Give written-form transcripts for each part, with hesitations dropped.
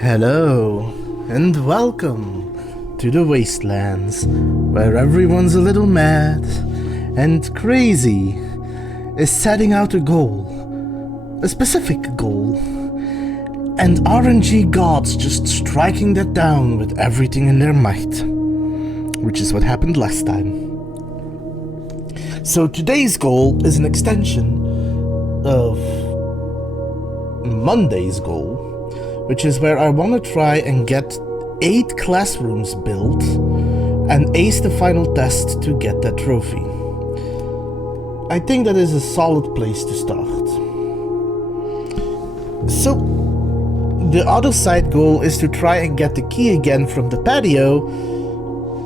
Hello, and welcome to the Wastelands, where everyone's a little mad and crazy is setting out a goal, a specific goal, and RNG gods just striking that down with everything in their might, which is what happened last time. So today's goal is an extension of Monday's goal, which is where I want to try and get 8 classrooms built and ace the final test to get that trophy. I think that is a solid place to start. So, the other side goal is to try and get the key again from the patio,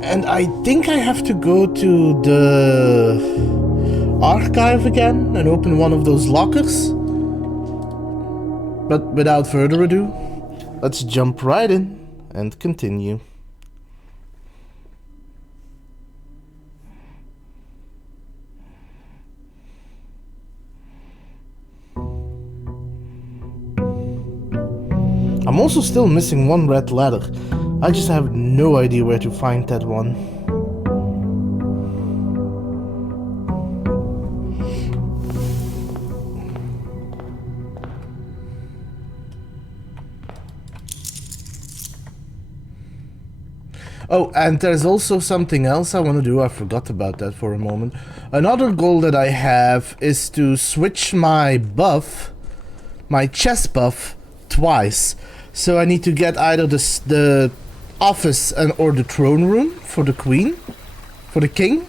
and I think I have to go to the archive again and open one of those lockers. But without further ado, let's jump right in and continue. I'm also still missing one red ladder. I just have no idea where to find that one. Oh, and there's also something else I want to do. I forgot about that for a moment. Another goal that I have is to switch my buff, my chest buff, twice. So I need to get either the office or the throne room for the queen, for the king.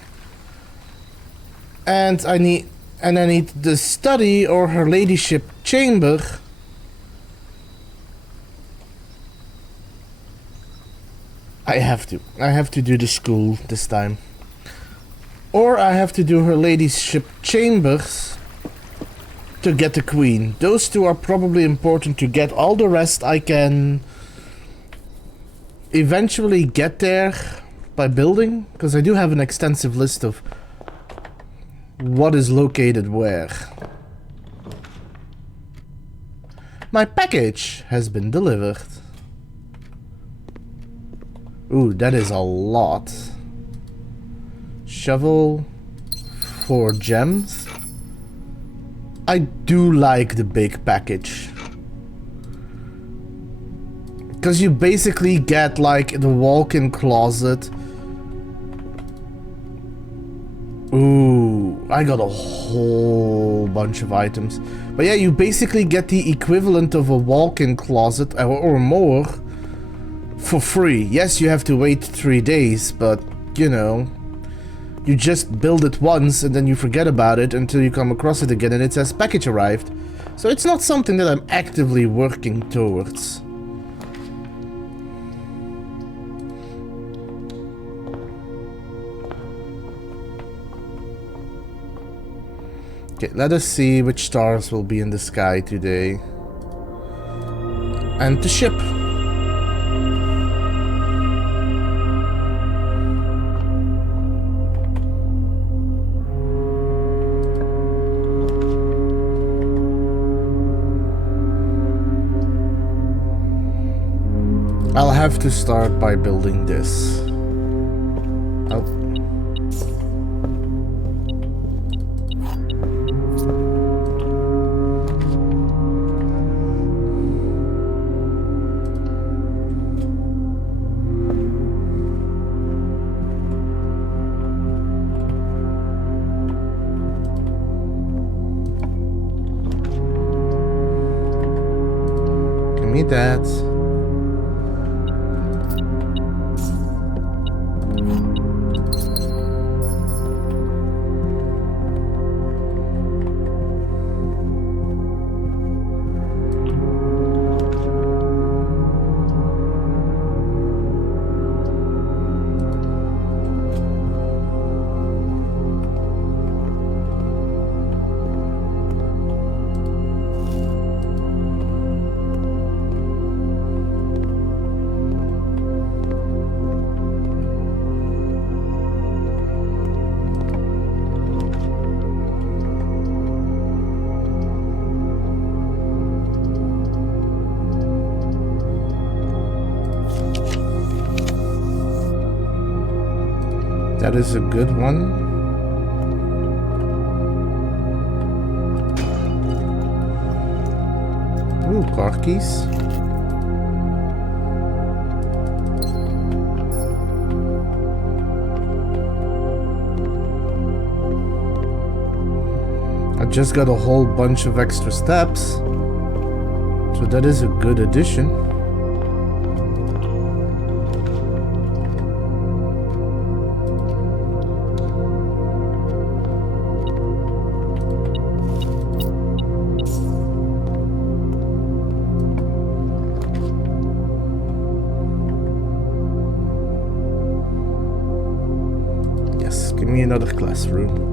And I need the study or her ladyship chamber. I have to do the school this time. Or I have to do her ladyship chambers to get the queen. Those two are probably important to get. All the rest I can eventually get there by building, because I do have an extensive list of what is located where. My package has been delivered. Ooh, that is a lot. Shovel, 4 gems. I do like the big package. Because you basically get like the walk-in closet. Ooh, I got a whole bunch of items. But yeah, you basically get the equivalent of a walk-in closet or more. For free. Yes, you have to wait 3 days, but, you know, you just build it once and then you forget about it until you come across it again and it says package arrived. So it's not something that I'm actively working towards. Okay, let us see which stars will be in the sky today. And the ship. I'll have to start by building this. Oh. Give me that. That is a good one. Ooh, car keys. I just got a whole bunch of extra steps. So that is a good addition. Yes, give me another classroom.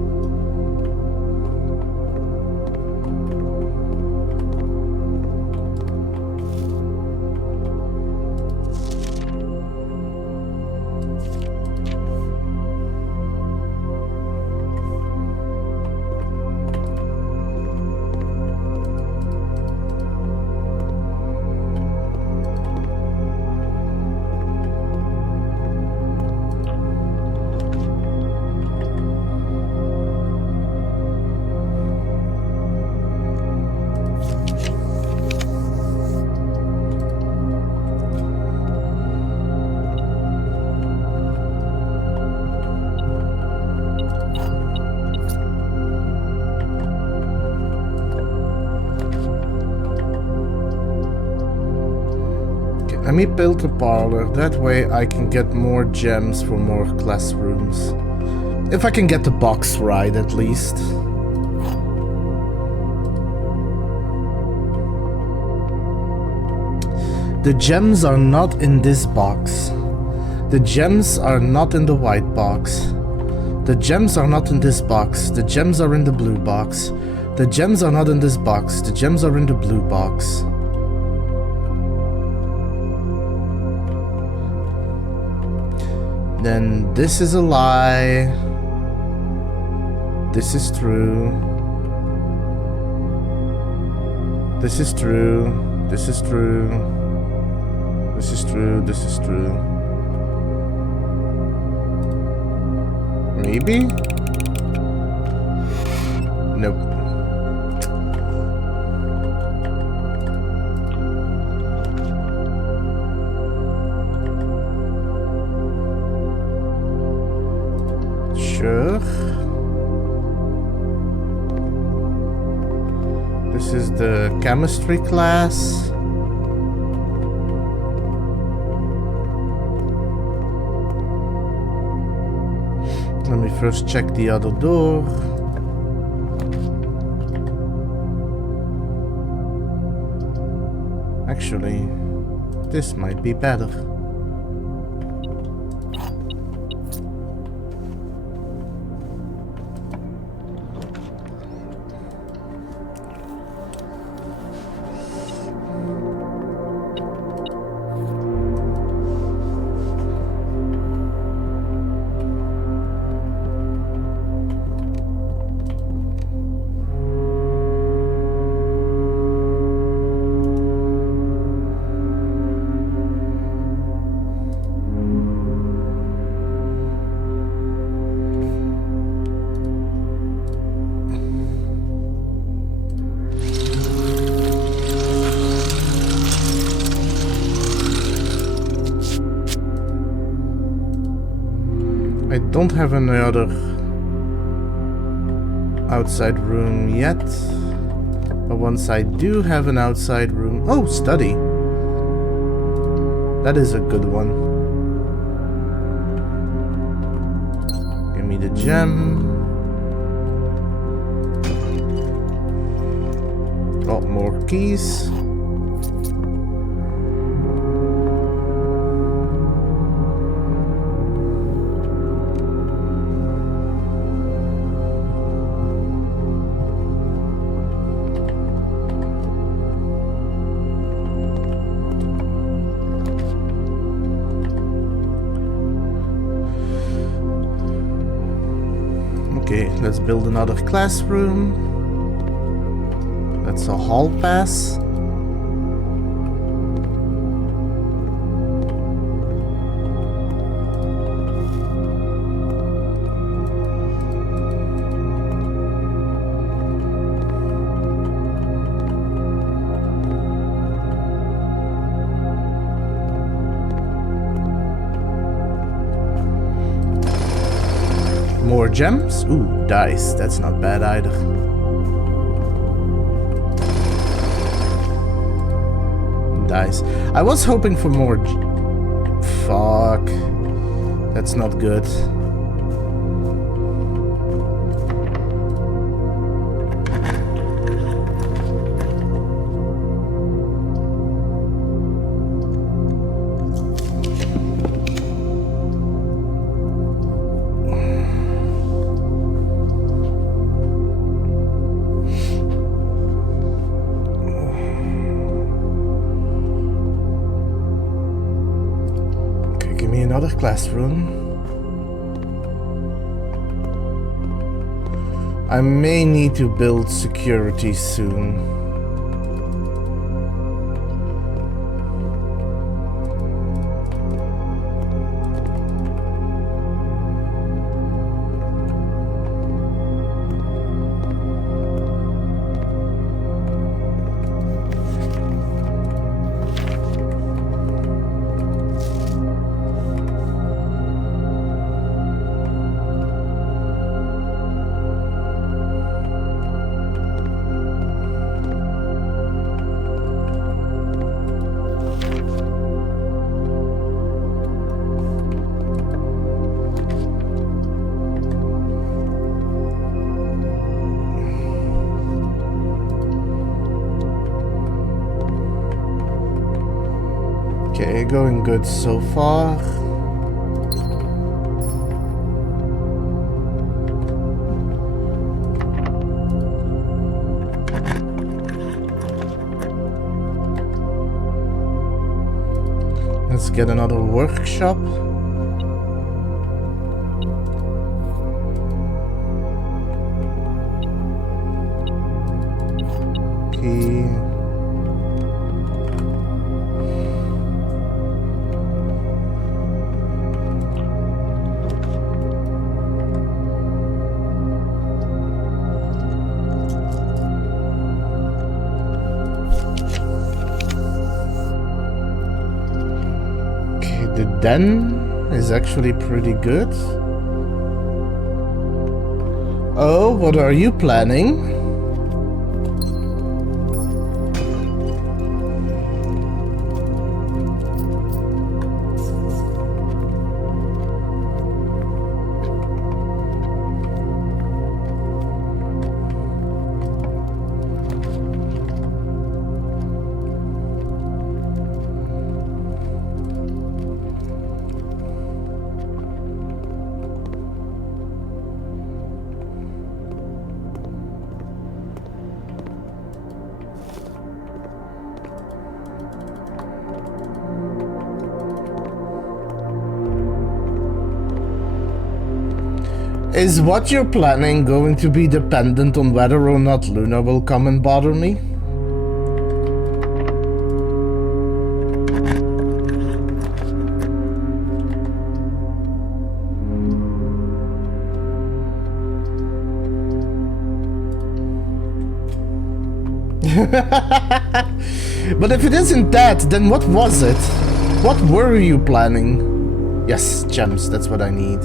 Let me build a parlor, that way I can get more gems for more classrooms. If I can get the box right, at least. The gems are not in this box. The gems are not in the white box. The gems are not in this box. The gems are in the blue box. The gems are not in this box. The gems are in the blue box. Then this is a lie. This is true. This is true. This is true. This is true. This is true. Maybe? Nope. Sure. This is the chemistry class. Let me first check the other door. Actually, this might be better. I don't have any other outside room yet, but once I do have an outside room... Oh, study! That is a good one. Give me the gem. Oh, more keys. Okay, let's build another classroom. That's a hall pass. gems? Ooh, dice. That's not bad either. Dice. I was hoping for more. Fuck. That's not good. Another classroom. I may need to build security soon. Okay, going good so far. Let's get another workshop. Okay. The den is actually pretty good. Oh, what are you planning? Is what you're planning going to be dependent on whether or not Luna will come and bother me? But if it isn't that, then what was it? What were you planning? Yes, gems, that's what I need.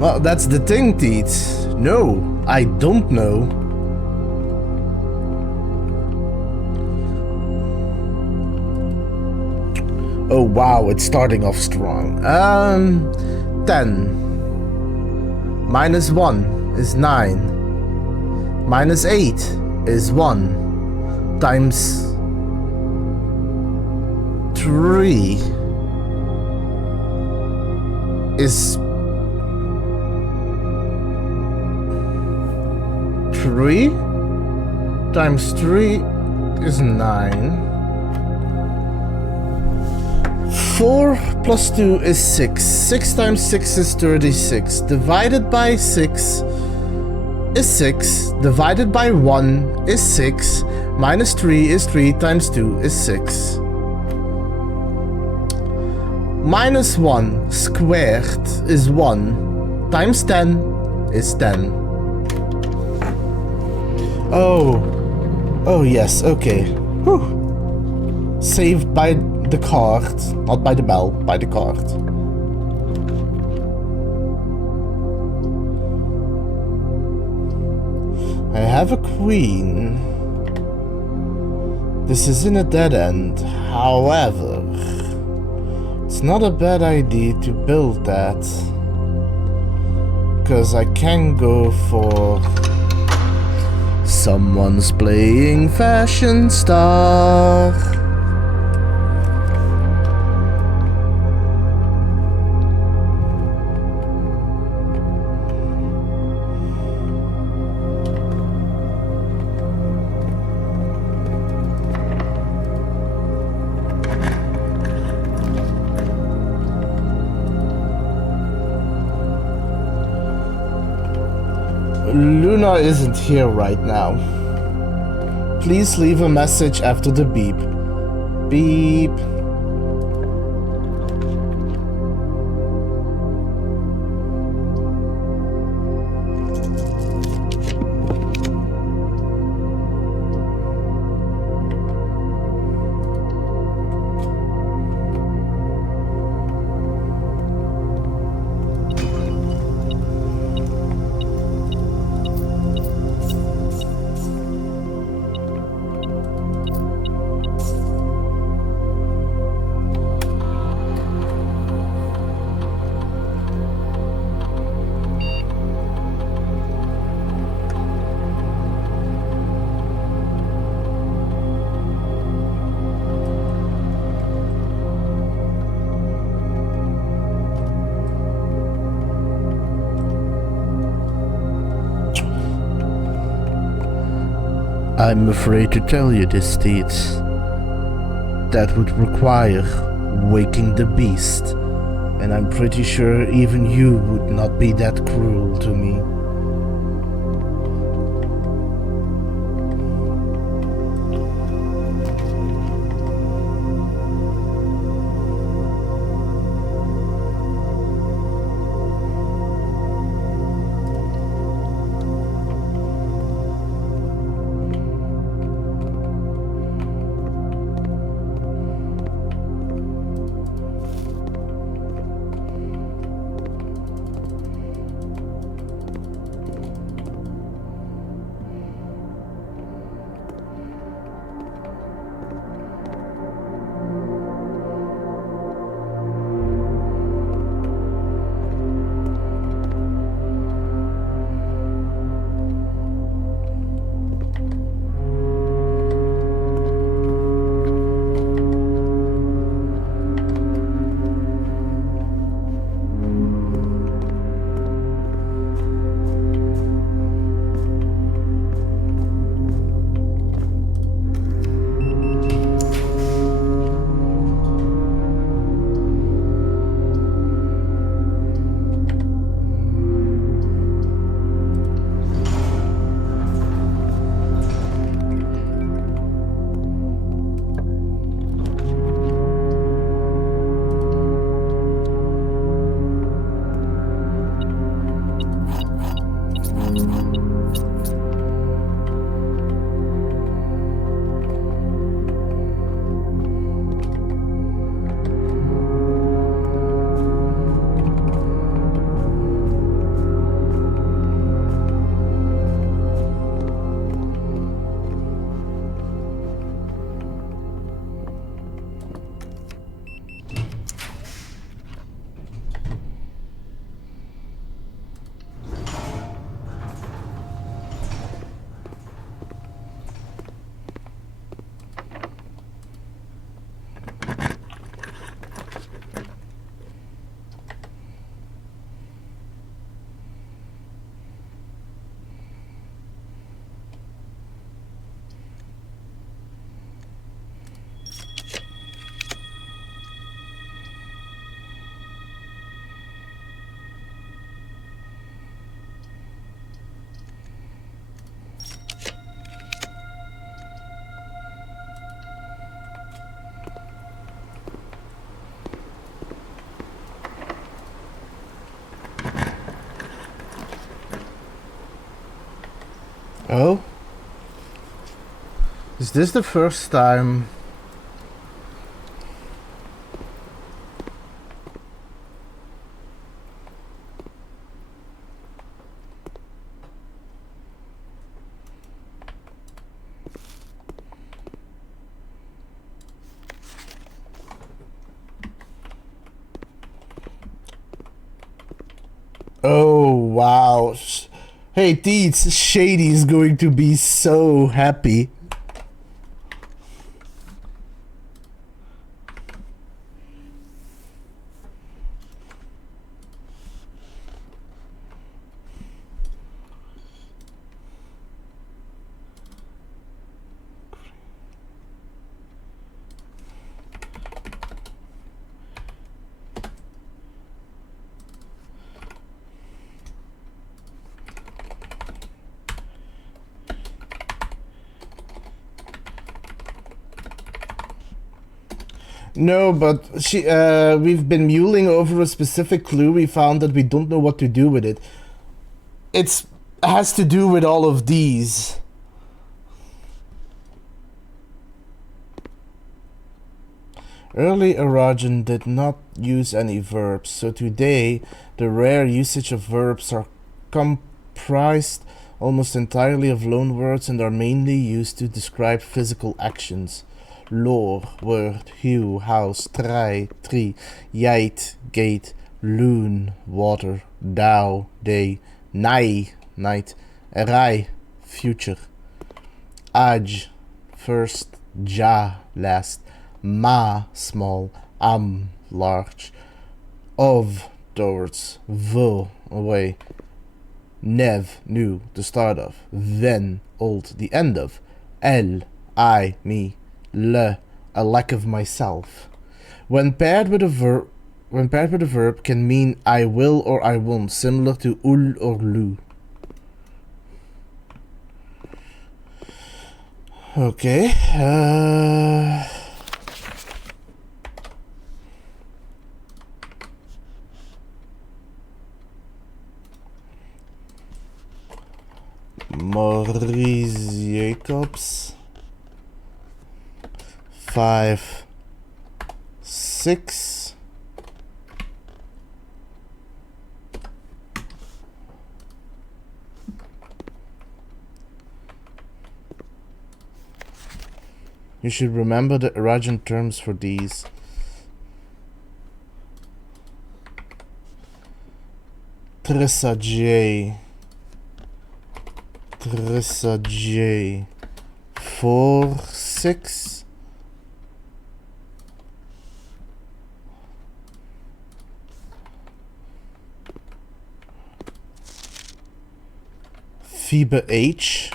Well, that's the thing, Teets. No, I don't know. Oh wow, it's starting off strong. 10. Minus 1 is 9. Minus 8 is 1. Times 3 is 3 times 3 is 9. 4 plus 2 is 6. 6 times 6 is 36. Divided by 6 is 6. Divided by 1 is 6. Minus 3 is 3 times 2 is 6. Minus 1 squared is 1. Times 10 is 10. Oh yes, okay. Whew. Saved by the card. Not by the bell, by the card. I have a queen. This is in a dead end. However, it's not a bad idea to build that. Because I can go for... Someone's playing Fashion Star. Luna isn't here right now. Please leave a message after the beep. Beep. I'm afraid to tell you this, Teets. That would require waking the beast, and I'm pretty sure even you would not be that cruel to me. Oh? Is this the first time? Oh, wow. Hey, Teets, Shady is going to be so happy. No, but we've been mulling over a specific clue. We found that we don't know what to do with it. It has to do with all of these. Early Arajan did not use any verbs, so today the rare usage of verbs are comprised almost entirely of loanwords and are mainly used to describe physical actions. Loor, word, hue, house, try, tree, yeit, gate, loon, water, dao, day, nai, night, erai, future, aj, first, ja, last, ma, small, am, large, of, towards, vo, away, nev, new, the start of, ven, old, the end of, el, I, me, le, a lack of myself. When paired with a verb can mean I will or I won't, similar to ul or lu. Okay. Maurice Jacobs. 5, 6. You should remember the Arajan terms for these. Trissa J. 4, 6. Fiba H.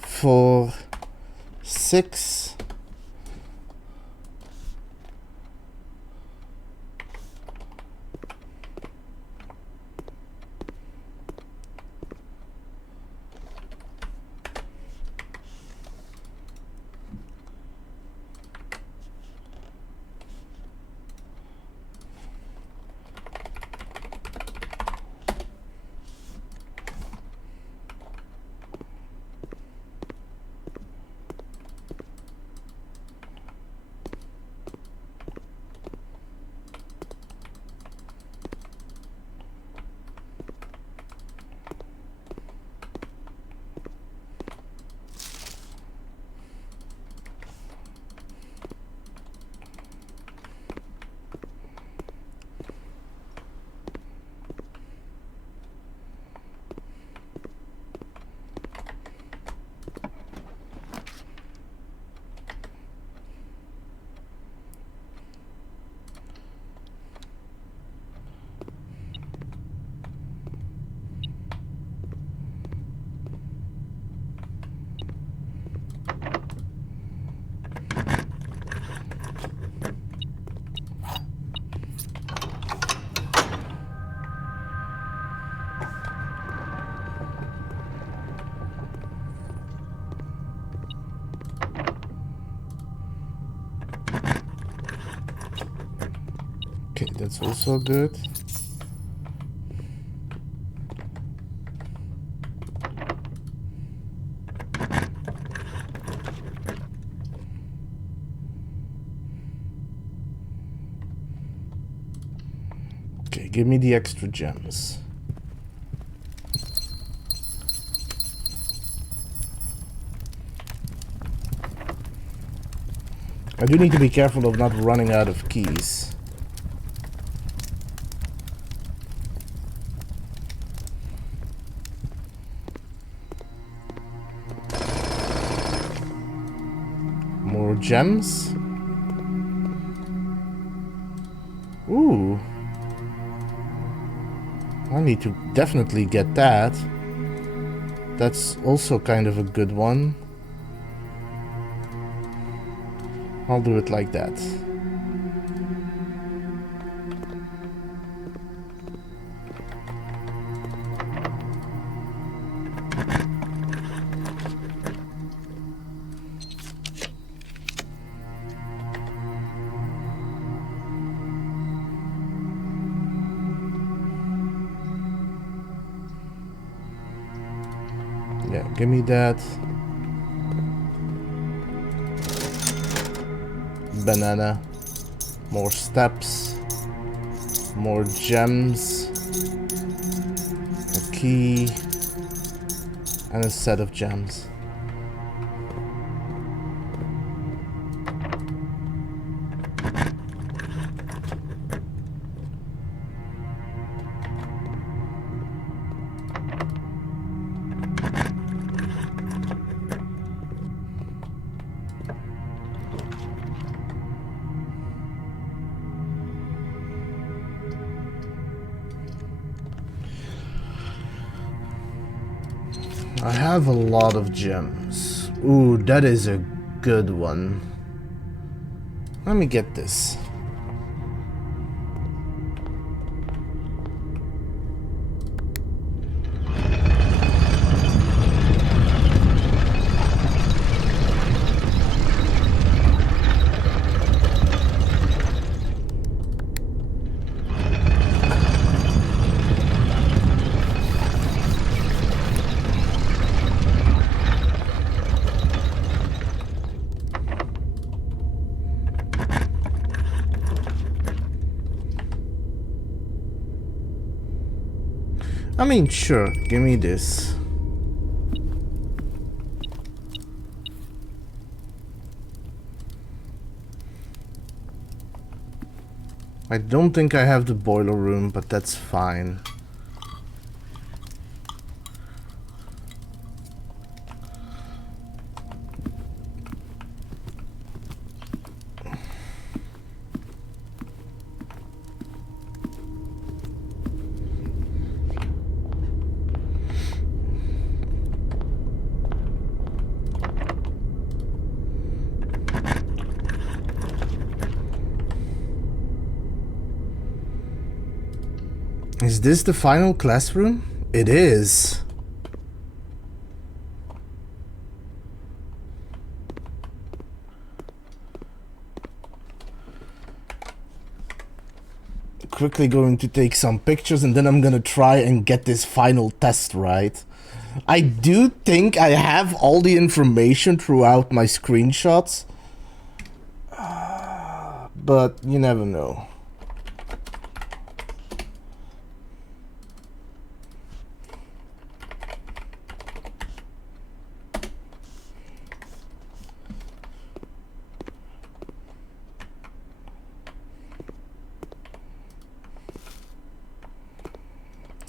Four, 6. Okay, that's also good. Okay, give me the extra gems. I do need to be careful of not running out of keys. More gems. Ooh. I need to definitely get that. That's also kind of a good one. I'll do it like that. Yeah, give me that. Banana. More steps. More gems. A key. And a set of gems. I have a lot of gems. Ooh, that is a good one. Let me get this. I mean, sure, give me this. I don't think I have the boiler room, but that's fine. Is this the final classroom? It is. Quickly going to take some pictures and then I'm gonna try and get this final test right. I do think I have all the information throughout my screenshots. But you never know.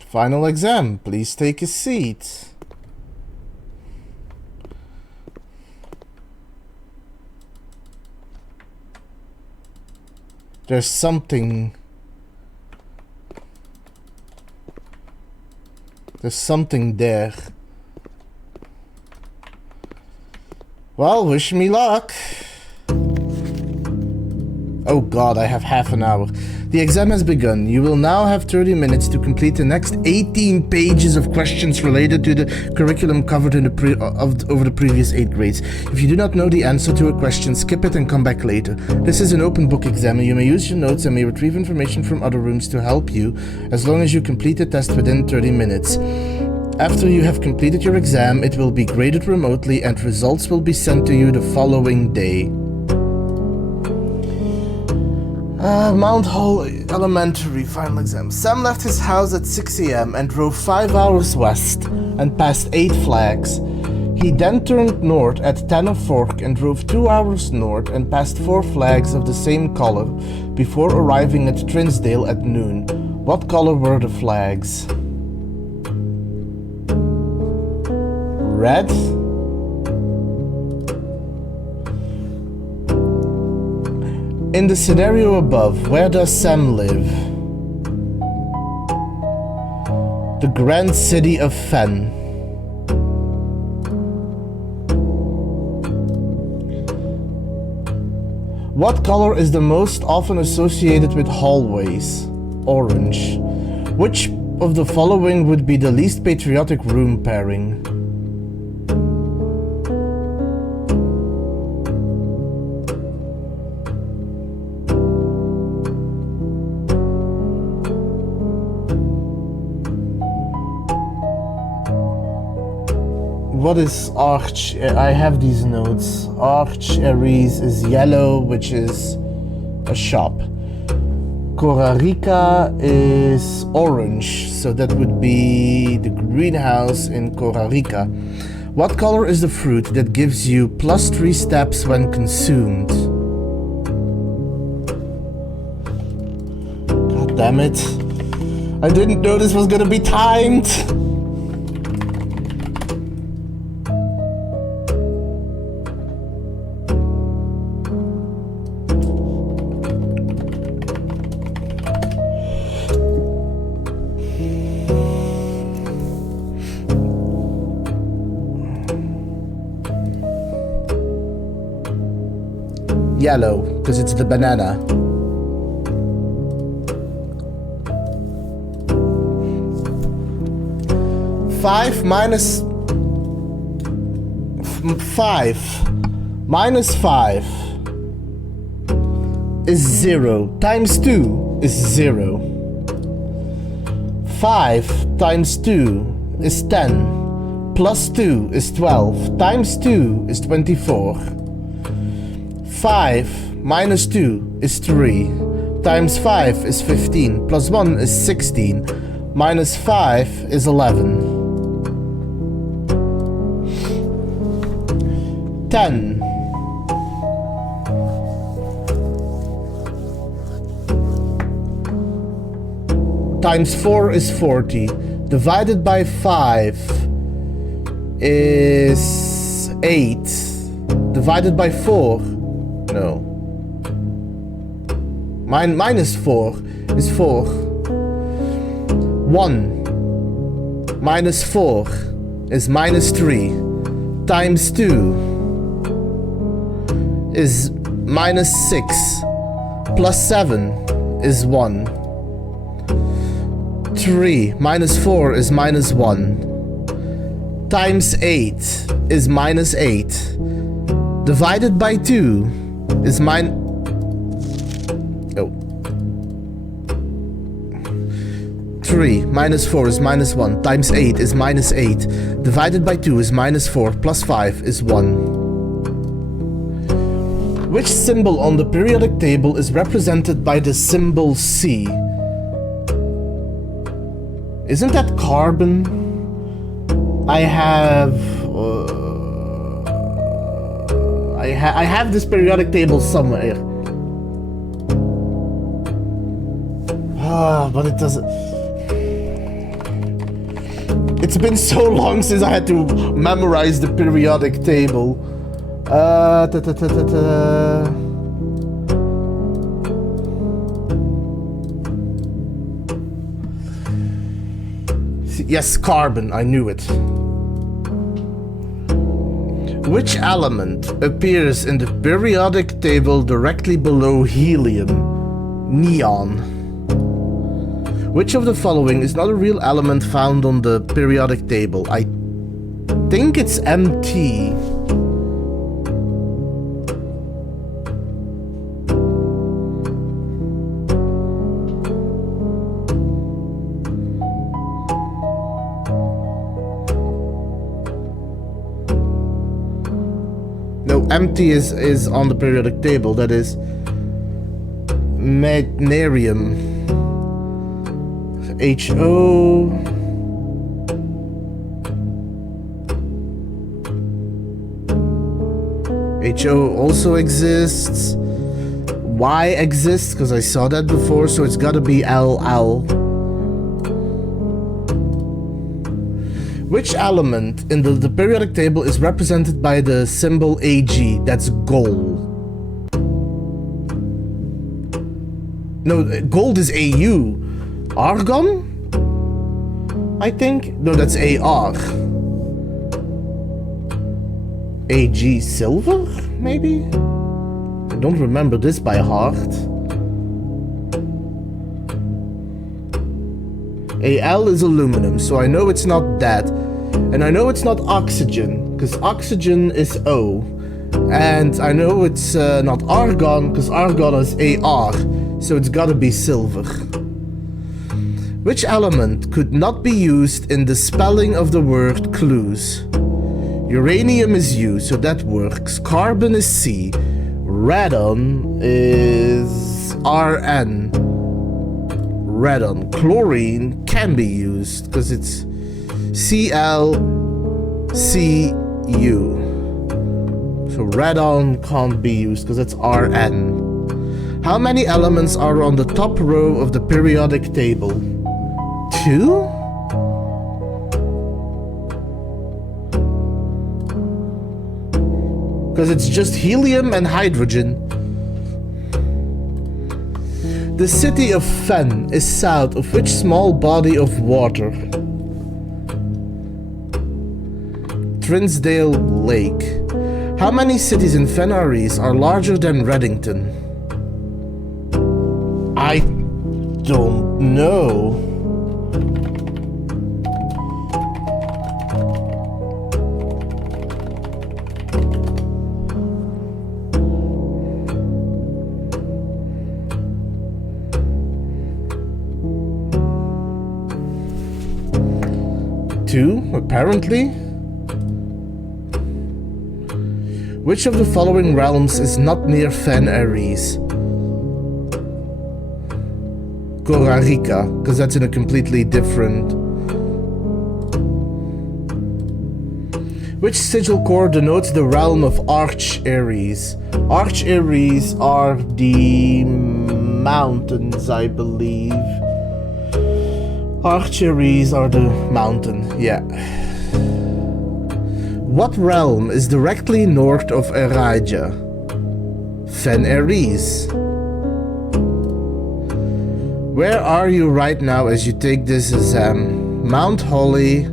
Final exam, please take a seat. There's something. There's something there. Well, wish me luck. Oh god, I have half an hour. The exam has begun. You will now have 30 minutes to complete the next 18 pages of questions related to the curriculum covered in over the previous 8 grades. If you do not know the answer to a question, skip it and come back later. This is an open book exam and you may use your notes and may retrieve information from other rooms to help you, as long as you complete the test within 30 minutes. After you have completed your exam, it will be graded remotely and results will be sent to you the following day. Mount Hall Elementary final exam. Sam left his house at 6 AM and drove 5 hours west and passed 8 flags. He then turned north at Tanner Fork and drove 2 hours north and passed 4 flags of the same color before arriving at Trinsdale at noon. What color were the flags? Red? In the scenario above, where does Sam live? The grand city of Fen. What color is the most often associated with hallways? Orange. Which of the following would be the least patriotic room pairing? What is Arch? I have these notes. Arch Aries is yellow, which is a shop. Korarika is orange, so that would be the greenhouse in Korarika. What color is the fruit that gives you +3 steps when consumed? God damn it. I didn't know this was gonna be timed! Yellow, because it's the banana. Five minus 5 is 0 times 2 is 0. 5 times 2 is 10 plus 2 is 12 times 2 is 24. 5 minus 2 is 3, times 5 is 15, plus 1 is 16, minus 5 is 11. 10. Times 4 is 40, divided by 5 is 8, divided by 4. No. Minus 4 is 4. 1 minus 4 is minus 3. Times 2 is minus 6. Plus 7 is 1. 3 minus 4 is minus 1. Times 8 is minus 8. Divided by 2 is oh. 3 minus 4 is minus 1 times 8 is minus 8 divided by 2 is minus 4 plus 5 is 1. Which symbol on the periodic table is represented by the symbol C? Isn't that carbon? I have I have this periodic table somewhere. But it doesn't... It's been so long since I had to memorize the periodic table. Yes, carbon, I knew it. Which element appears in the periodic table directly below helium? Neon. Which of the following is not a real element found on the periodic table? I think it's Mt. No, Mt is on the periodic table. That is Magnesium. HO. HO also exists. Y exists because I saw that before, so it's gotta be LL. Which element in the periodic table is represented by the symbol Ag? That's gold. No, gold is AU. Argon? I think? No, that's AR. AG silver, maybe? I don't remember this by heart. Al is aluminum, so I know it's not that. And I know it's not oxygen, because oxygen is O. And I know it's not argon, because argon is AR, so it's gotta be silver. Which element could not be used in the spelling of the word clues? Uranium is U, so that works. Carbon is C. Radon is RN. Radon. Chlorine can be used because it's ClCu. So radon can't be used because it's Rn. How many elements are on the top row of the periodic table? 2? Because it's just helium and hydrogen. The city of Fen is south of which small body of water? Trinsdale Lake. How many cities in Fenaris are larger than Reddington? I don't know. Two, apparently. Which of the following realms is not near Fen Ares? Korarika, because that's in a completely different... Which sigil core denotes the realm of Arch Ares? Arch Ares are the mountains, I believe. Arch Ares are the mountain, yeah. What realm is directly north of Erija? Fen Ares. Where are you right now as you take this exam? Mount Holly.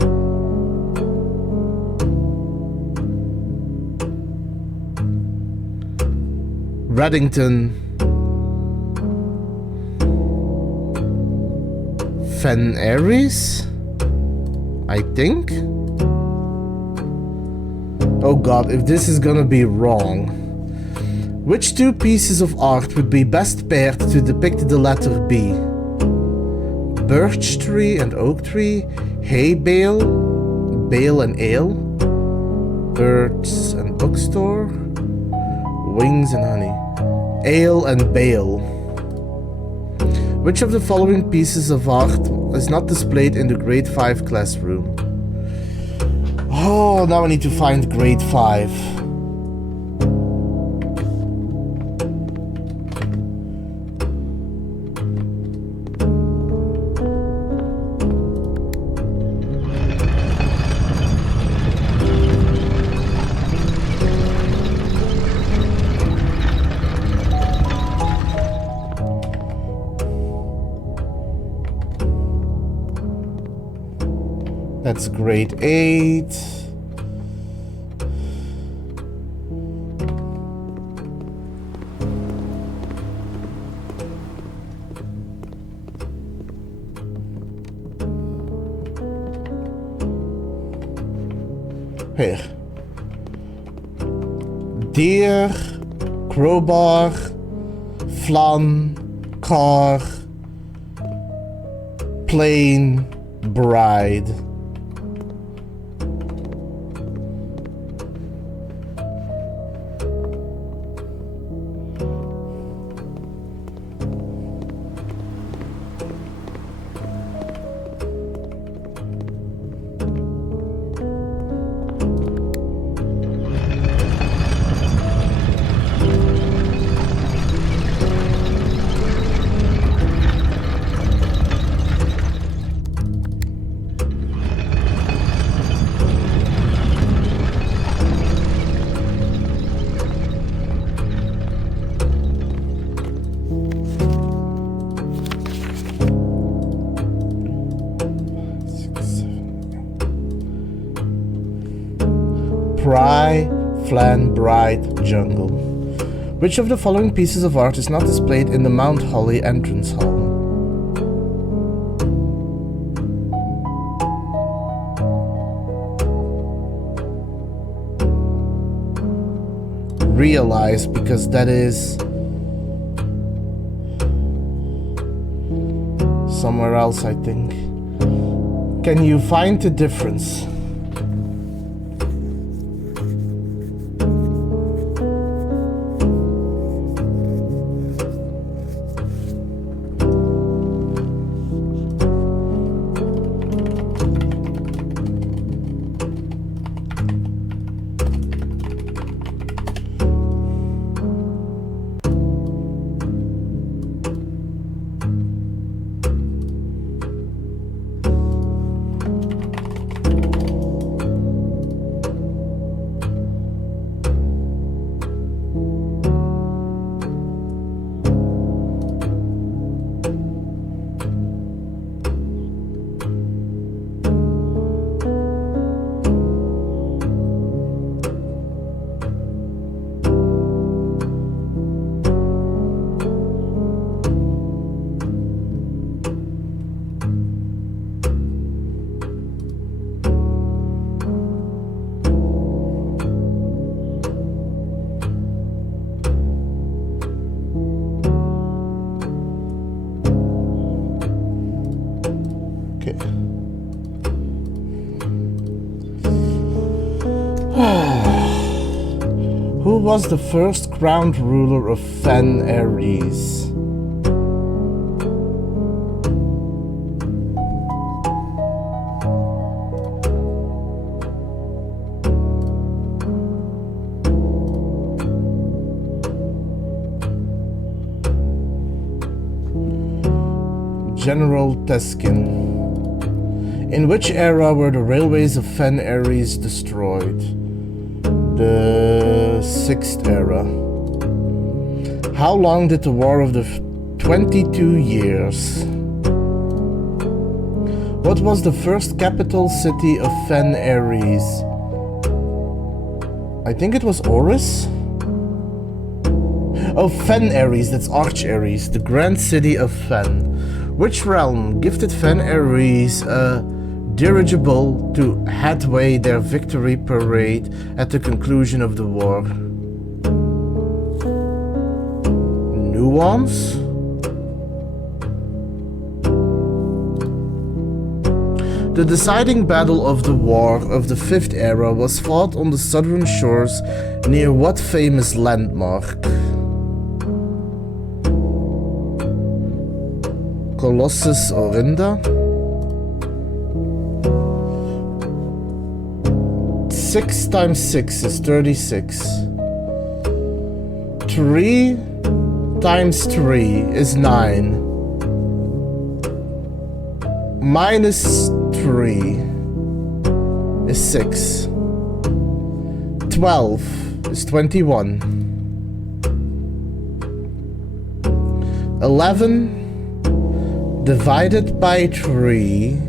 Reddington. Fen Ares? I think? Oh god, if this is gonna be wrong. Which two pieces of art would be best paired to depict the letter B? Birch tree and oak tree, hay bale, bale and ale, birds and bookstore, wings and honey, ale and bale. Which of the following pieces of art is not displayed in the grade 5 classroom? Oh, now I need to find grade 5. That's grade 8. Here. Deer, crowbar, flan, car, plane, bride. Pry, flan, bride, jungle. Which of the following pieces of art is not displayed in the Mount Holly entrance hall? Realize, because that is somewhere else, I think. Can you find the difference? Who was the first crowned ruler of Fen Ares? General Teskin. In which era were the railways of Fen Ares destroyed? The 6th era. How long did the War of the 22 Years? What was the first capital city of Fen Ares? I think it was Oris? Oh, Fen Ares, that's Arch Ares, the grand city of Fen. Which realm gifted Fen Ares a dirigible to headway their victory parade at the conclusion of the war? Nuance? The deciding battle of the War of the 5th Era was fought on the southern shores near what famous landmark? Colossus Orinda? 6 times 6 is 36. 3 times 3 is 9. Minus 3 is 6. 12 is 21. 11 divided by 3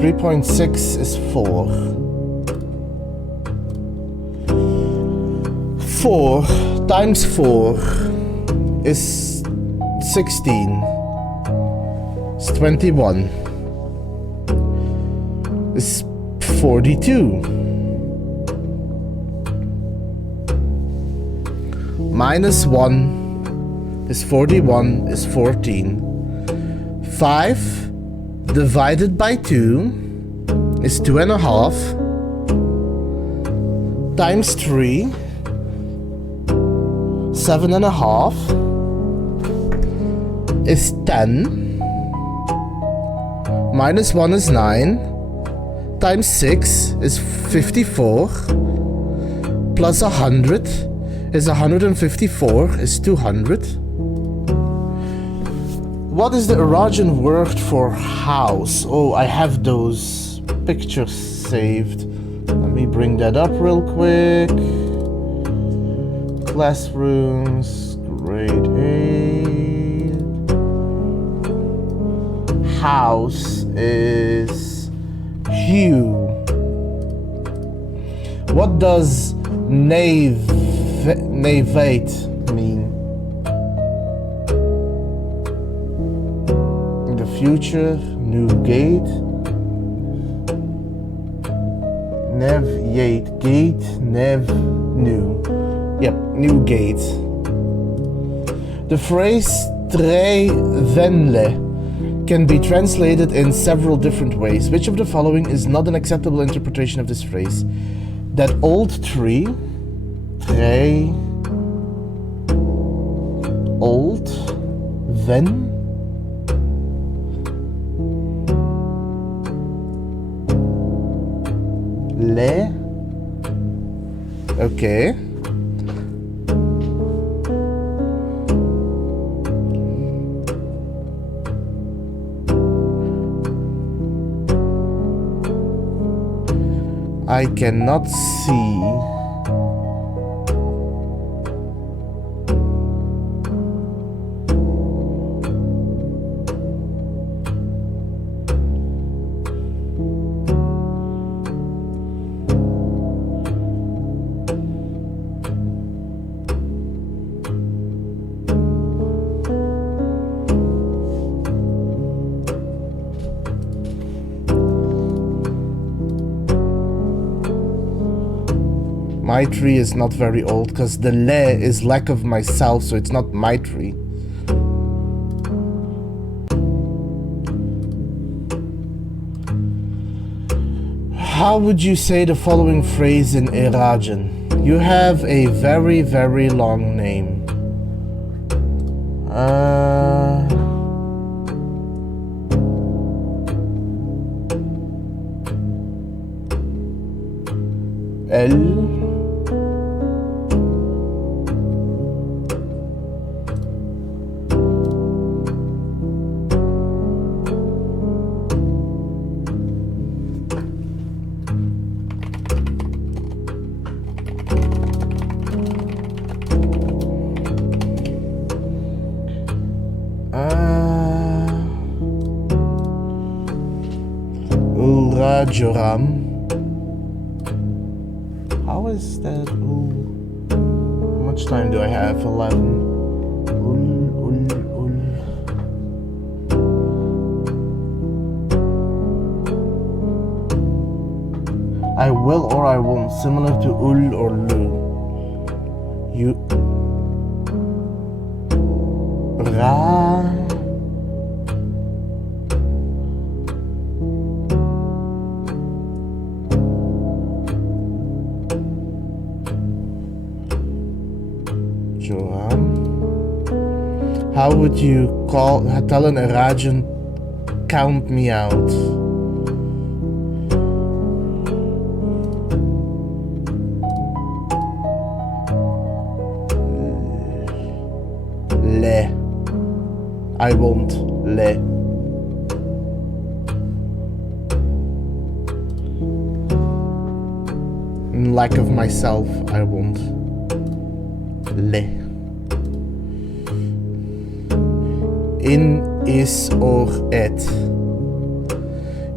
3.6 is 4. 4 times 4 is 16. It's 21. It's 42. Minus 1 is 41 is 14. 5 divided by 2 is 2.5. Times 3, 7.5 is 10. Minus 1 is 9. Times 6 is 54. Plus 100 is 154 is 200. What is the Arabian word for house? Oh, I have those pictures saved. Let me bring that up real quick. Classrooms, grade 8. House is hue. What does navate mean? In the future, new gate. Navigate, gate, new. Yep, new gate. The phrase tre venle can be translated in several different ways. Which of the following is not an acceptable interpretation of this phrase? That old tree, tre, old, ven, le. Okay. I cannot see. My tree is not very old because the le is lack of myself, so it's not my tree. How would you say the following phrase in Iranian? You have a very, very long name. El Joram. How is that? Ooh. How much time do I have? 11. I will or I won't. Similar to ul or lu. You. Ra. How would you tell an Iranian count me out? Le. I won't. Le. In lack of myself, I won't. Le. In, is, or, et.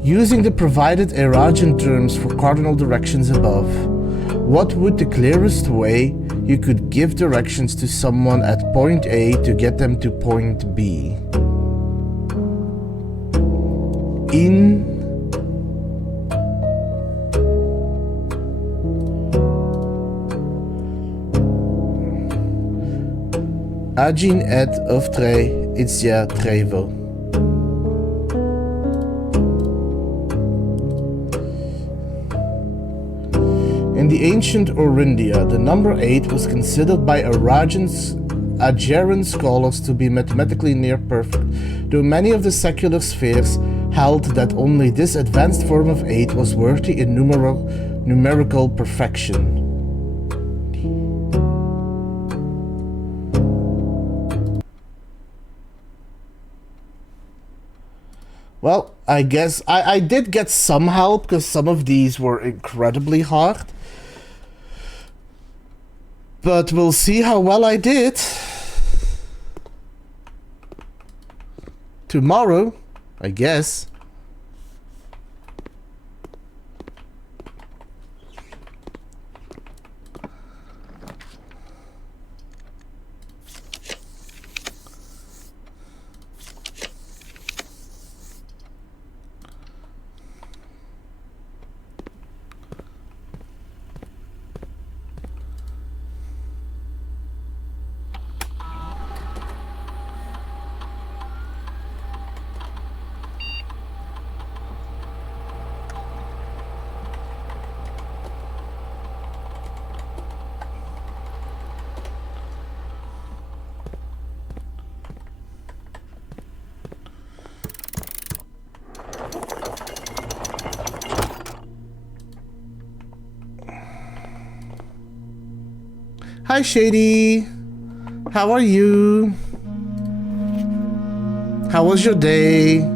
Using the provided Iranian terms for cardinal directions above, What would the clearest way you could give directions to someone at point A to get them to point B? In Agin et Oftre Itzia Trevo. In the ancient Orindia, the number 8 was considered by Ageran scholars to be mathematically near perfect, though many of the secular spheres held that only this advanced form of 8 was worthy in numerical perfection. Well, I guess I did get some help because some of these were incredibly hard. But we'll see how well I did tomorrow, I guess. Hi Shady, how are you? How was your day?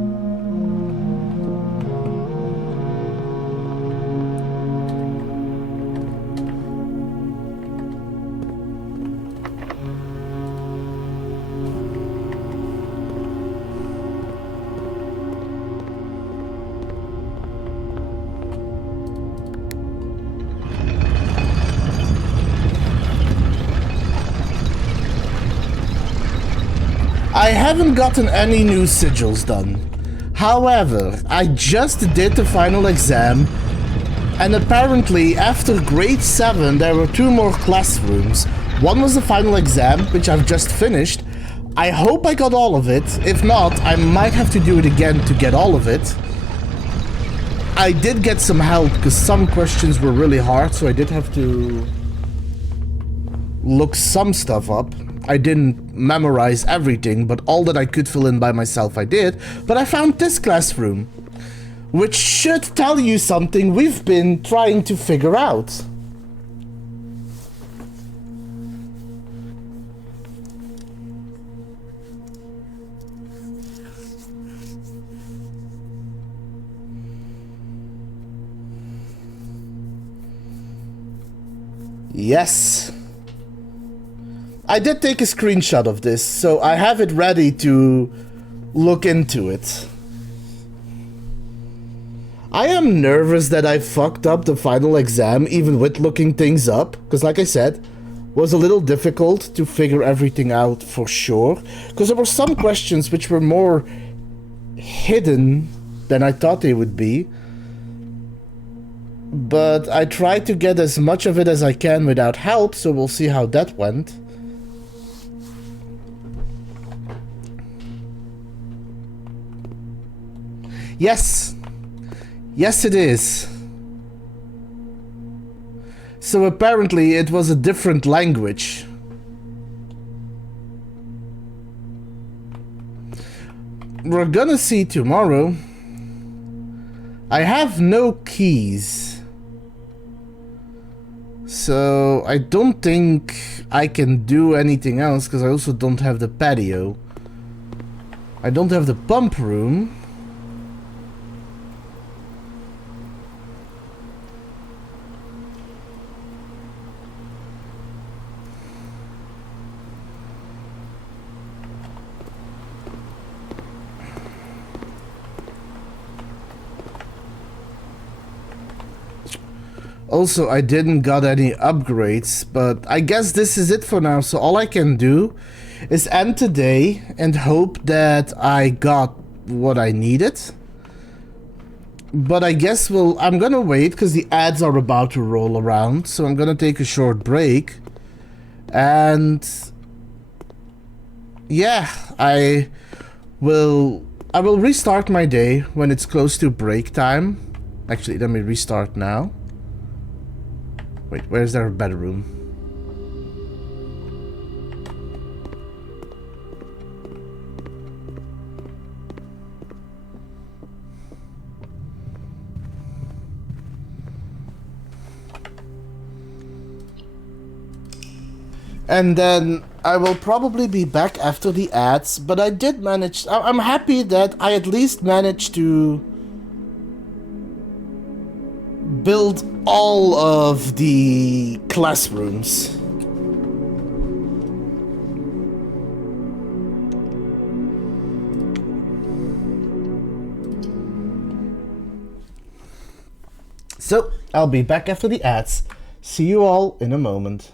I haven't gotten any new sigils done. However, I just did the final exam, and apparently after grade 7 there were 2 more classrooms. One was the final exam, which I've just finished. I hope I got all of it. If not, I might have to do it again to get all of it. I did get some help because some questions were really hard, so I did have to look some stuff up. I didn't memorize everything, but all that I could fill in by myself I did. But I found this classroom, which should tell you something we've been trying to figure out. Yes. I did take a screenshot of this, so I have it ready to look into it. I am nervous that I fucked up the final exam even with looking things up, because like I said, was a little difficult to figure everything out for sure, because there were some questions which were more hidden than I thought they would be. But I tried to get as much of it as I can without help, so we'll see how that went. Yes. Yes, it is. So apparently it was a different language. We're gonna see tomorrow. I have no keys. So I don't think I can do anything else because I also don't have the patio. I don't have the pump room. Also, I didn't got any upgrades, but I guess this is it for now. So all I can do is end today and hope that I got what I needed. But I guess I'm gonna wait because the ads are about to roll around. So I'm gonna take a short break. And yeah, I will restart my day when it's close to break time. Actually, let me restart now. Wait, where's their bedroom? And then I will probably be back after the ads, but I did manage. I'm happy that I at least managed to build all of the classrooms. So, I'll be back after the ads. See you all in a moment.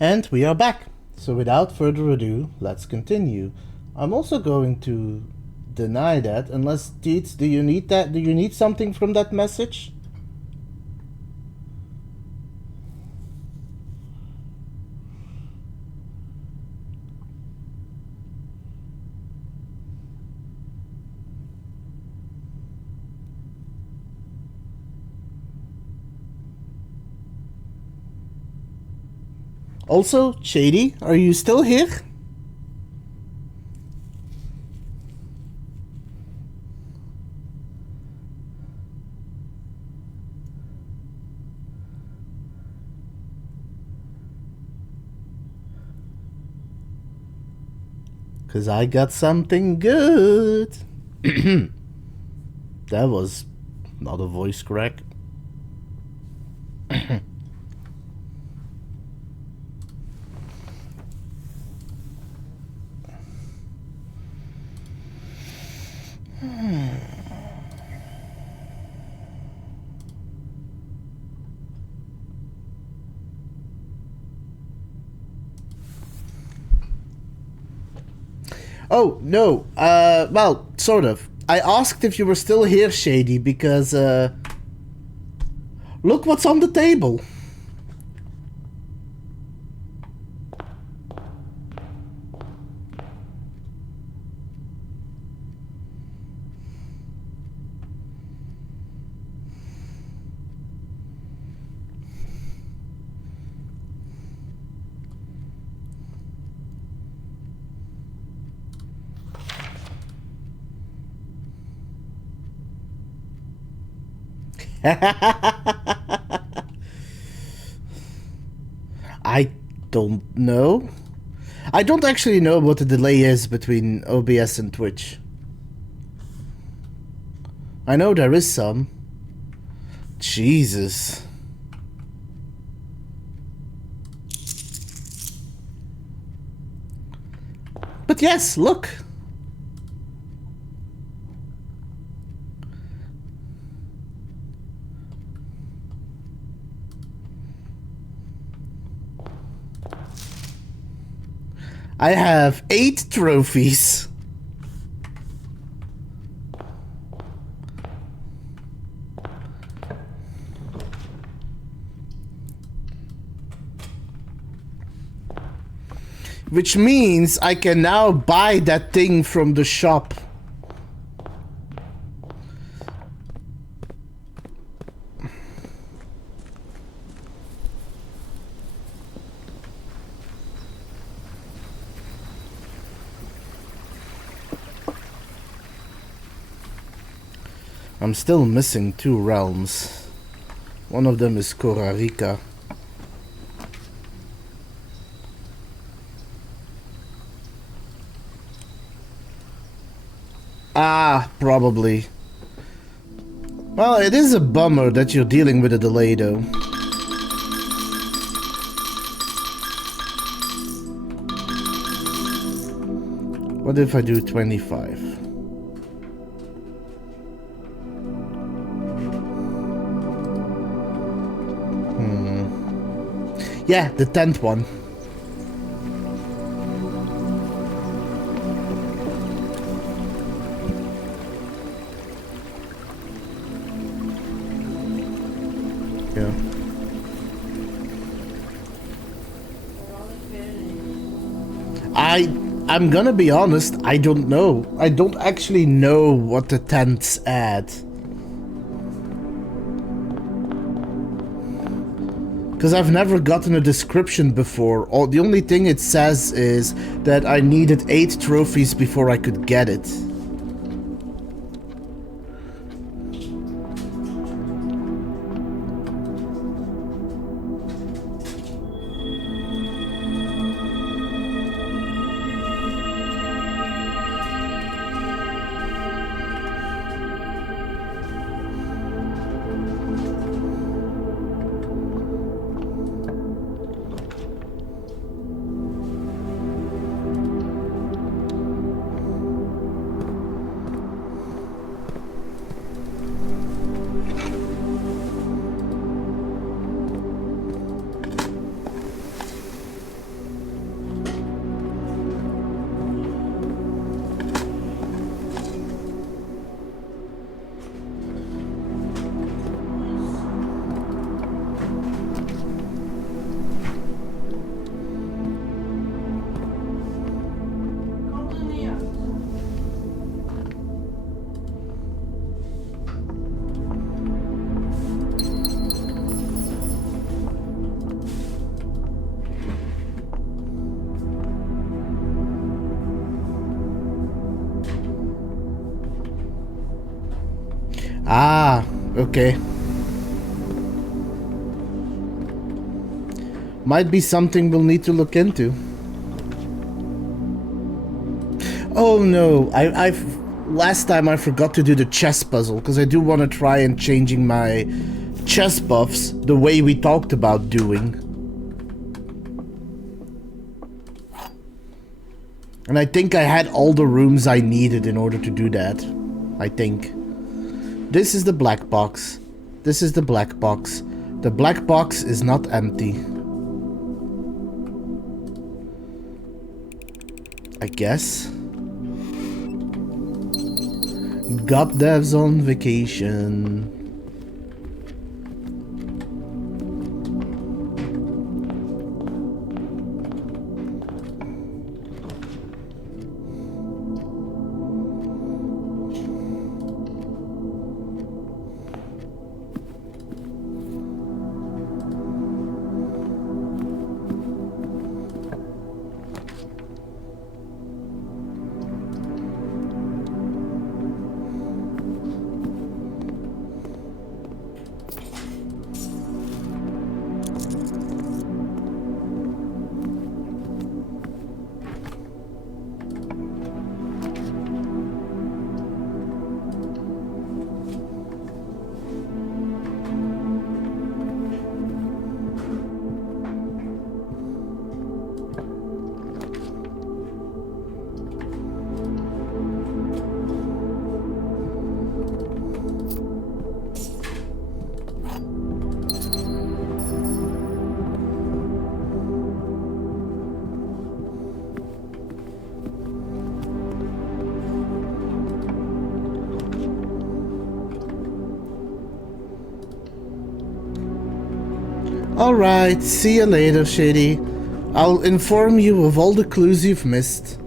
And we are back. So without further ado, let's continue. I'm also going to deny that, unless Teets, do you need that? Do you need something from that message? Also, Shady, are you still here? Cause I got something good. That was not a voice crack. Oh, no. Well, sort of. I asked if you were still here, Shady, because, look what's on the table. I don't know. I don't actually know what the delay is between OBS and Twitch. I know there is some. Jesus. But yes, look. I have 8 trophies. Which means I can now buy that thing from the shop. I'm still missing 2 realms. One of them is Korarika. Ah, probably. Well, it is a bummer that you're dealing with a delay, though. What if I do 25? Yeah, the 10th one. Yeah. I'm gonna be honest, I don't know. I don't actually know what the 10ths add. Because I've never gotten a description before. The only thing it says is that I needed 8 trophies before I could get it. Ah, okay. Might be something we'll need to look into. Oh no, last time I forgot to do the chess puzzle, because I do want to try and changing my chess buffs the way we talked about doing. And I think I had all the rooms I needed in order to do that. I think. This is the black box. This is the black box. The black box is not empty. I guess. God devs on vacation. Alright, see you later, Shady. I'll inform you of all the clues you've missed.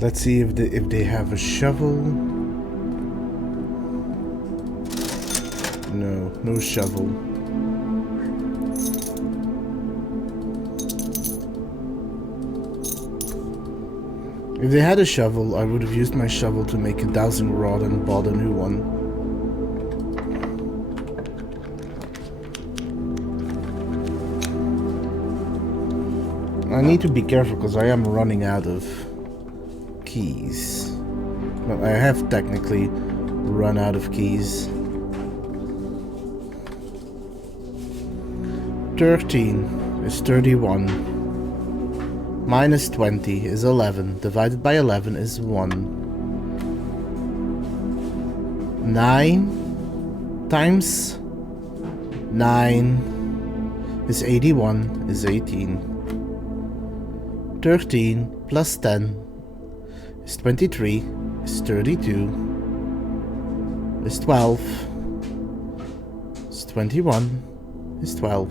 Let's see if they have a shovel. No, no shovel. If they had a shovel, I would have used my shovel to make a dowsing rod and bought a new one. I need to be careful because I am running out of keys. Well, I have technically run out of keys. 13 is 31. Minus 20 is 11. Divided by 11 is 1. 9 times 9 is 81 is 18. 13 plus 10 is 23 is 32 is 12 is 21 is 12.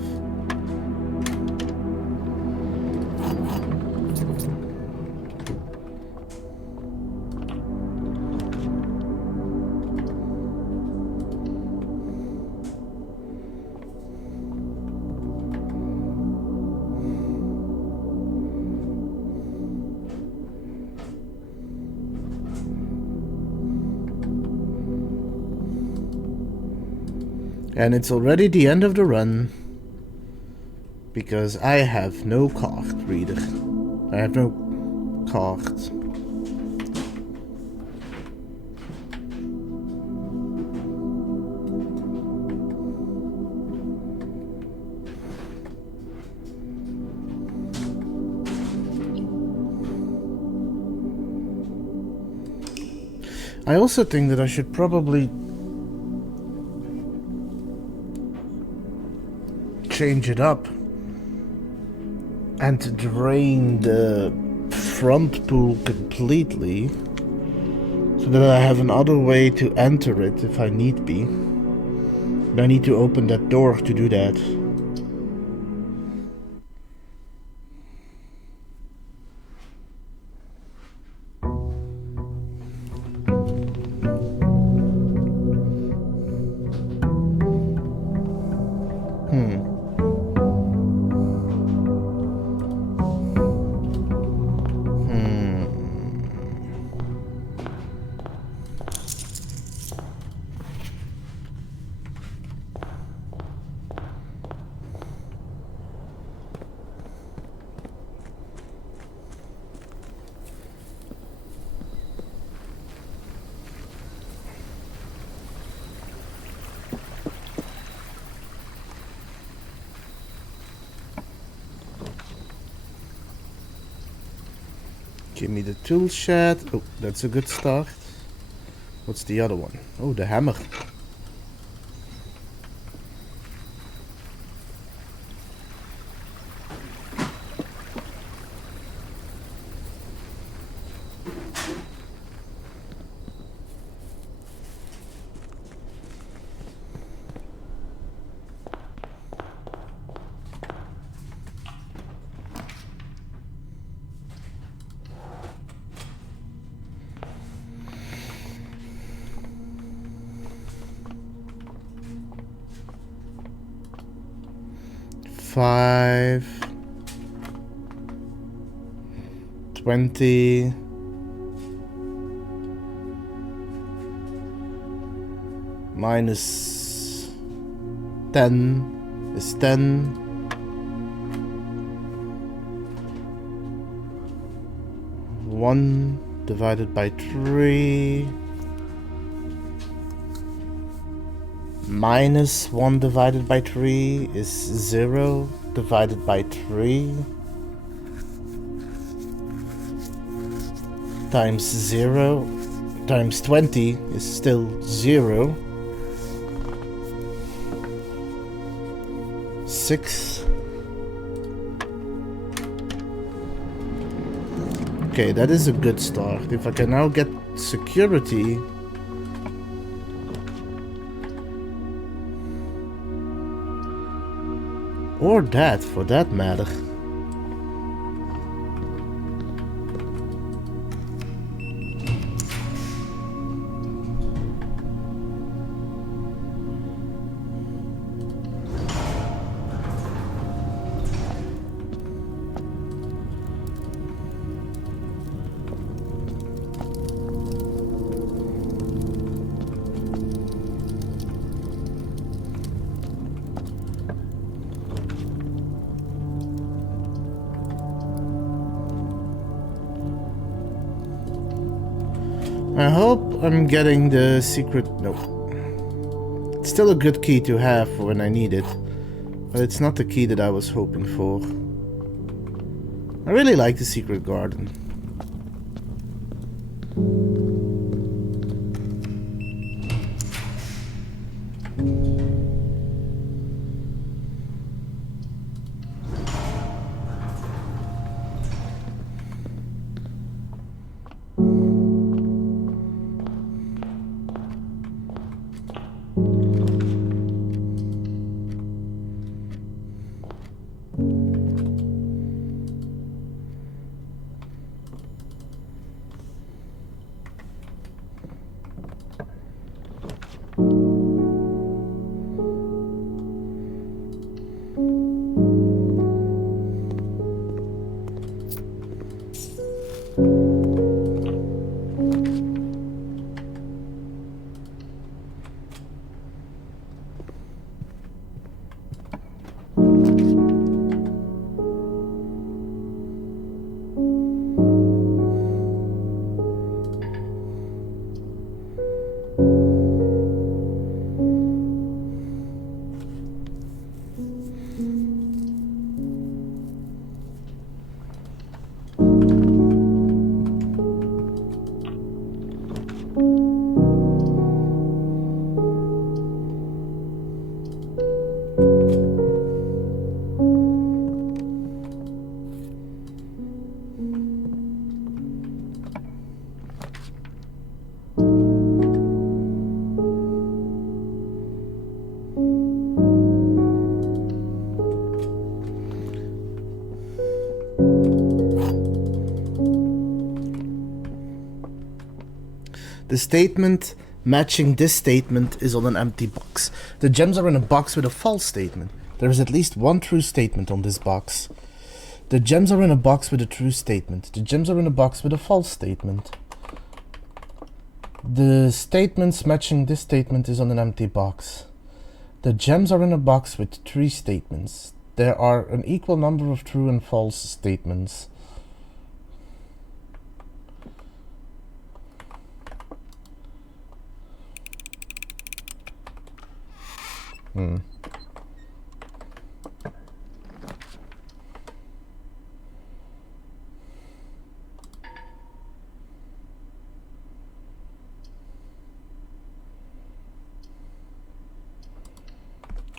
And it's already the end of the run because I have no card reader. I have no card. I also think that I should probably change it up and drain the front pool completely so that I have another way to enter it if I need be. But I need to open that door to do that. Give me the tool shed. Oh, that's a good start. What's the other one? Oh, the hammer. Five, 20, minus 10 is 10. 1 divided by 3 minus 1 divided by 3 is 0 divided by 3 times 0 times 20 is still 0. 6. Okay, that is a good start. If I can now get security, or that, for that matter. I hope I'm getting the secret. No. It's still a good key to have for when I need it, but it's not the key that I was hoping for. I really like the secret garden. The statement matching this statement is on an empty box. The gems are in a box with a false statement. There is at least one true statement on this box. The gems are in a box with a true statement. The gems are in a box with a false statement. The statements matching this statement is on an empty box. The gems are in a box with 3 statements. There are an equal number of true and false statements.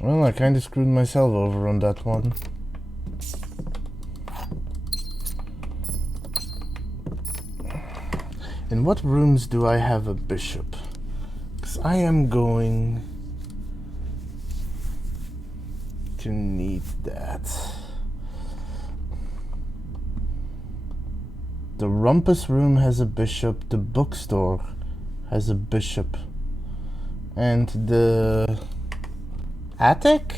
Well, I kinda screwed myself over on that one. In what rooms do I have a bishop? Because I am going to need that. The rumpus room has a bishop, the bookstore has a bishop, and the attic?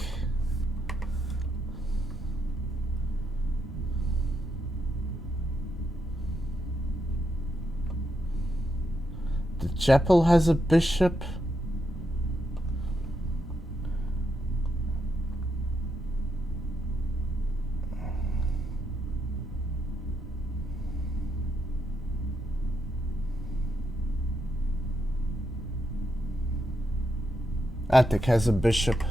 The chapel has a bishop. Attic has a bishop.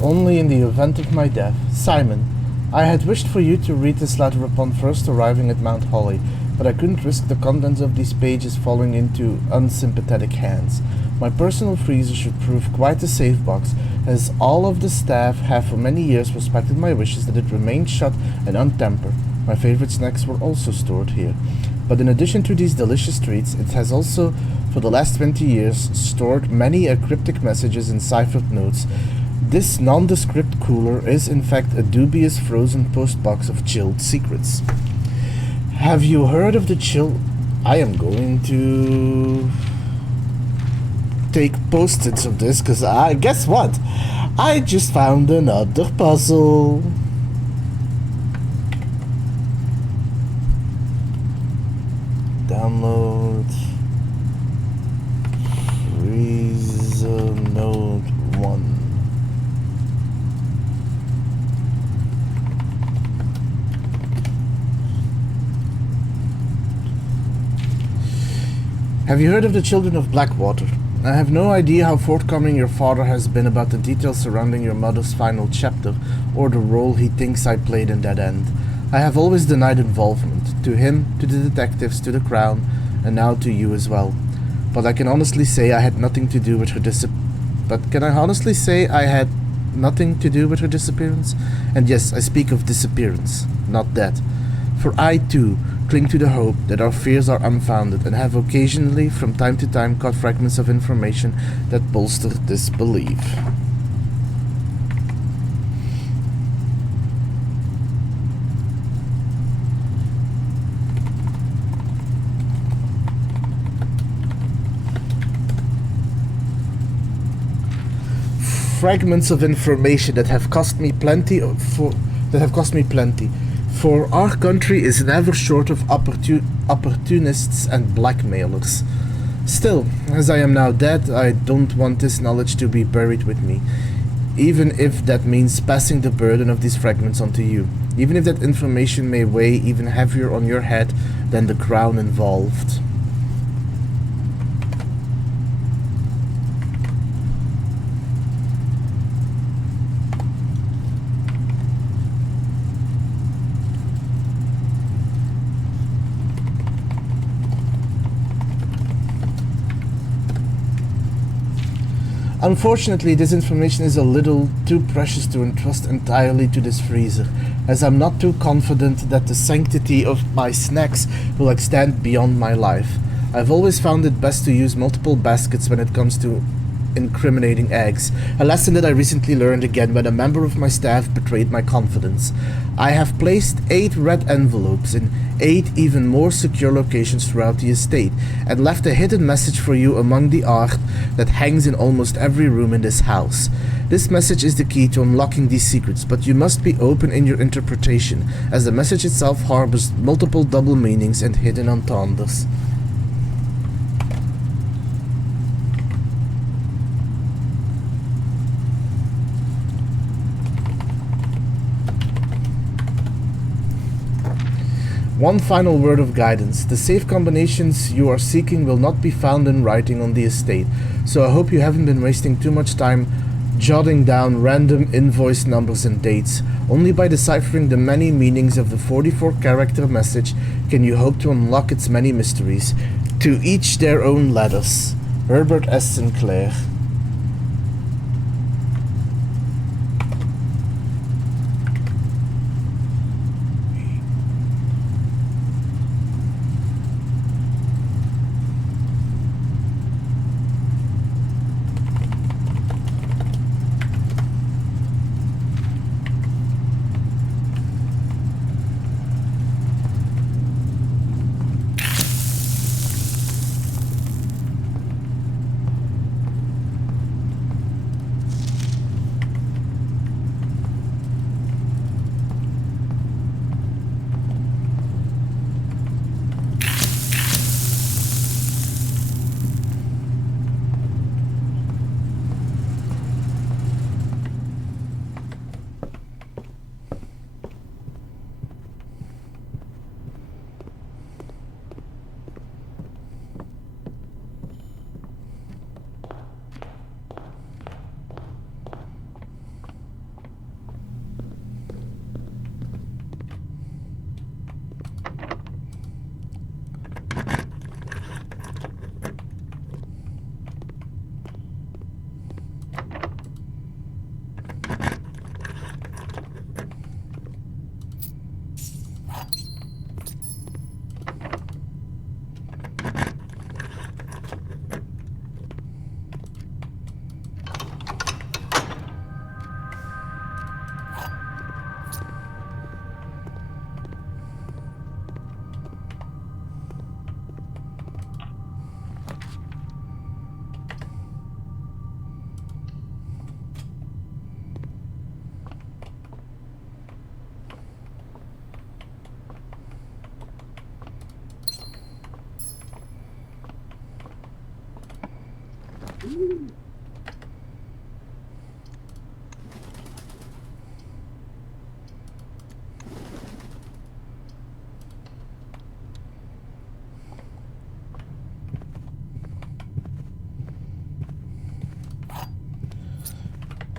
Only in the event of my death. Simon, I had wished for you to read this letter upon first arriving at Mount Holly, but I couldn't risk the contents of these pages falling into unsympathetic hands. My personal freezer should prove quite a safe box, as all of the staff have for many years respected my wishes that it remain shut and untempered. My favorite snacks were also stored here. But in addition to these delicious treats, it has also, for the last 20 years, stored many cryptic messages and ciphered notes. This nondescript cooler is in fact a dubious frozen postbox of chilled secrets. Have you heard of the chill? I am going to take post-its of this because guess what? I just found another puzzle. Download Freezer Note 1. Have you heard of the Children of Blackwater? I have no idea how forthcoming your father has been about the details surrounding your mother's final chapter, or the role he thinks I played in that end. I have always denied involvement, to him, to the detectives, to the Crown, and now to you as well. But I can honestly say I had nothing to do with her disappearance? And yes, I speak of disappearance, not death. For I, too, cling to the hope that our fears are unfounded and have occasionally, from time to time, caught fragments of information that bolster this belief. Fragments of information that have cost me plenty. For our country is never short of opportunists and blackmailers. Still, as I am now dead, I don't want this knowledge to be buried with me, even if that means passing the burden of these fragments on to you. Even if that information may weigh even heavier on your head than the crown involved. Unfortunately, this information is a little too precious to entrust entirely to this freezer, as I'm not too confident that the sanctity of my snacks will extend beyond my life. I've always found it best to use multiple baskets when it comes to incriminating eggs, a lesson that I recently learned again when a member of my staff betrayed my confidence. I have placed 8 red envelopes in 8 even more secure locations throughout the estate, and left a hidden message for you among the art that hangs in almost every room in this house. This message is the key to unlocking these secrets, but you must be open in your interpretation, as the message itself harbors multiple double meanings and hidden entendres. One final word of guidance. The safe combinations you are seeking will not be found in writing on the estate, so I hope you haven't been wasting too much time jotting down random invoice numbers and dates. Only by deciphering the many meanings of the 44-character message can you hope to unlock its many mysteries. To each their own letters. Herbert S. Sinclair.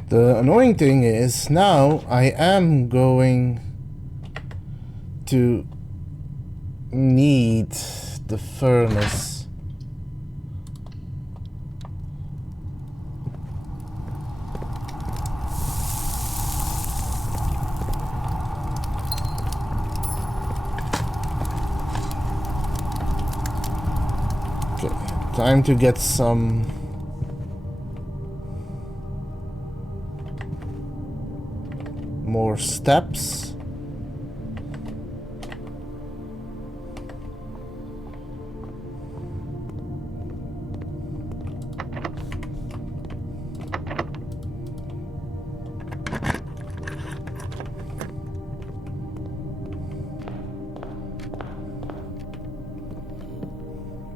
The annoying thing is, now I am going to need the furnace. Okay, time to get some more steps.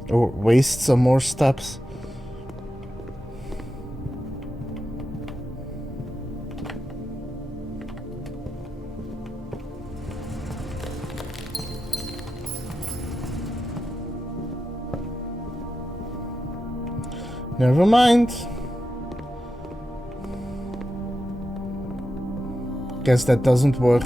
Or waste some more steps. Never mind. Guess that doesn't work.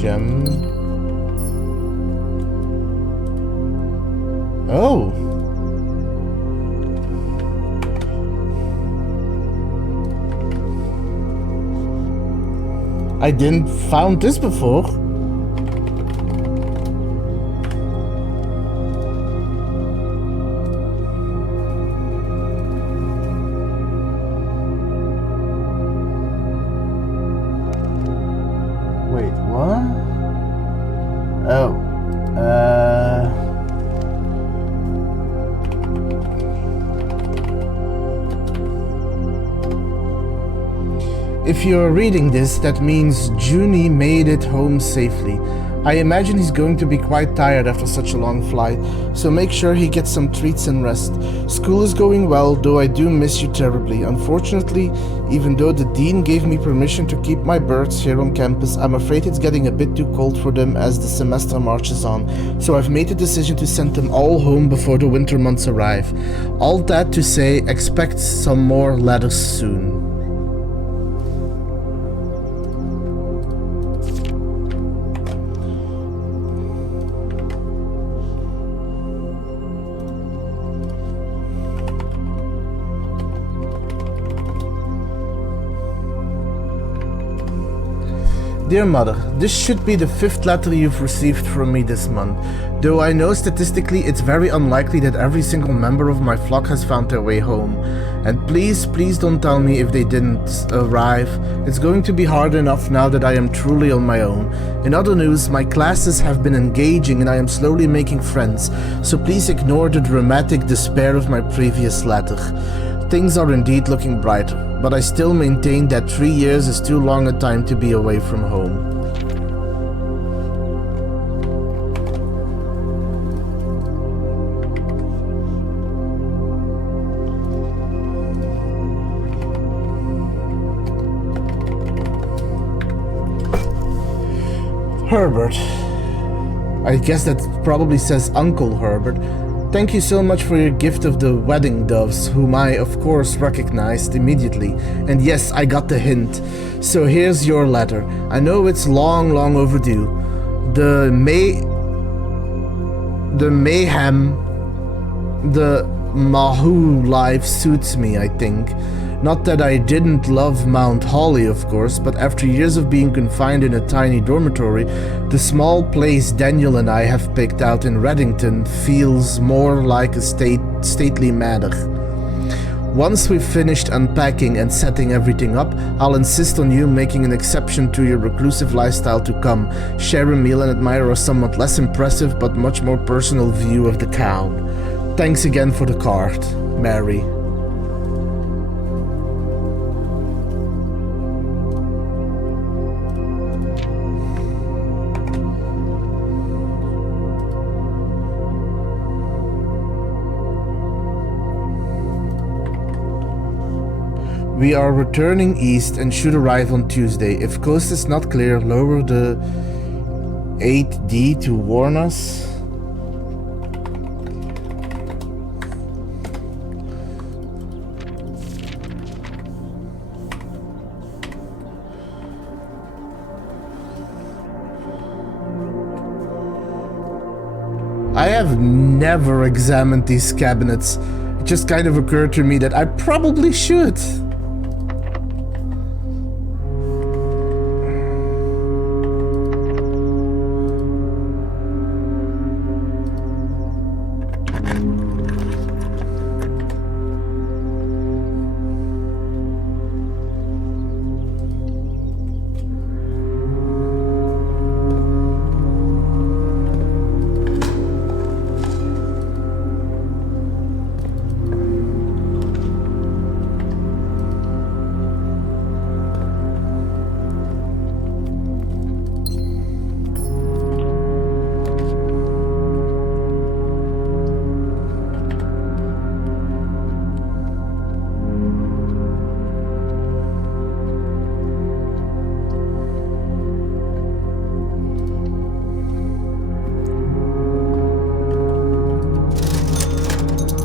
Gem. Oh. I didn't found this before. Wait, what? Oh. If you're reading this, that means Junie made it home safely. I imagine he's going to be quite tired after such a long flight, so make sure he gets some treats and rest. School is going well, though I do miss you terribly. Unfortunately, even though the dean gave me permission to keep my birds here on campus, I'm afraid it's getting a bit too cold for them as the semester marches on, so I've made the decision to send them all home before the winter months arrive. All that to say, expect some more letters soon. Dear Mother, this should be the 5th letter you've received from me this month, though I know statistically it's very unlikely that every single member of my flock has found their way home. And please don't tell me if they didn't arrive. It's going to be hard enough now that I am truly on my own. In other news, my classes have been engaging and I am slowly making friends, so please ignore the dramatic despair of my previous letter. Things are indeed looking brighter, but I still maintain that 3 years is too long a time to be away from home. Herbert. I guess that probably says Uncle Herbert. Thank you so much for your gift of the wedding doves, whom I, of course, recognized immediately. And yes, I got the hint. So here's your letter. I know it's long overdue. The Mahou life suits me, I think. Not that I didn't love Mount Holly, of course, but after years of being confined in a tiny dormitory, the small place Daniel and I have picked out in Reddington feels more like a stately manor. Once we've finished unpacking and setting everything up, I'll insist on you making an exception to your reclusive lifestyle to come, share a meal and admire a somewhat less impressive but much more personal view of the town. Thanks again for the card, Mary. We are returning east and should arrive on Tuesday. If coast is not clear, lower the 8D to warn us. I have never examined these cabinets. It just kind of occurred to me that I probably should.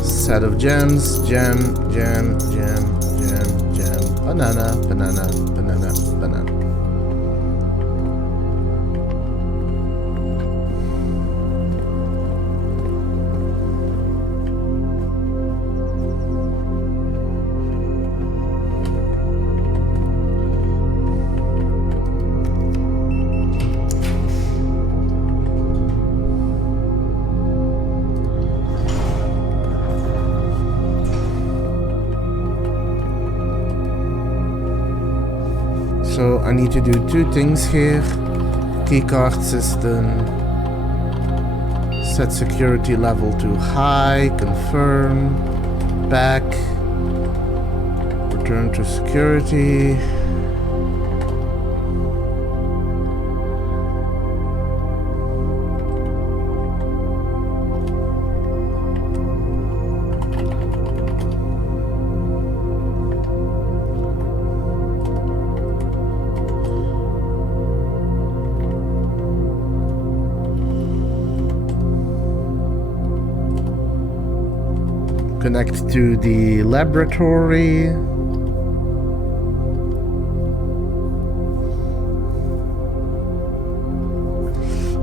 Set of gems, gem, gem, gem, gem, gem, banana, banana, banana, banana. So I need to do two things here. Keycard system. Set security level to high. Confirm. Back. Return to security. Connect to the laboratory. I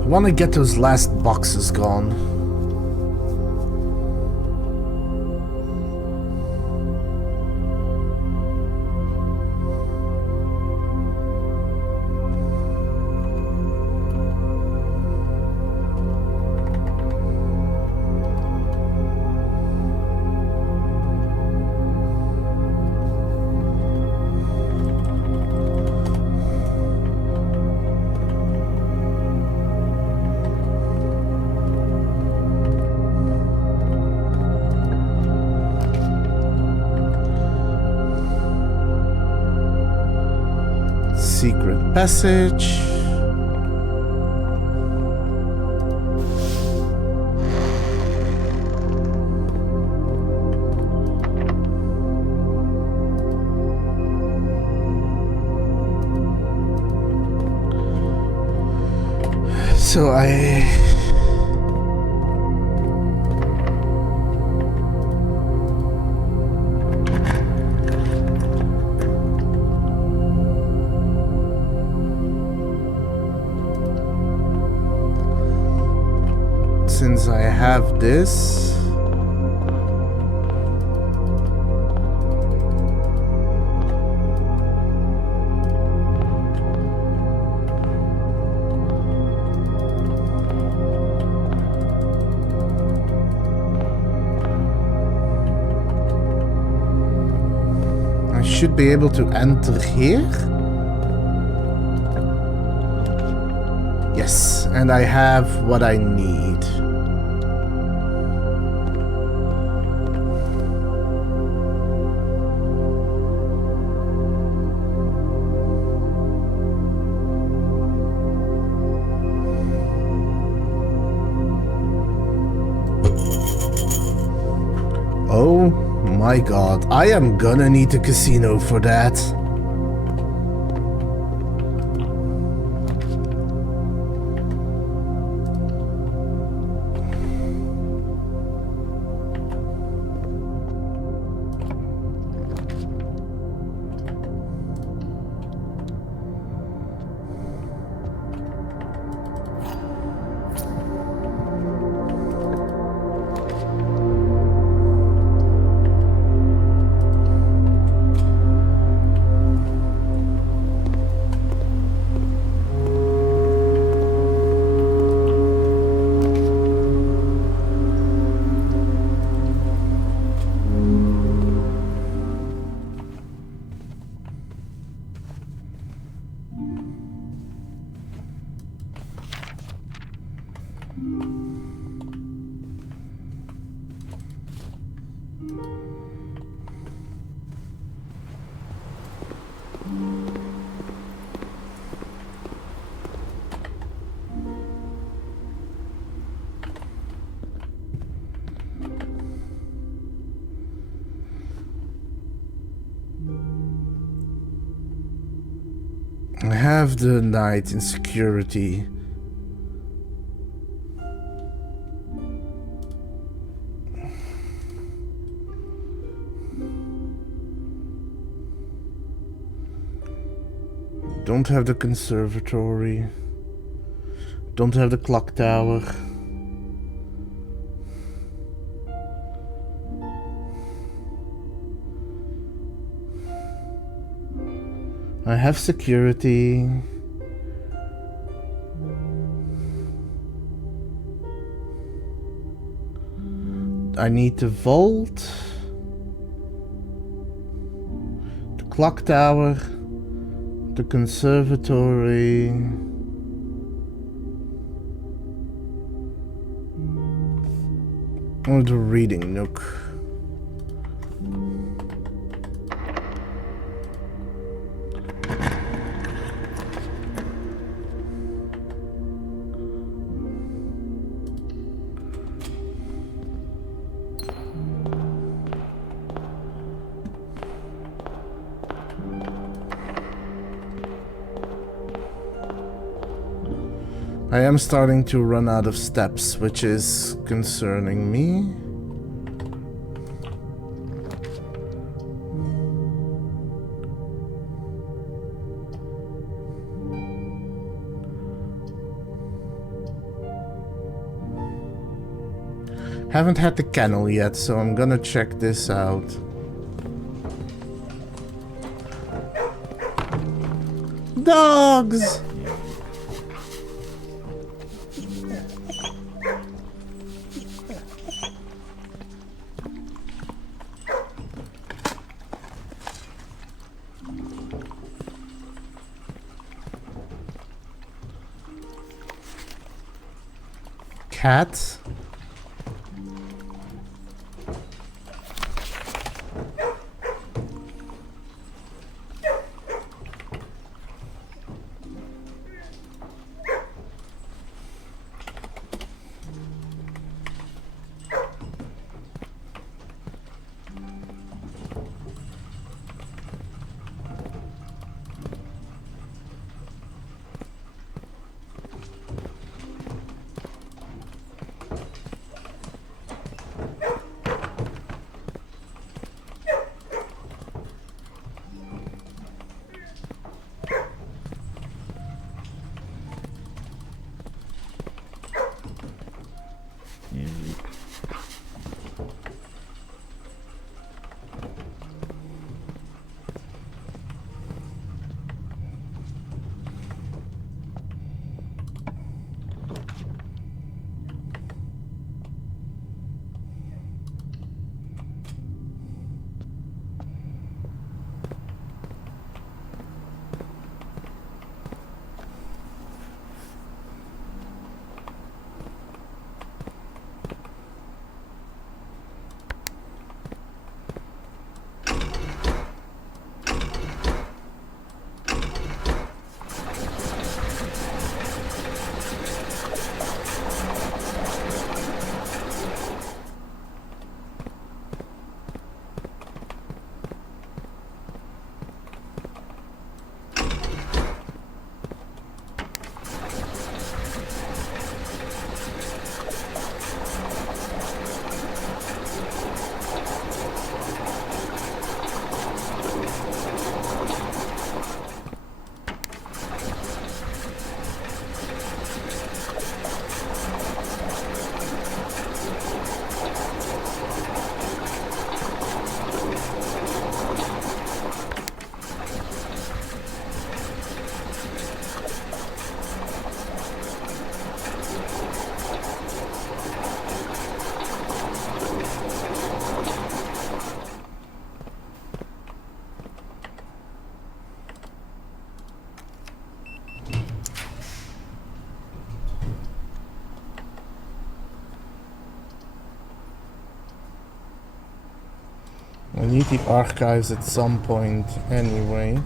want to get those last boxes gone. Secret passage. So since I have this, I should be able to enter here. Yes, and I have what I need. Oh My god, I am gonna need a casino for that. I have the night in security. Don't have the conservatory. Don't have the clock tower. I have security. I need the vault, the clock tower, the conservatory, or the reading nook. I am starting to run out of steps, which is concerning me. Haven't had the kennel yet, so I'm gonna check this out. Dogs! Cat? I need the archives at some point anyway.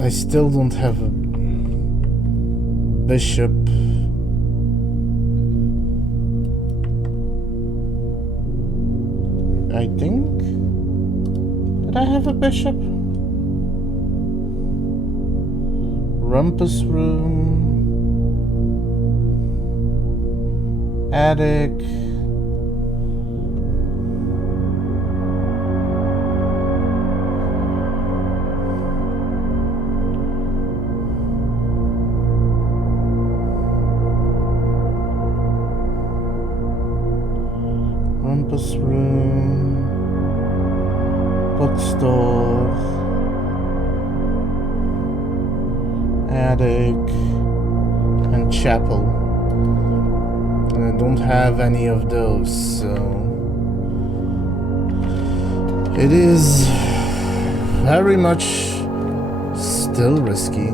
I still don't have a bishop. I think. Did I have a bishop? Rumpus room. Attic. Rumpus room. Bookstore. Attic. And chapel. And I don't have any of those, so it is very much still risky.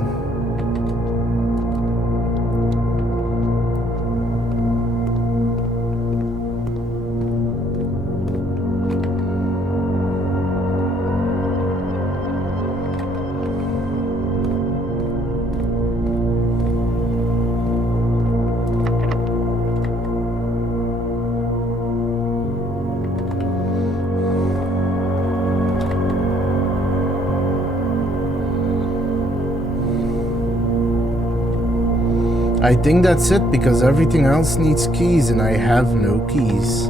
I think that's it, because everything else needs keys and I have no keys.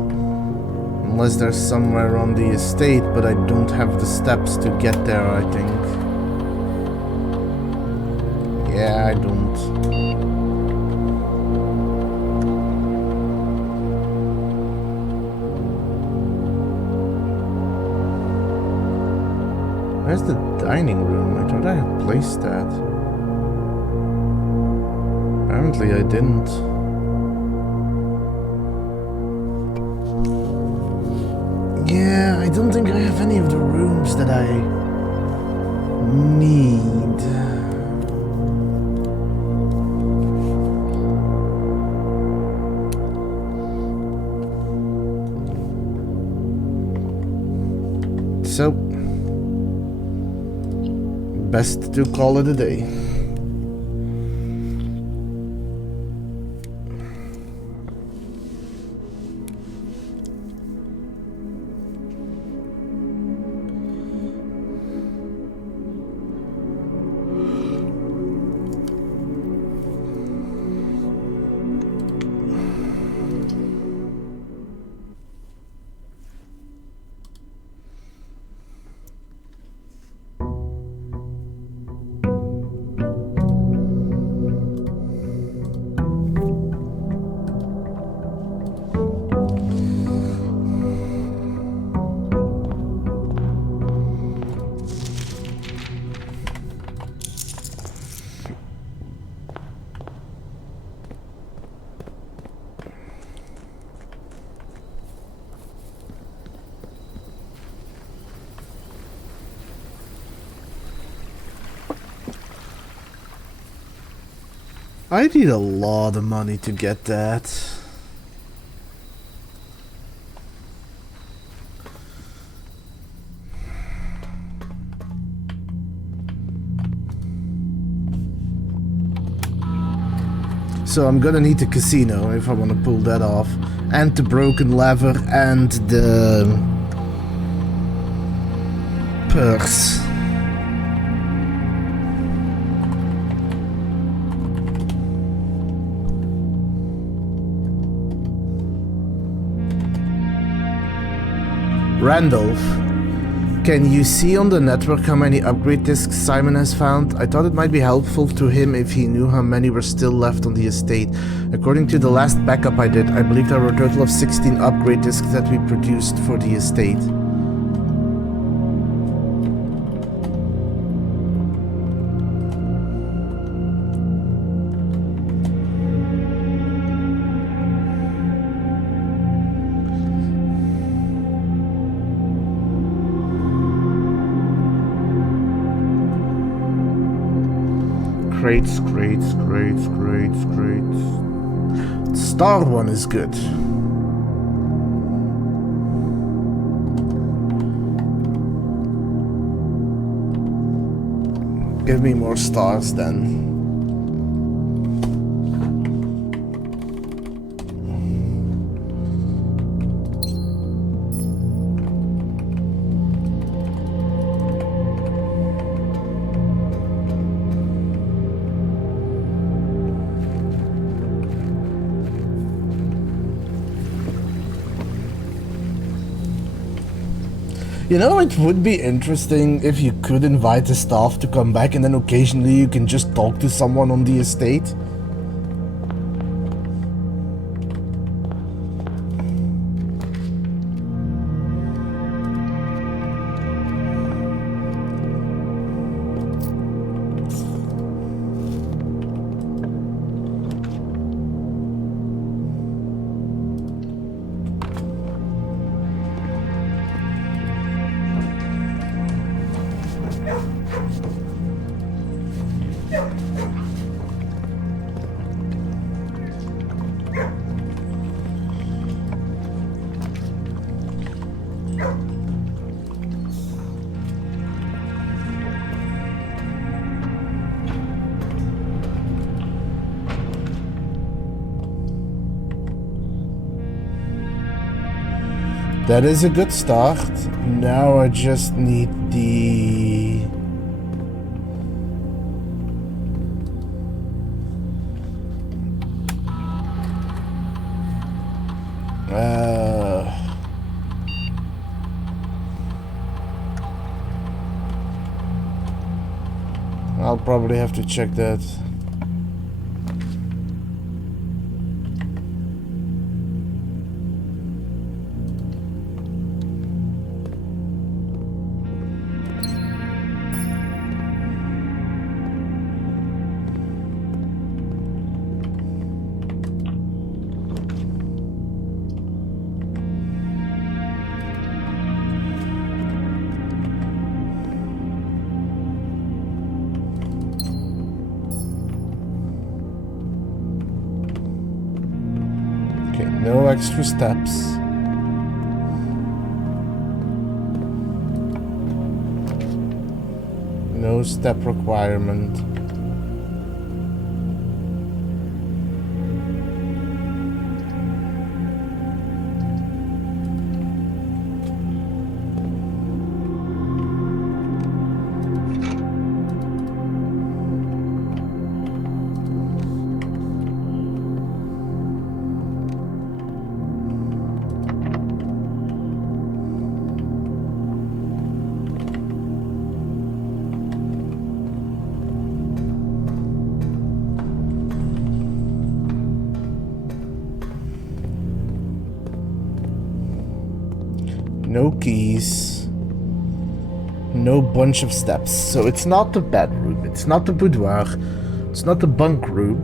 Unless there's somewhere on the estate, but I don't have the steps to get there, I think. Yeah, I don't. Where's the dining room? I thought I had placed that. Apparently I didn't. Yeah, I don't think I have any of the rooms that I need. So, best to call it a day. I need a lot of money to get that. So I'm gonna need the casino if I want to pull that off. And the broken lever and the purse. Randolph. Can you see on the network how many upgrade discs Simon has found? I thought it might be helpful to him if he knew how many were still left on the estate. According to the last backup I did, I believe there were a total of 16 upgrade discs that we produced for the estate. Crates. Star one is good. Give me more stars then. You know, it would be interesting if you could invite the staff to come back and then occasionally you can just talk to someone on the estate. That is a good start. Now I just need the... I'll probably have to check that. No extra steps. No step requirement. No keys. No bunch of steps. So it's not the bedroom. It's not the boudoir. It's not the bunk room.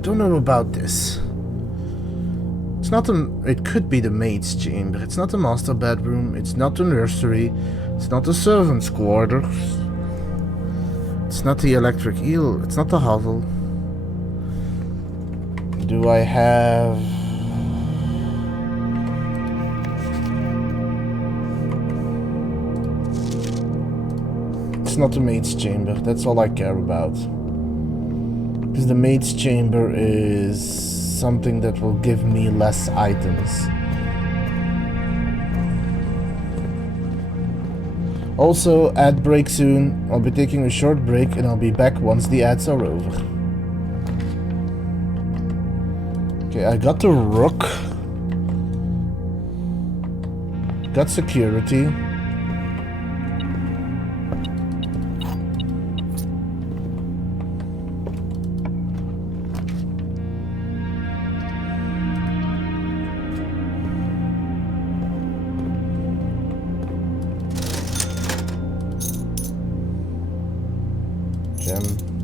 Don't know about this. It's not the... It could be the maid's chamber. It's not the master bedroom. It's not the nursery. It's not the servant's quarters. It's not the electric eel. It's not the hovel. Do I have... It's not the maid's chamber. That's all I care about. Because the maid's chamber is something that will give me less items. Also, ad break soon. I'll be taking a short break and I'll be back once the ads are over. Okay, I got the rook. Got security.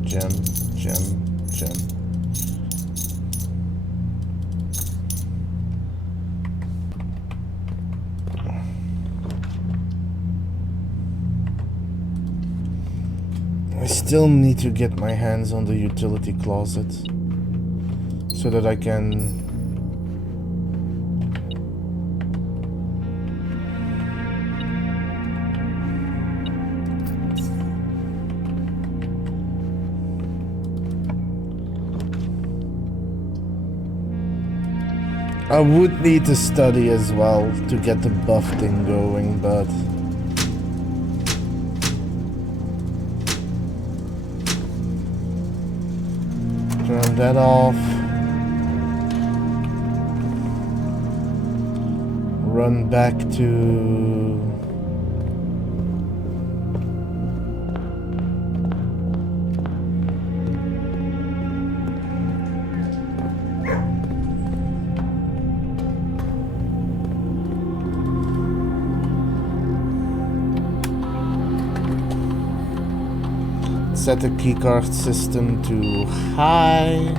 Gem. I still need to get my hands on the utility closet so that I can I would need to study as well to get the buff thing going, but turn that off. Run back to set the keycard system to high.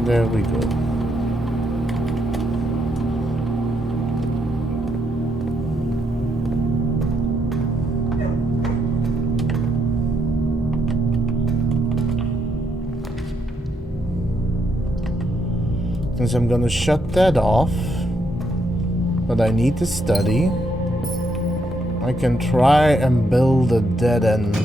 There we go. Since I'm gonna shut that off, but I need to study, I can try and build a dead end.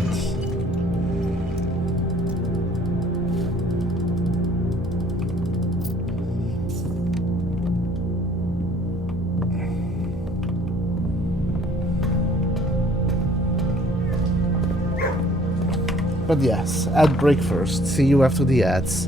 But yes, ad break first. See you after the ads.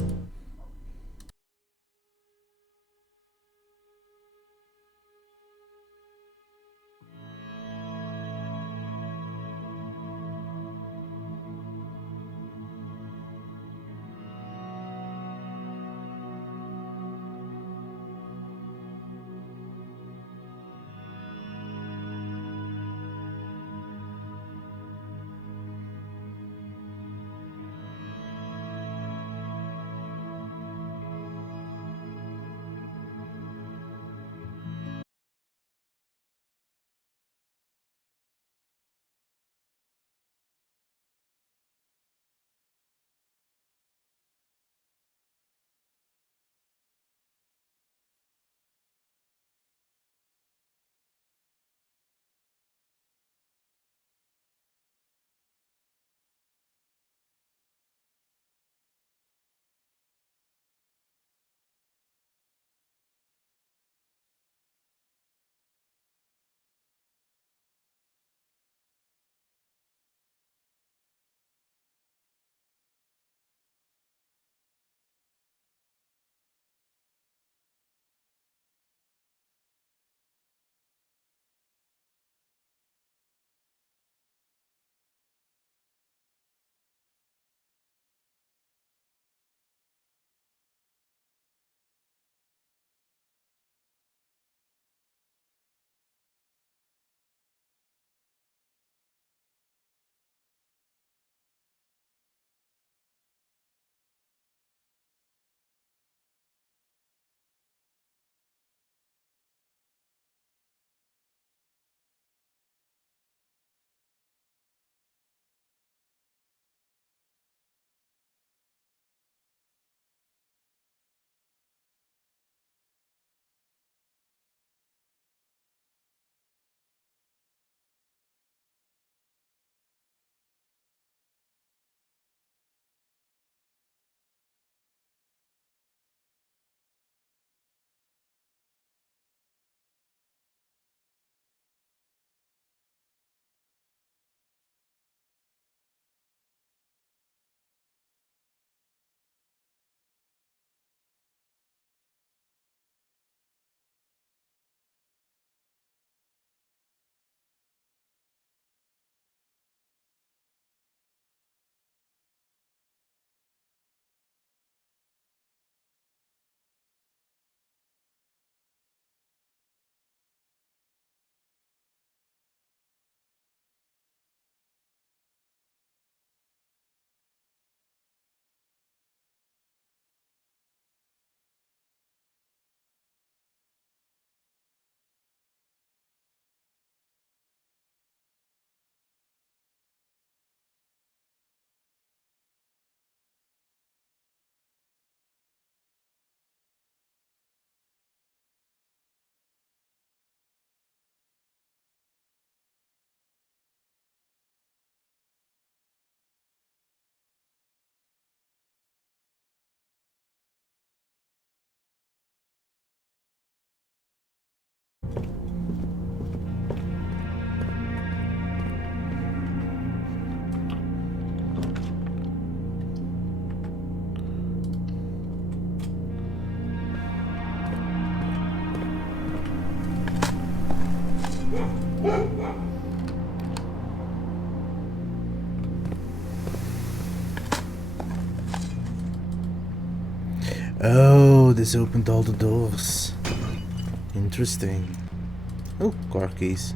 Oh, this opened all the doors. Interesting. Oh, car keys.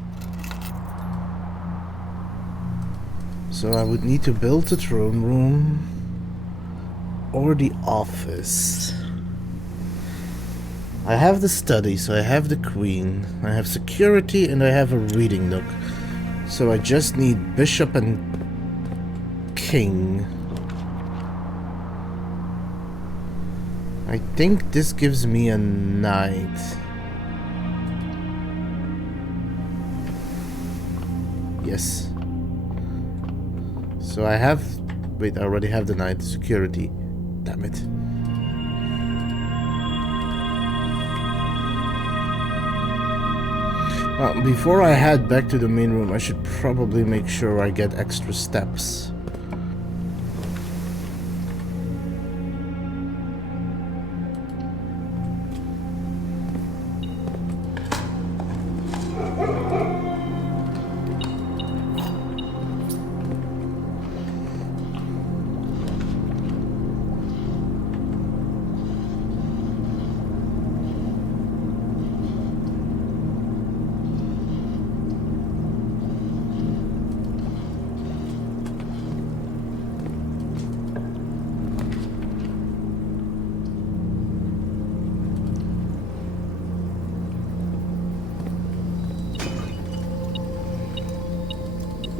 So I would need to build the throne room or the office. I have the study, so I have the queen. I have security and I have a reading nook. So I just need bishop and king. I think this gives me a knight. Yes. So I have... Wait, I already have the knight. Security. Damn it. Before I head back to the main room, I should probably make sure I get extra steps.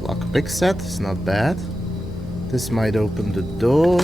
Lockpick set is not bad. This might open the door.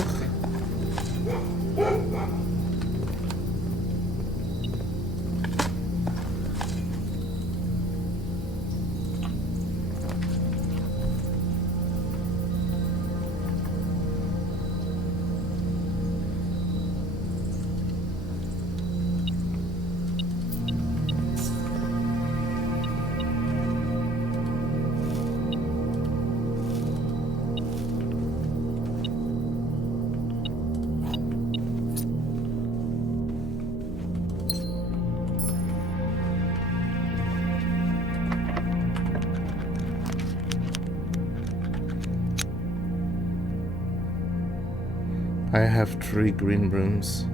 I have 3 green rooms.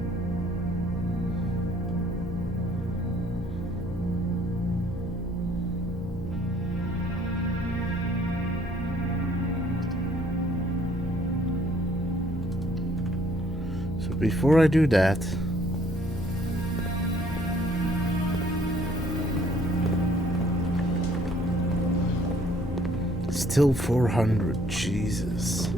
So before I do that, still 400, Jesus.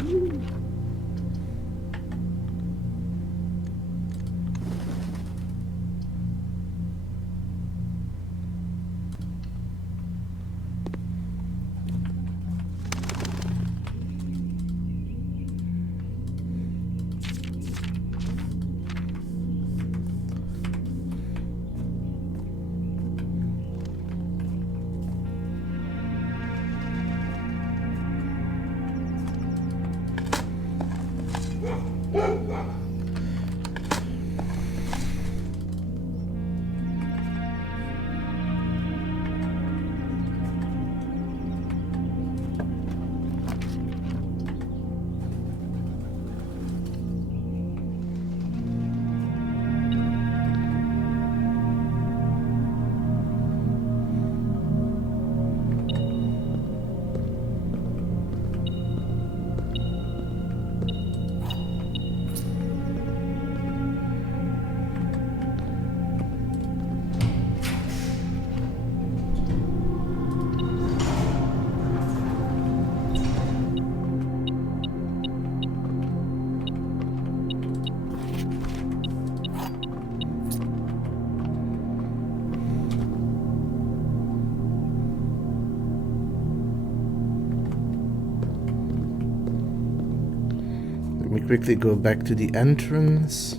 Let me quickly go back to the entrance.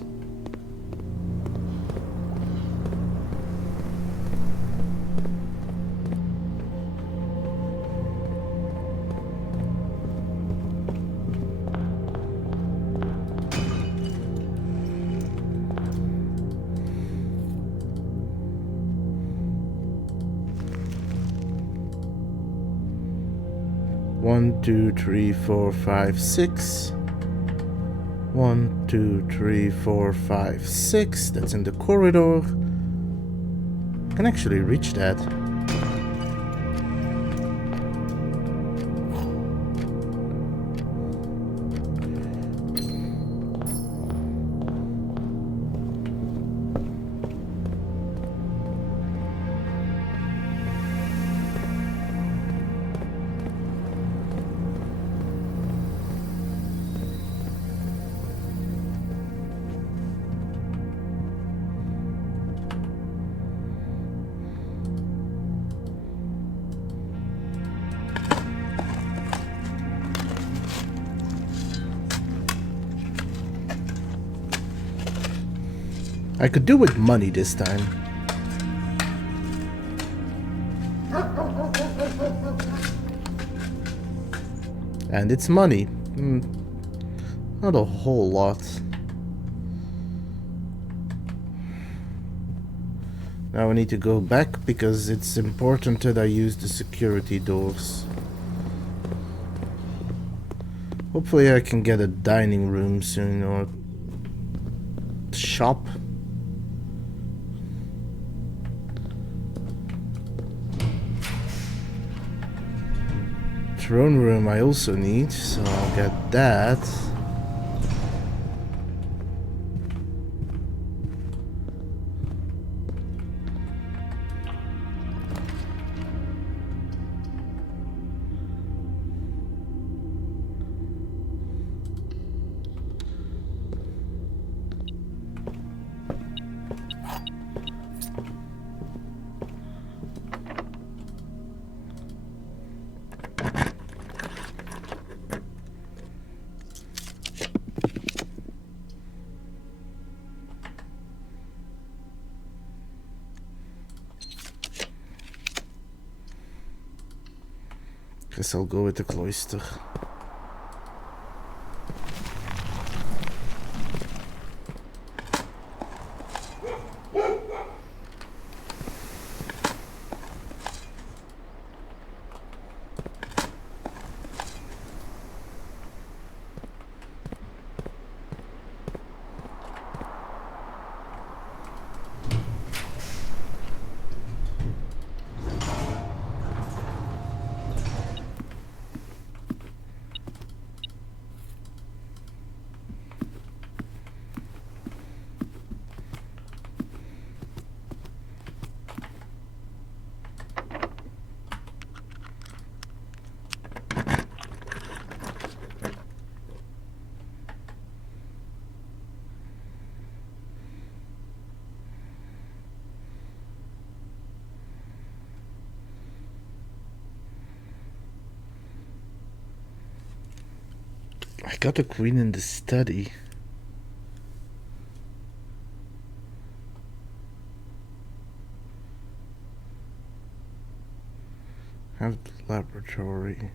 One, two, three, four, five, six. 1, 2, 3, 4, 5, 6. That's in the corridor. I can actually reach that. I could do with money this time. And it's money. Not a whole lot. Now I need to go back because it's important that I use the security doors. Hopefully I can get a dining room soon or shop. Throne room I also need, so I'll get that. Guess I'll go with the cloister. I got a queen in the study. Have the laboratory.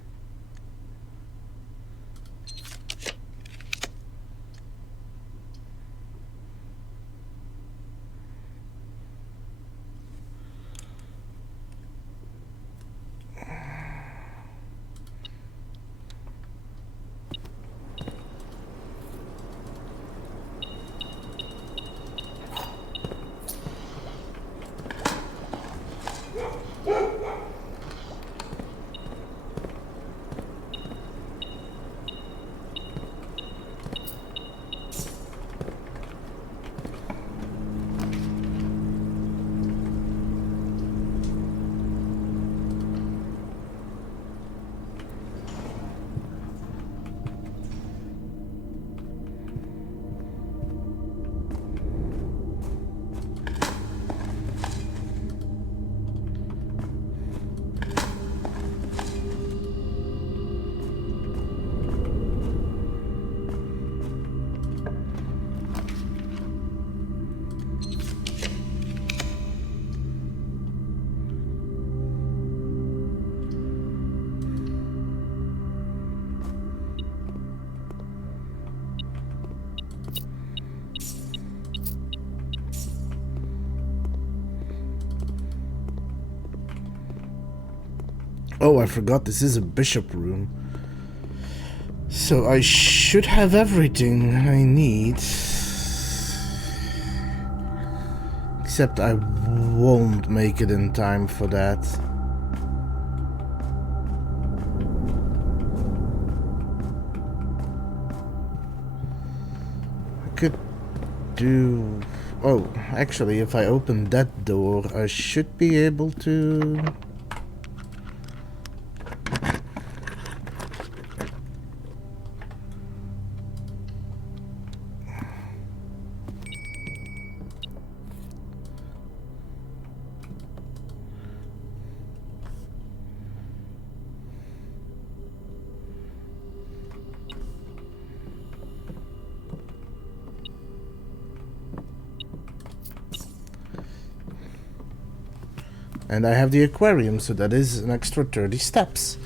Oh, I forgot this is a bishop room. So I should have everything I need. Except I won't make it in time for that. I could do... Oh, actually, if I open that door, I should be able to... And I have the aquarium, so that is an extra 30 steps.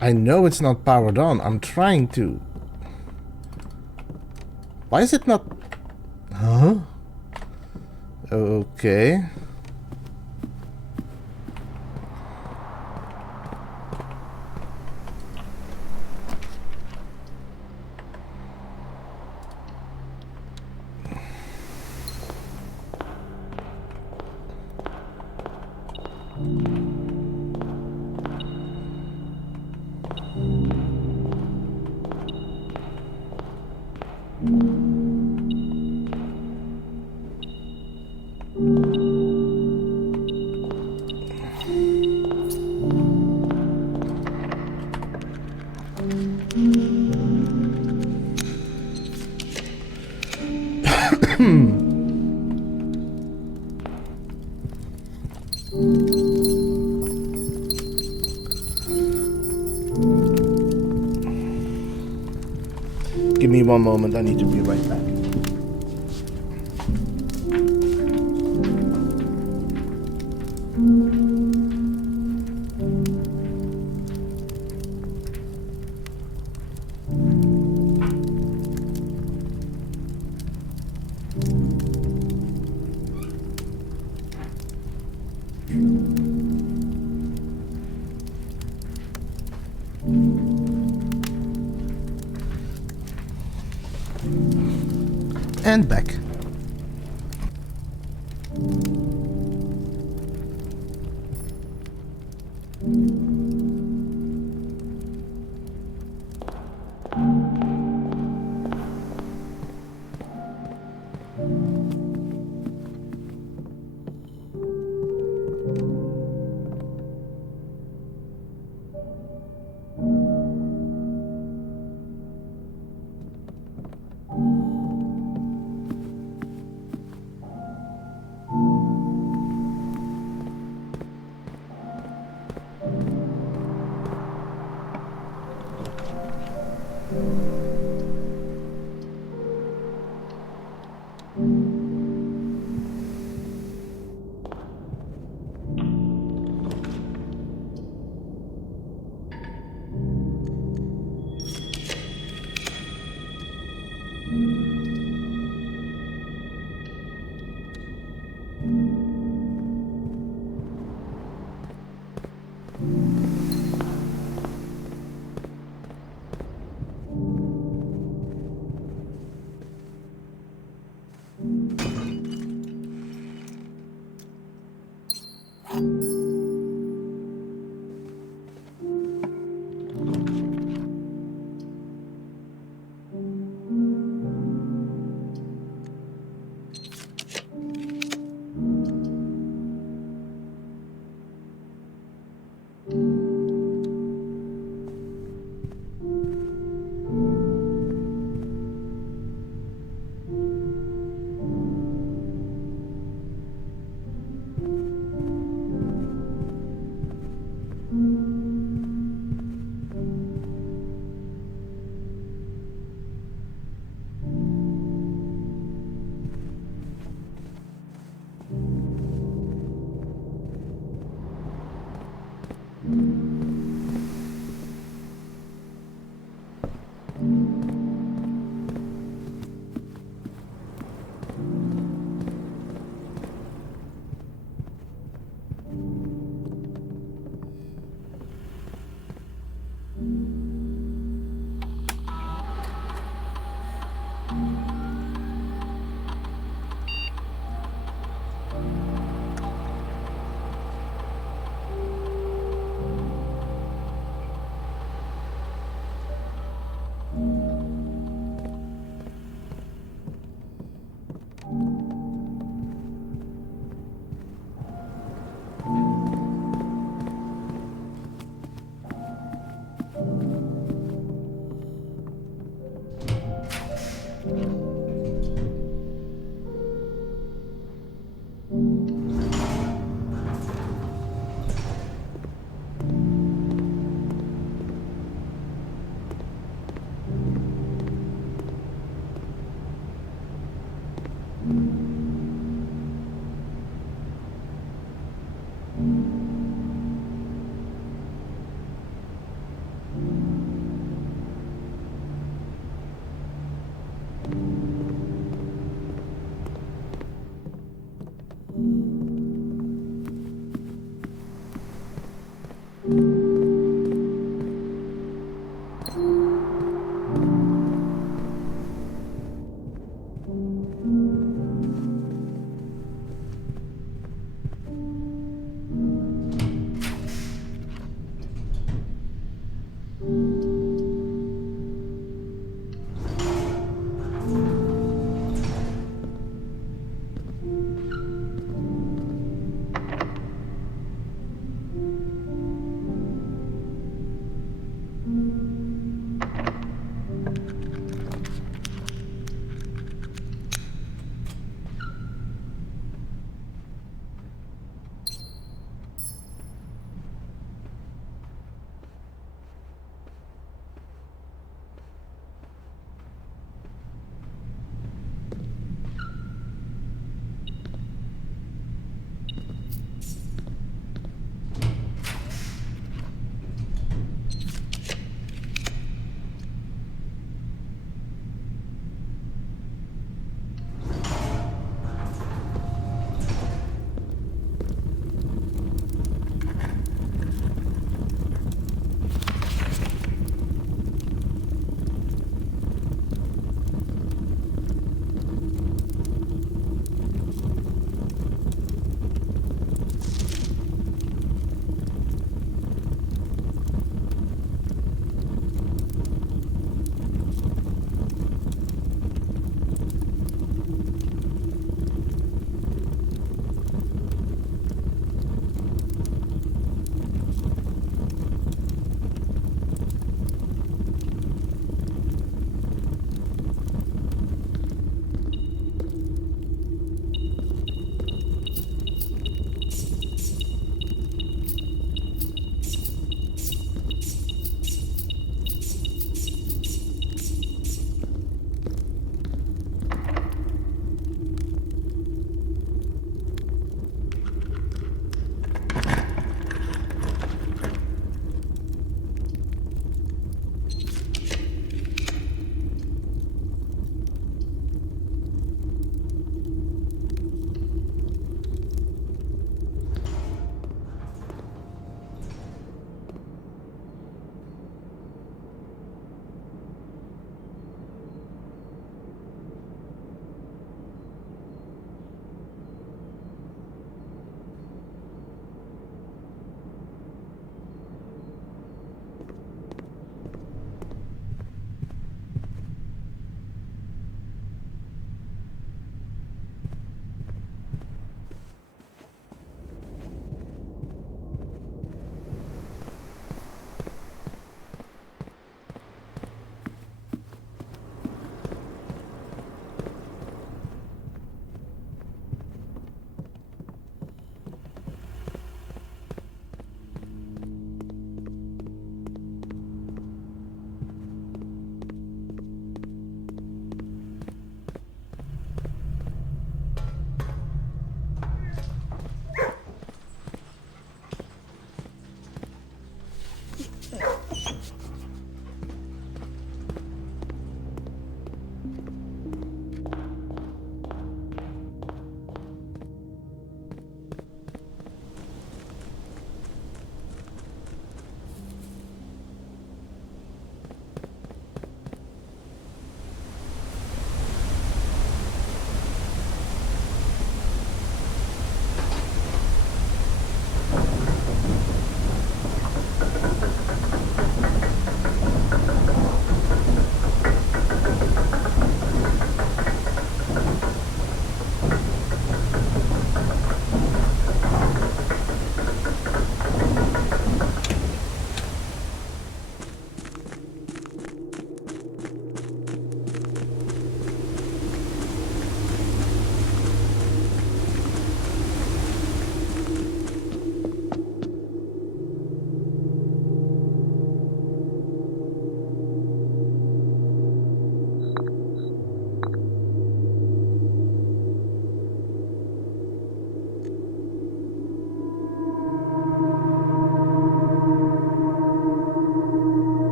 I know it's not powered on. I'm trying to. Why is it not? Huh? Okay. Give me one moment, I need to be right back. And back.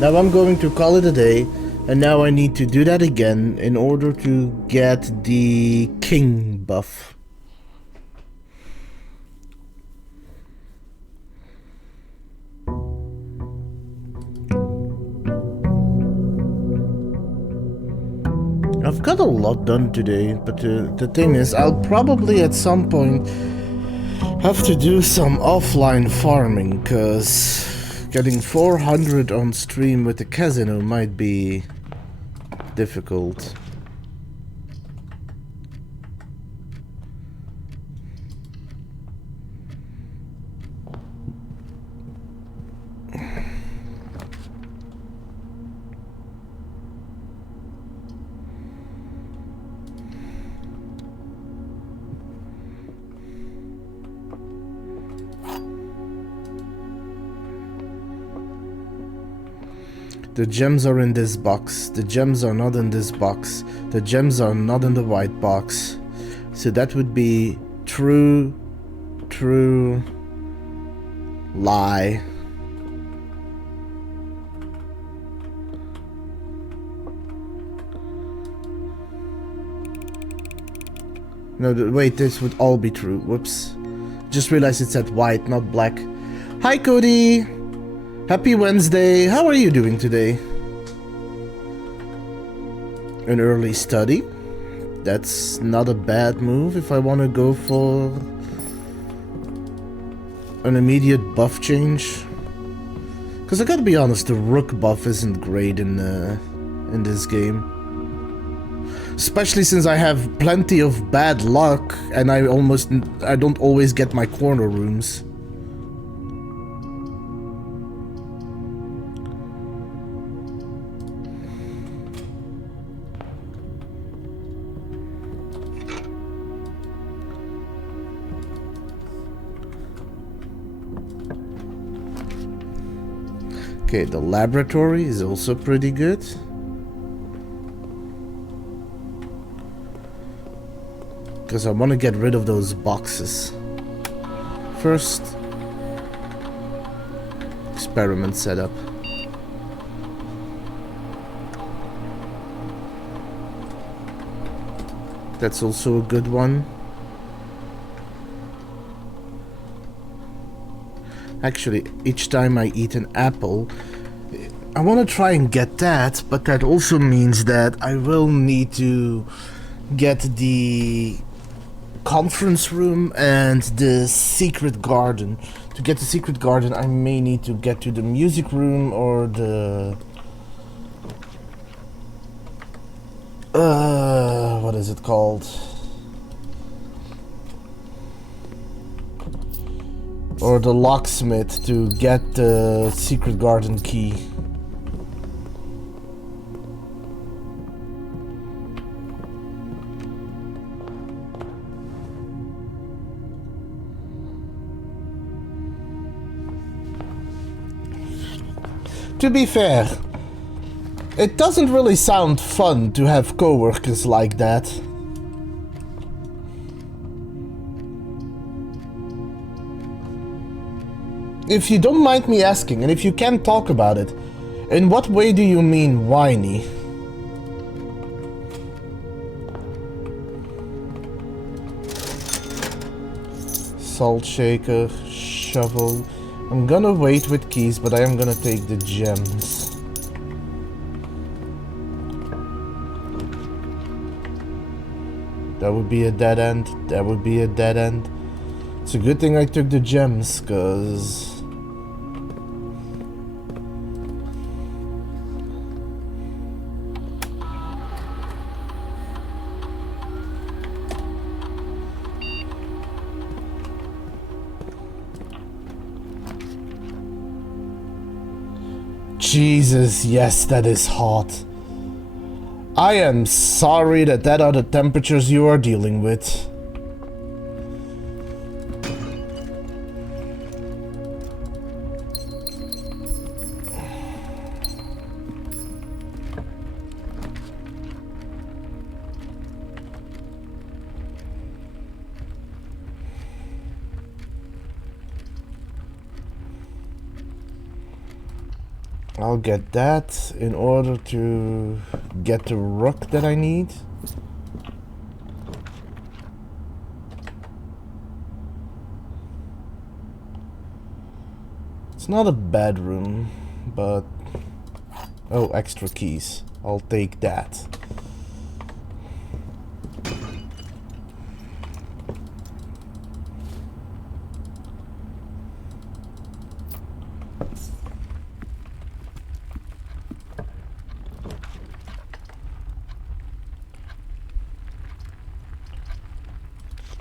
Now I'm going to call it a day, and now I need to do that again in order to get the king buff. I've got a lot done today, but the thing is, I'll probably at some point have to do some offline farming, cause getting 400 on stream with the casino might be difficult. The gems are in this box. The gems are not in this box. The gems are not in the white box. So that would be true, lie. No, wait, this would all be true. Whoops. Just realized it said white, not black. Hi, Cody! Happy Wednesday. How are you doing today? An early study. That's not a bad move if I want to go for an immediate buff change. Because I gotta be honest, the rook buff isn't great in this game. Especially since I have plenty of bad luck and I don't always get my corner rooms. Okay, the laboratory is also pretty good. Because I want to get rid of those boxes. First, experiment setup. That's also a good one. Actually, each time I eat an apple, I want to try and get that, but that also means that I will need to get the conference room and the secret garden. To get the secret garden, I may need to get to the music room or the... what is it called? Or the locksmith to get the secret garden key. To be fair, it doesn't really sound fun to have coworkers like that. If you don't mind me asking, and if you can talk about it, in what way do you mean whiny? Salt shaker, shovel. I'm gonna wait with keys, but I am gonna take the gems. That would be a dead end. That would be a dead end. It's a good thing I took the gems, cause... Jesus, yes, that is hot. I am sorry that are the temperatures you are dealing with. I'll get that in order to get the rock that I need. It's not a bad room, but... Oh, extra keys. I'll take that.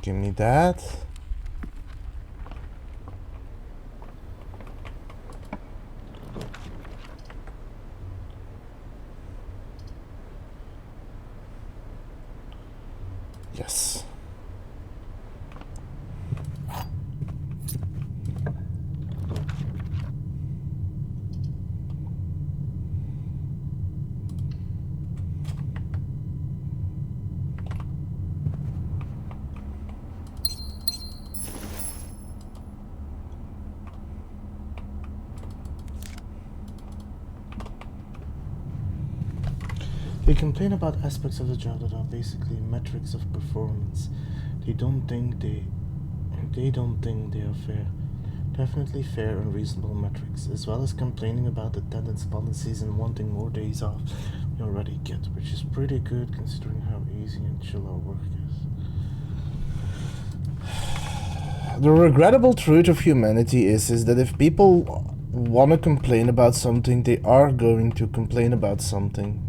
Give me that. Yes. They complain about aspects of the job that are basically metrics of performance. They don't think they are fair. Definitely fair and reasonable metrics, as well as complaining about attendance policies and wanting more days off we already get, which is pretty good considering how easy and chill our work is. The regrettable truth of humanity is that if people want to complain about something, they are going to complain about something.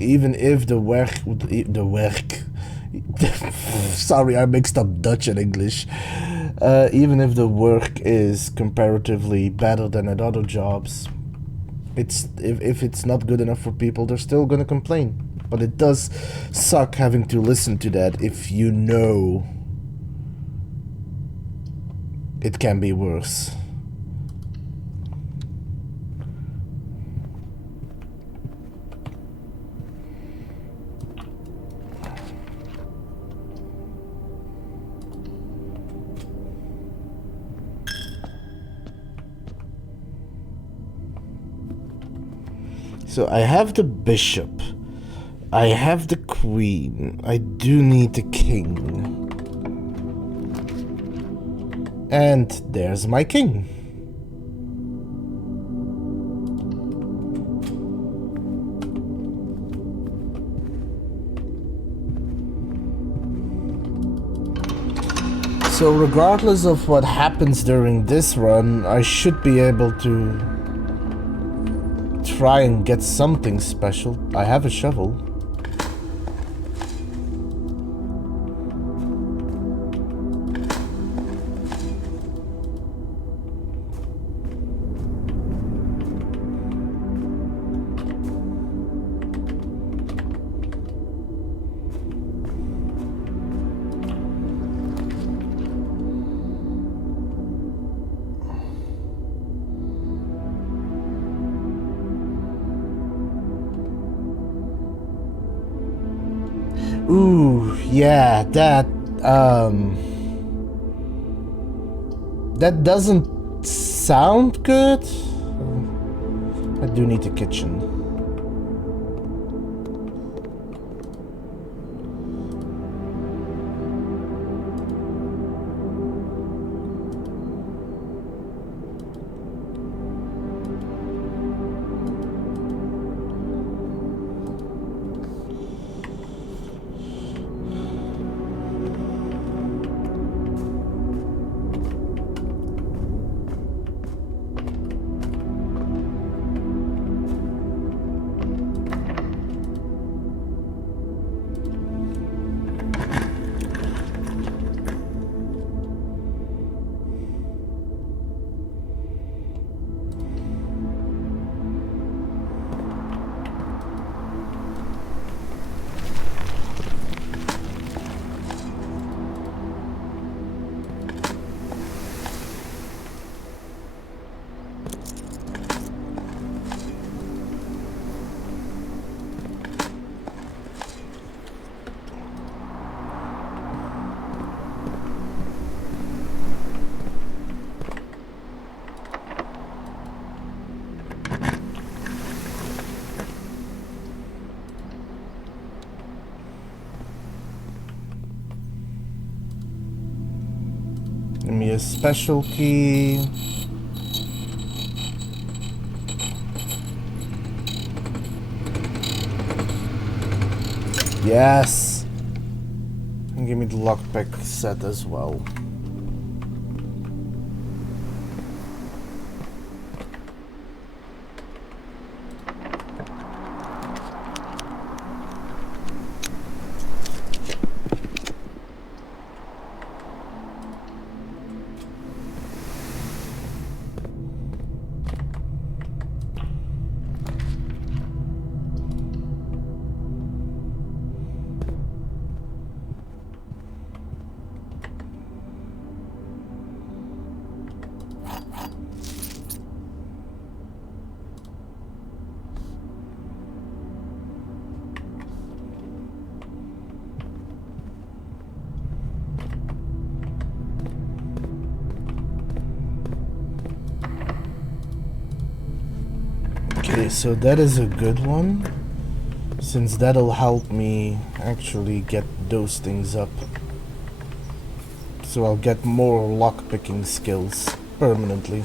Even if the work sorry, I mixed up Dutch and English. Even if the work is comparatively better than at other jobs, if it's not good enough for people, they're still gonna complain. But it does suck having to listen to that if you know it can be worse. So I have the bishop, I have the queen, I do need the king. And there's my king. So regardless of what happens during this run, I should be able to try and get something special. I have a shovel. Ooh, yeah, that doesn't sound good. I do need a kitchen. a special key. Yes! And give me the lockpick set as well. Okay, so that is a good one, since that'll help me actually get those things up. So I'll get more lockpicking skills permanently.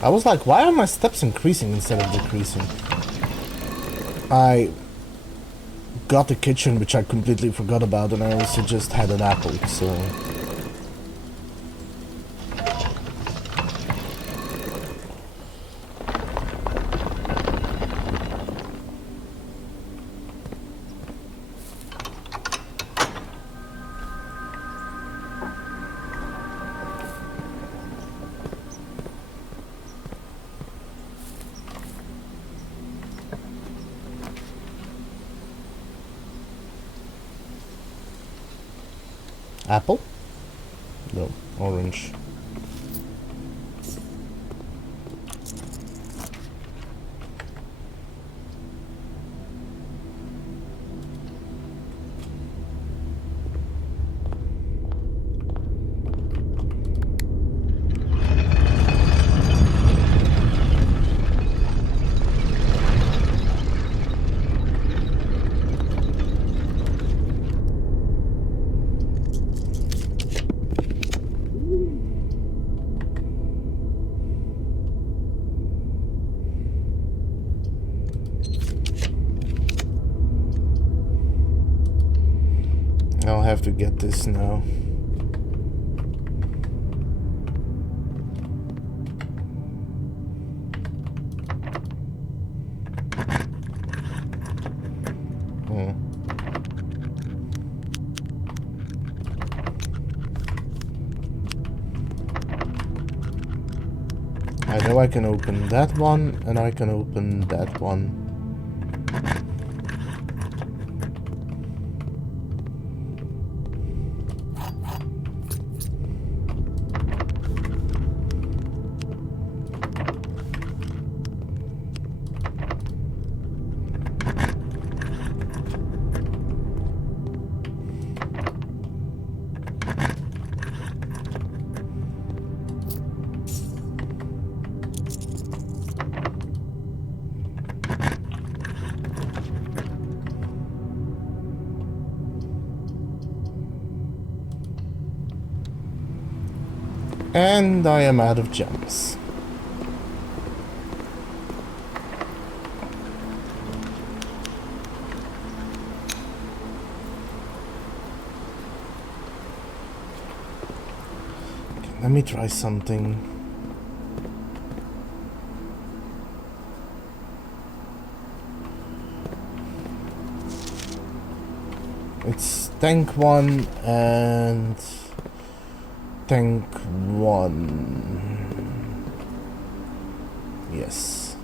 I was like, why are my steps increasing instead of decreasing? I got the kitchen, which I completely forgot about, and I also just had an apple, so... Apple? No, orange. I'll have to get this now. I know I can open that one, and I can open that one. And I am out of gems. Okay, let me try something. It's tank 1 and tank 1. Yes.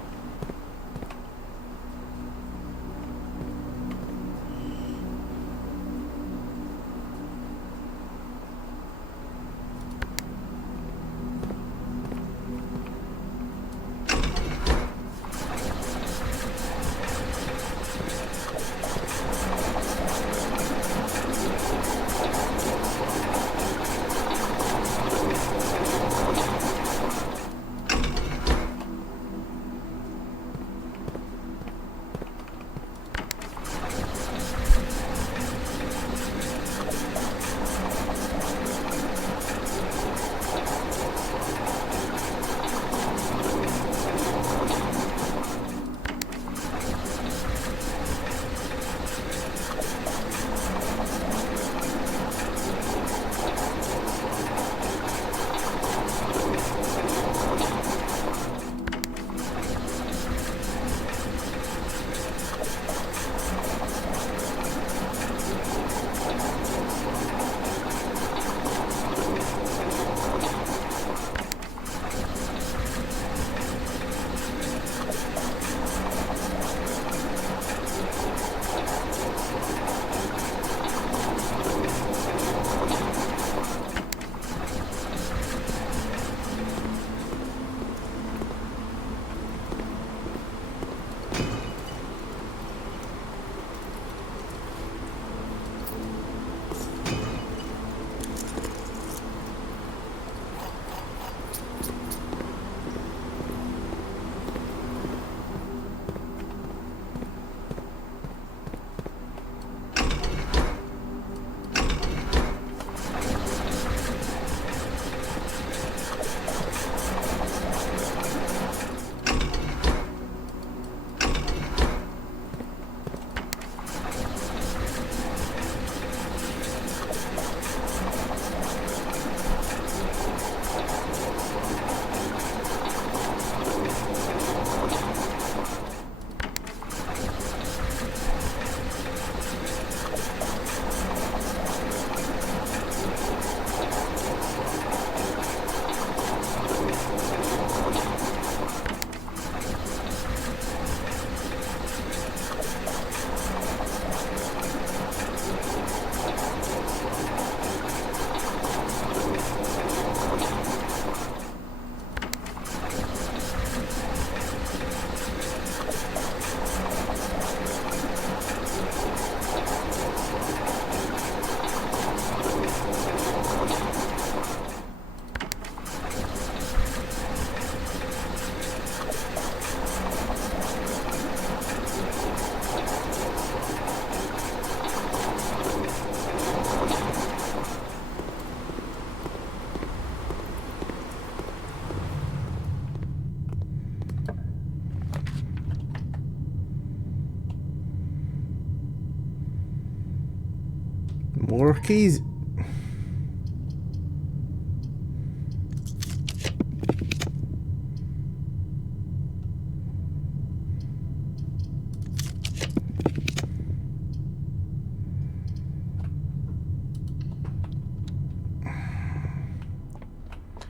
More keys.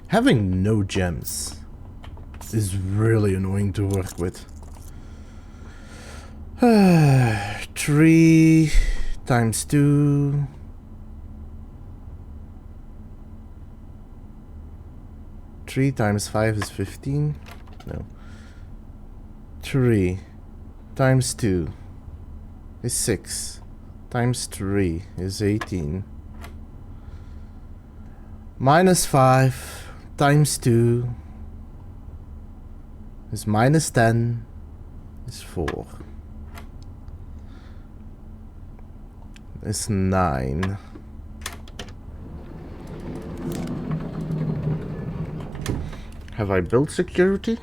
Having no gems is really annoying to work with. 3 times 2. Three times 5 is 15. No. 3 times 2 is 6. Times 3 is 18. Minus 5 times 2 is minus 10 is 4. Is 9. Have I built security?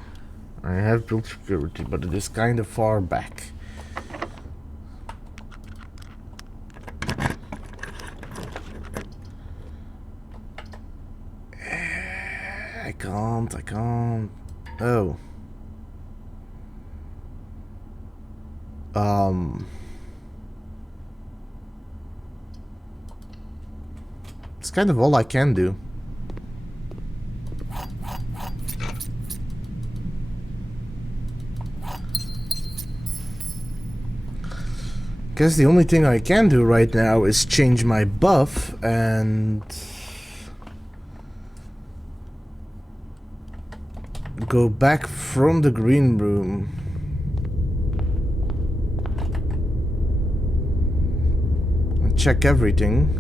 I have built security, but it is kind of far back. I can't. Oh. It's kind of all I can do. Guess the only thing I can do right now is change my buff and go back from the green room. And check everything.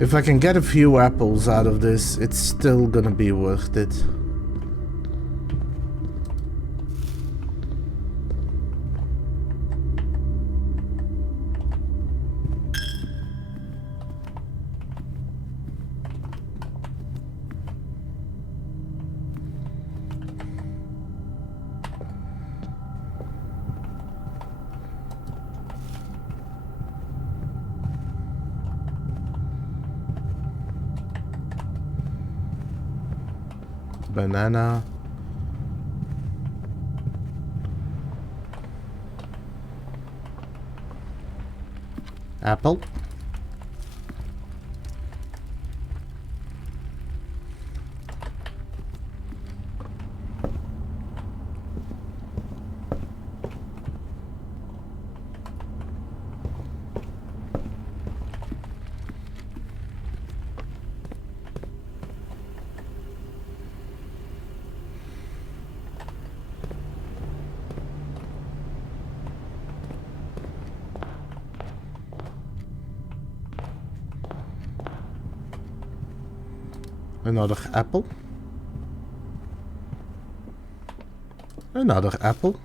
If I can get a few apples out of this, it's still gonna be worth it. Banana. Apple. Another apple. Another apple.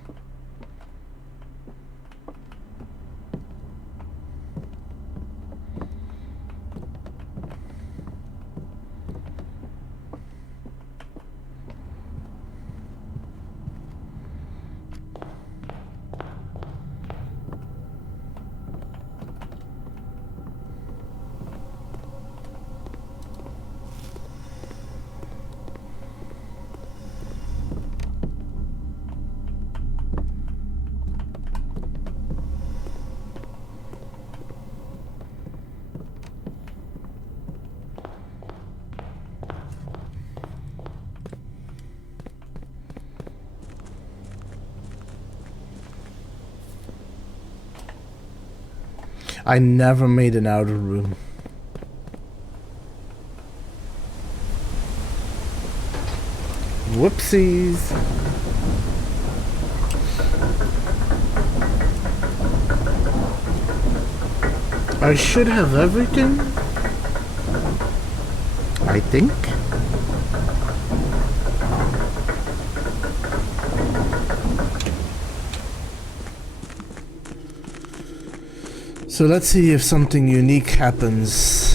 I never made an outer room. Whoopsies. I should have everything. I think. So let's see if something unique happens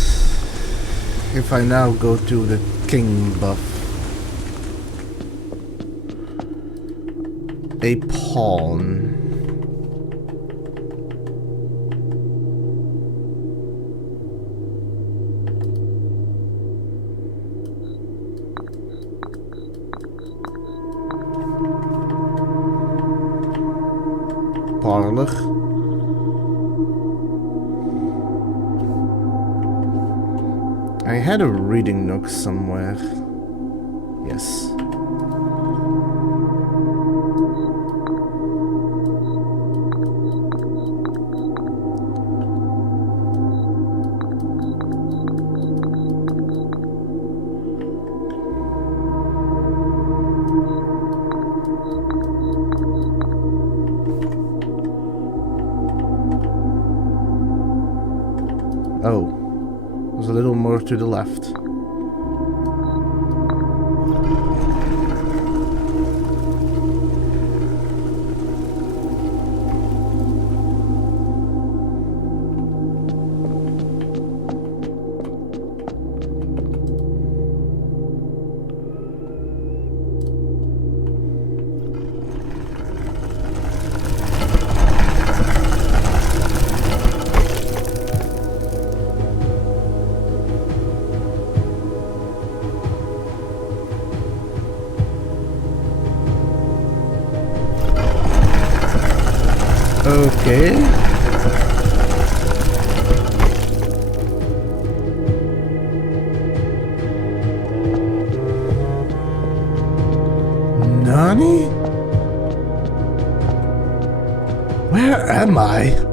if I now go to the king buff. A pawn. Parler. I had a reading nook somewhere. Yes. Oh. There's a little more to the left. Okay. Nani? Where am I?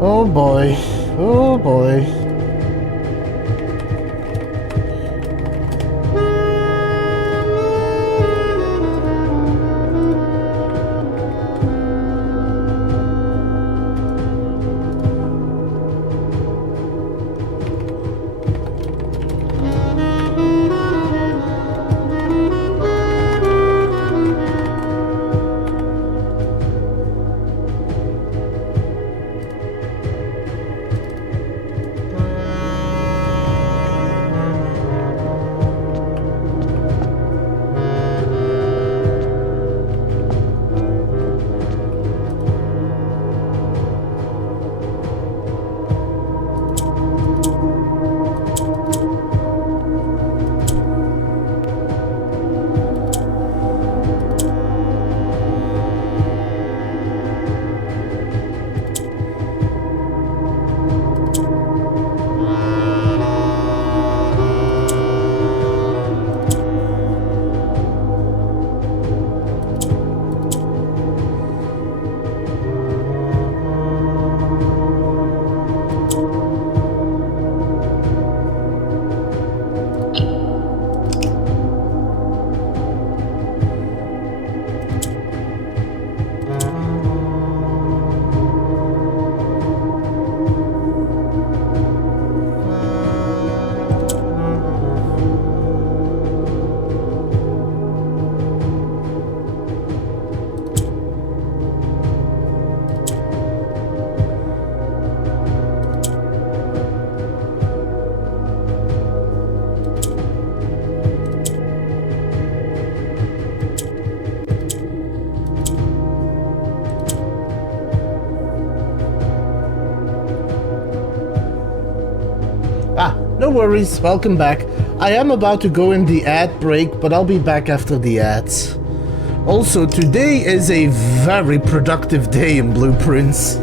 Oh boy. Oh boy. worries, welcome back. I am about to go in the ad break, but I'll be back after the ads. Also, today is a very productive day in Blueprints.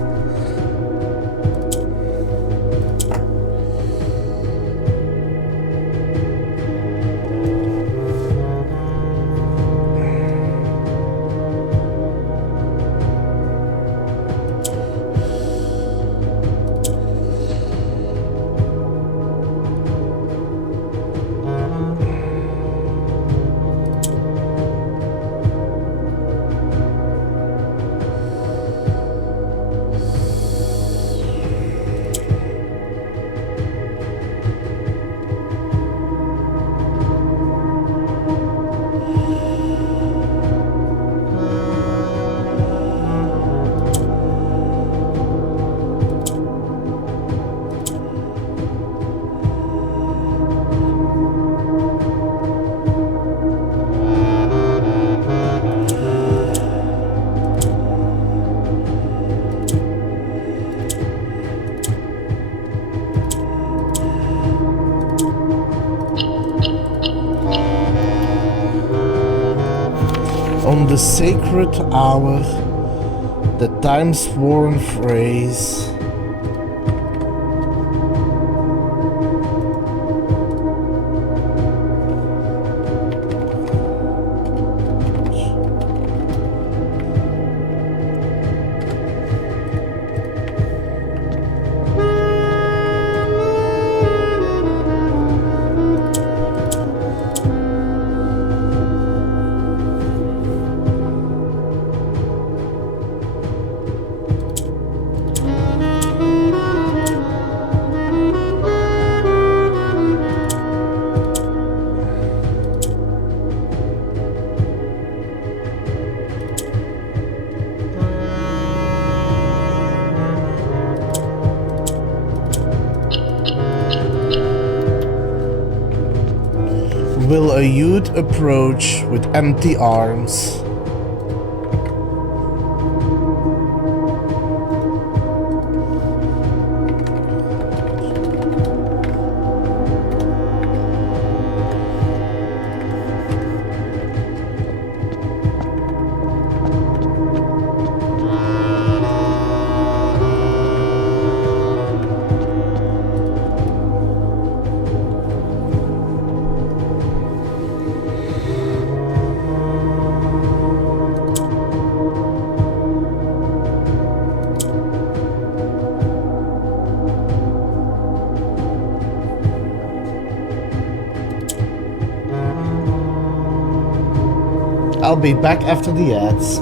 On the sacred hour, the time-sworn phrase. Will a youth approach with empty arms? I'll be back after the ads.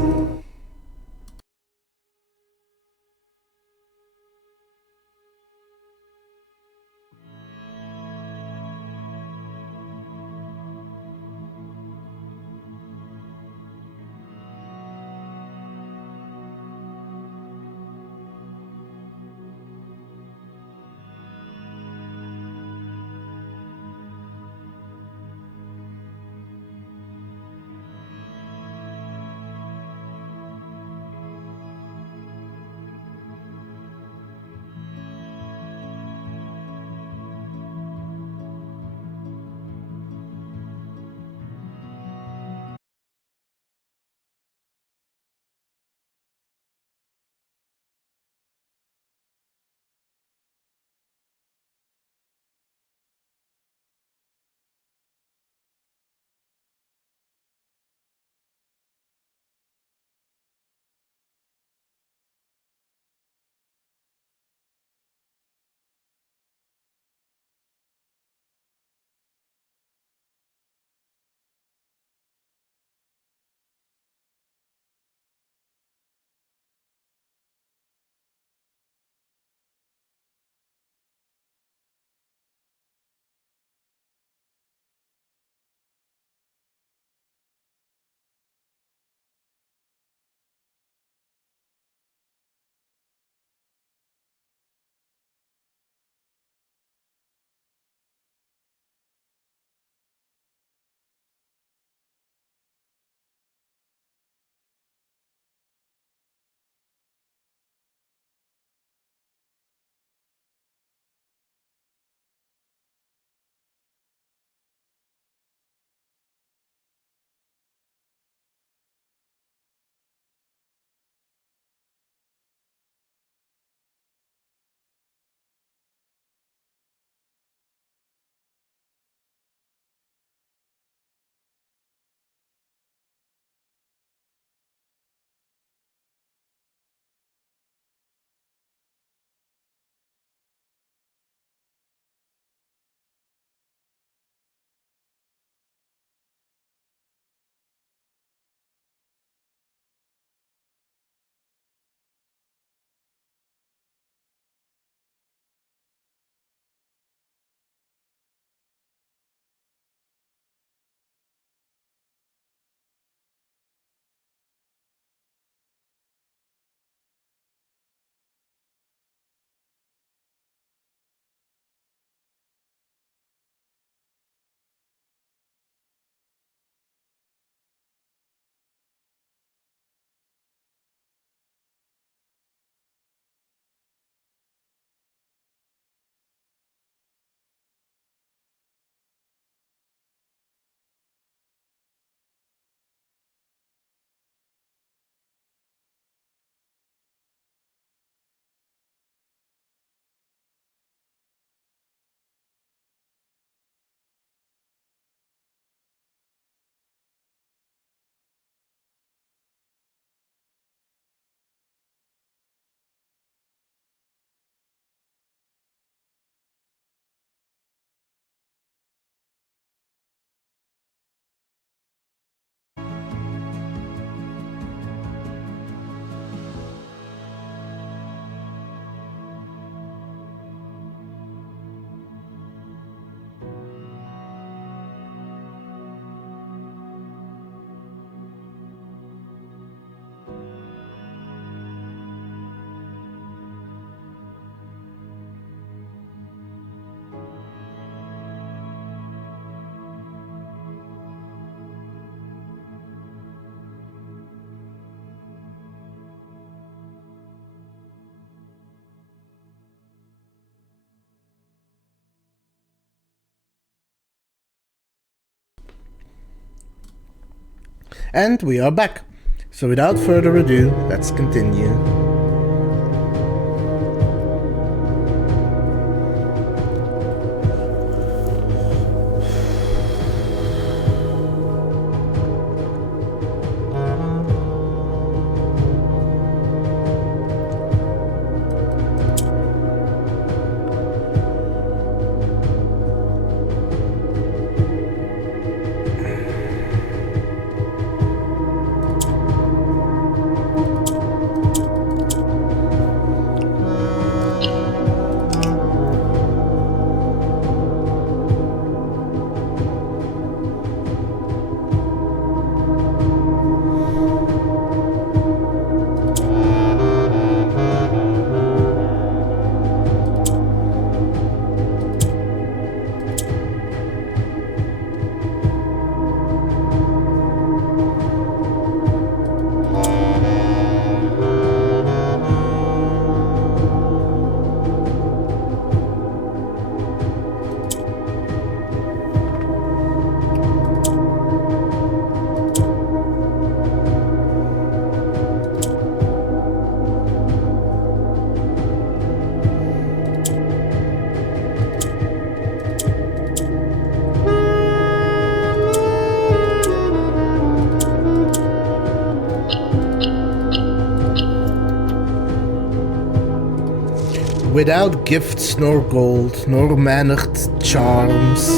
And we are back. So without further ado, let's continue. Without gifts nor gold, nor mannered charms.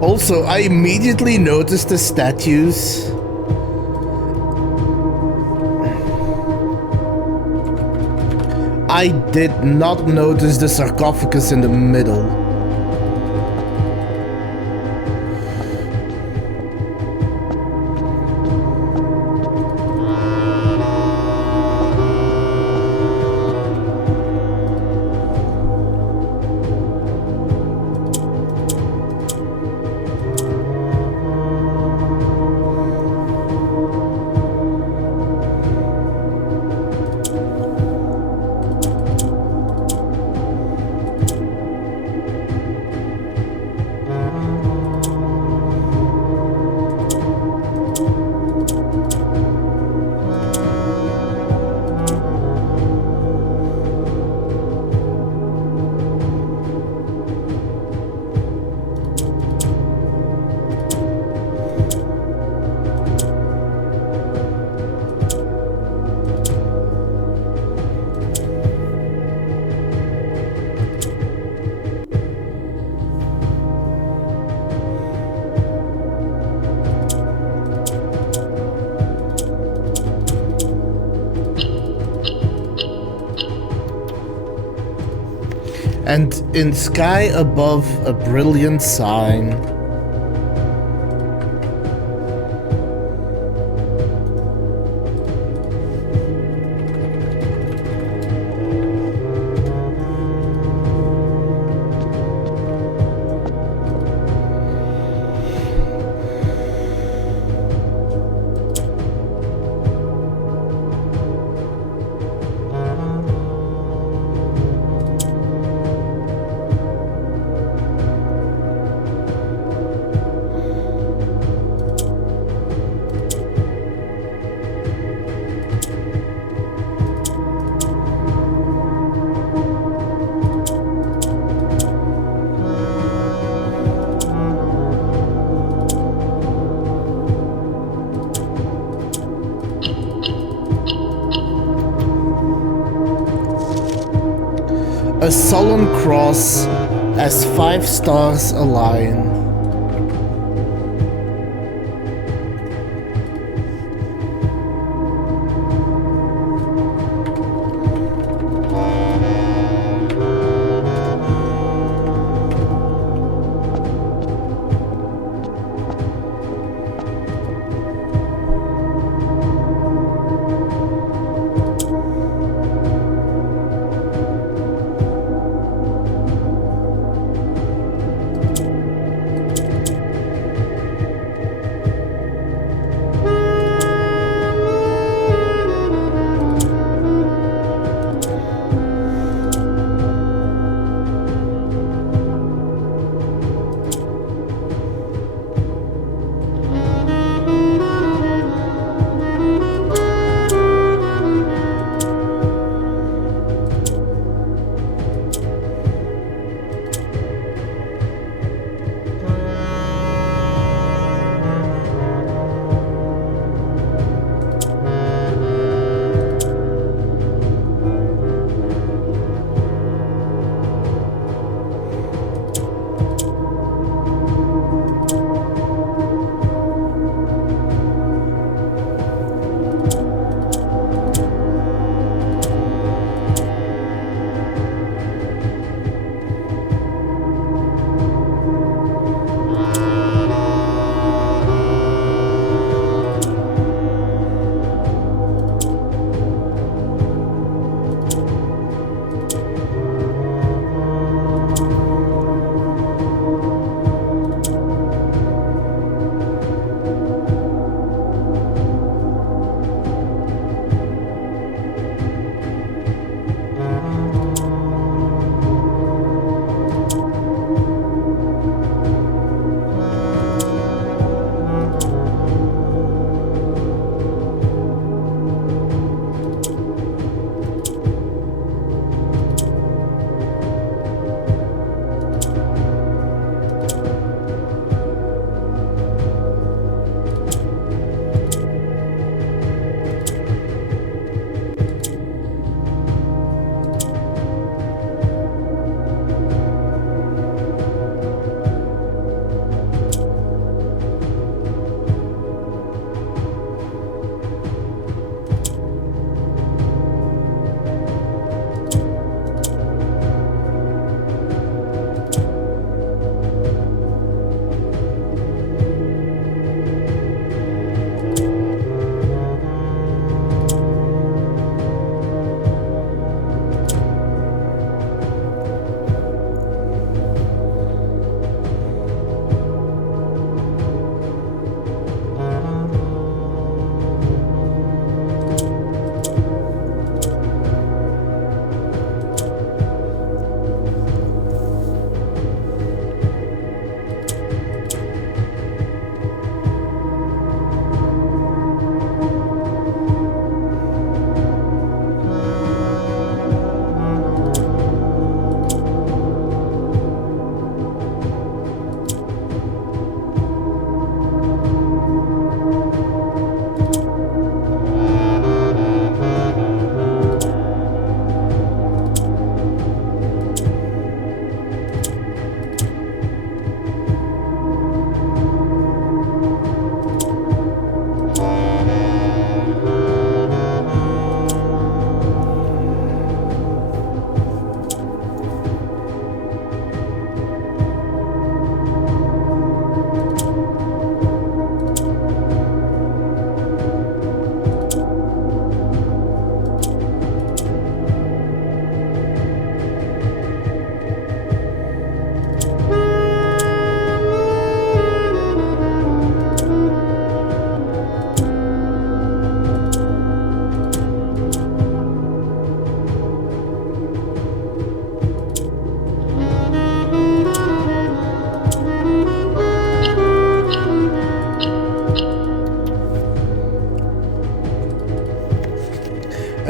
Also, I immediately noticed the statues. I did not notice the sarcophagus in the middle. And in sky above a brilliant sign. A solemn cross as 5 stars align.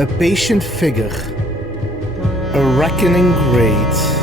A patient figure, a reckoning great.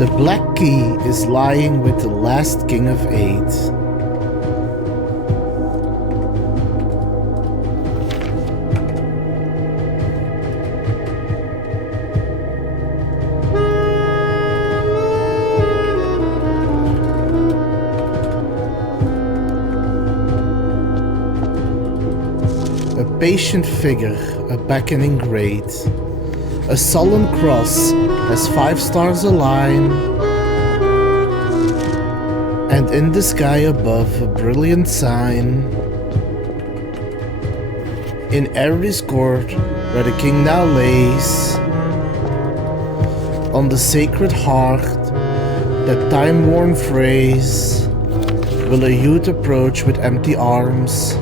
The black key is lying with the last king of eights. A patient figure, a beckoning great. A solemn cross has 5 stars align, and in the sky above a brilliant sign. In Ares' court, where the king now lays, on the sacred heart, that time-worn phrase, will a youth approach with empty arms,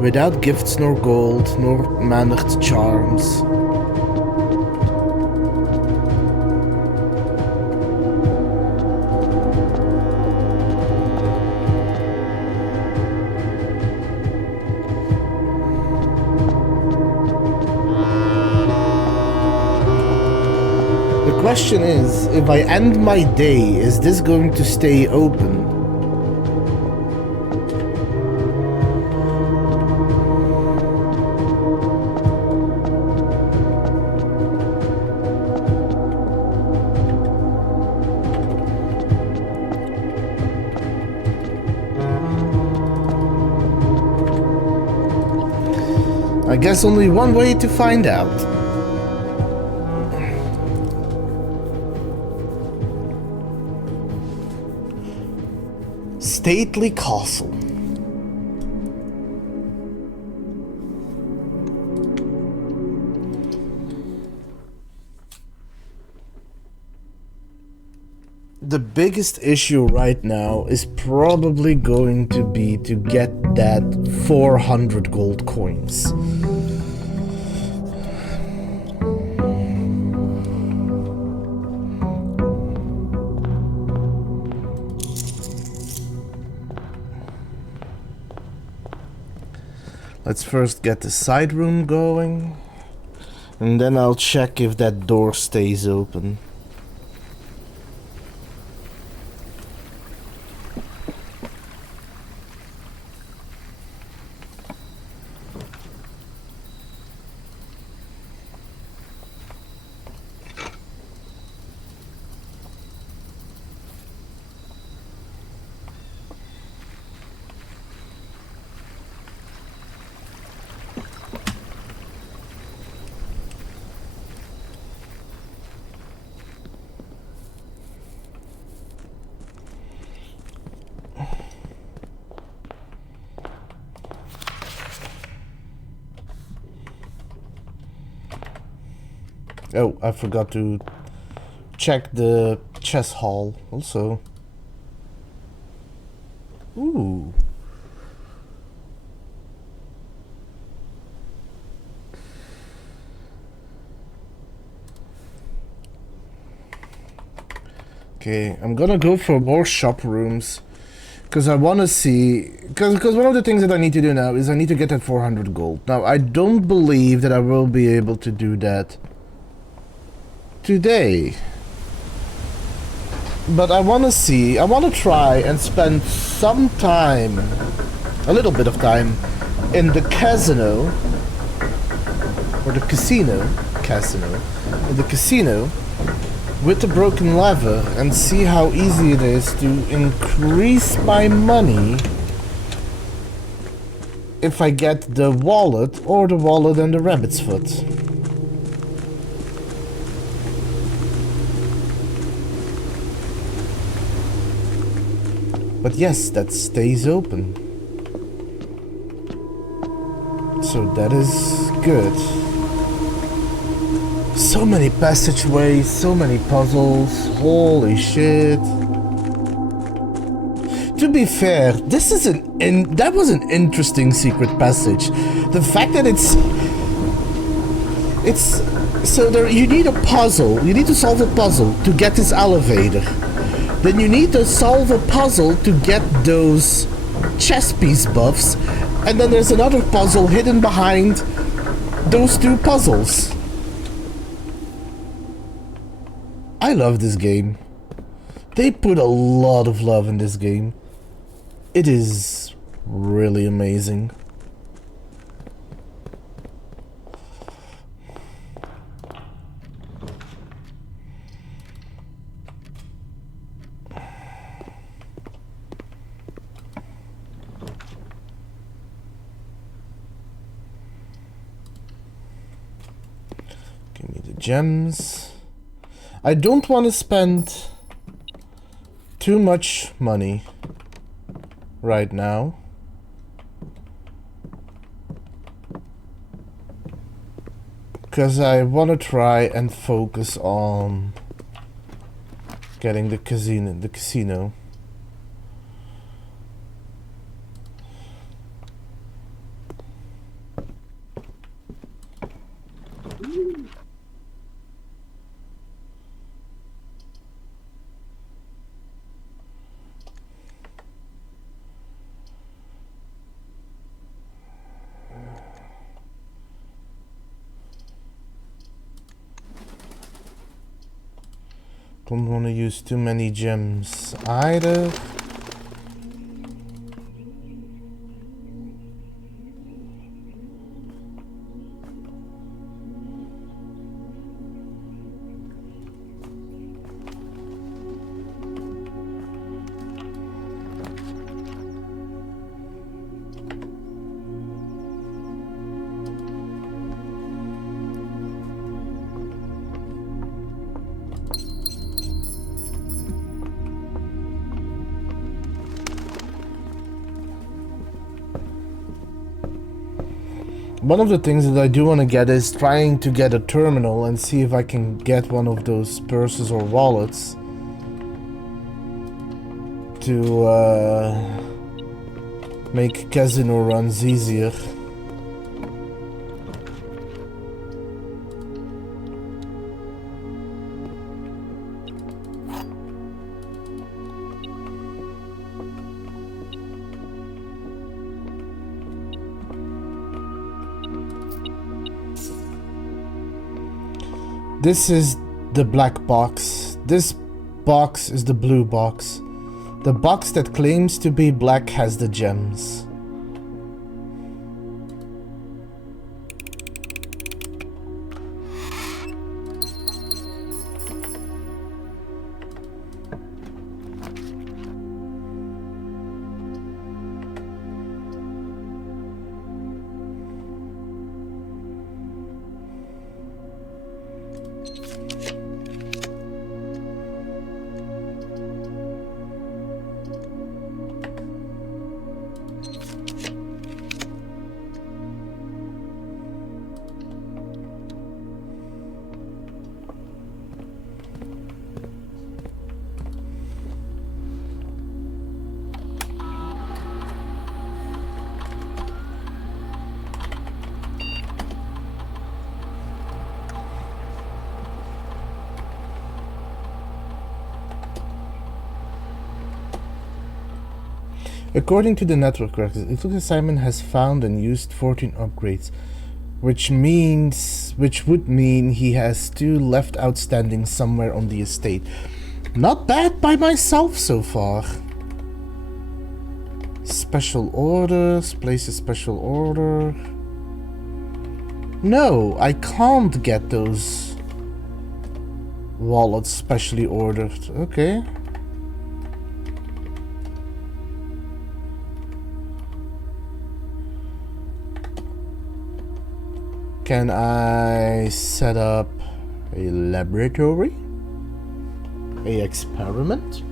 without gifts nor gold nor mannered charms. The question is, if I end my day, is this going to stay open? I guess only one way to find out. Stately castle. the biggest issue right now is probably going to be to get that 400 gold coins. Let's first get the side room going, and then I'll check if that door stays open. Oh, I forgot to check the chess hall also. Ooh. Okay, I'm gonna go for more shop rooms because I want to see, because one of the things that I need to do now is I need to get that 400 gold. Now, I don't believe that I will be able to do that today, but I want to see, I want to try and spend some time, a little bit of time, in the casino, or the casino, in the casino, with the broken lever, and see how easy it is to increase my money if I get the wallet, or the wallet and the rabbit's foot. But yes, that stays open. So that is good. So many passageways, so many puzzles, holy shit. To be fair, this is that was an interesting secret passage. The fact that it's so there, you need a puzzle, you need to solve a puzzle to get this elevator. Then you need to solve a puzzle to get those chess piece buffs, and then there's another puzzle hidden behind those two puzzles. I love this game. They put a lot of love in this game. It is really amazing. Give me the gems. I don't want to spend too much money right now. Because I want to try and focus on getting the casino. Don't want to use too many gems either. One of the things that I do want to get is trying to get a terminal and see if I can get one of those purses or wallets to make casino runs easier. This is the black box. This box is the blue box. The box that claims to be black has the gems. According to the network records, it looks like Simon has found and used 14 upgrades, which would mean he has 2 left outstanding somewhere on the estate. Not bad by myself so far. Special orders, place a special order. No, I can't get those wallets specially ordered. Okay. Can I set up a laboratory? A experiment?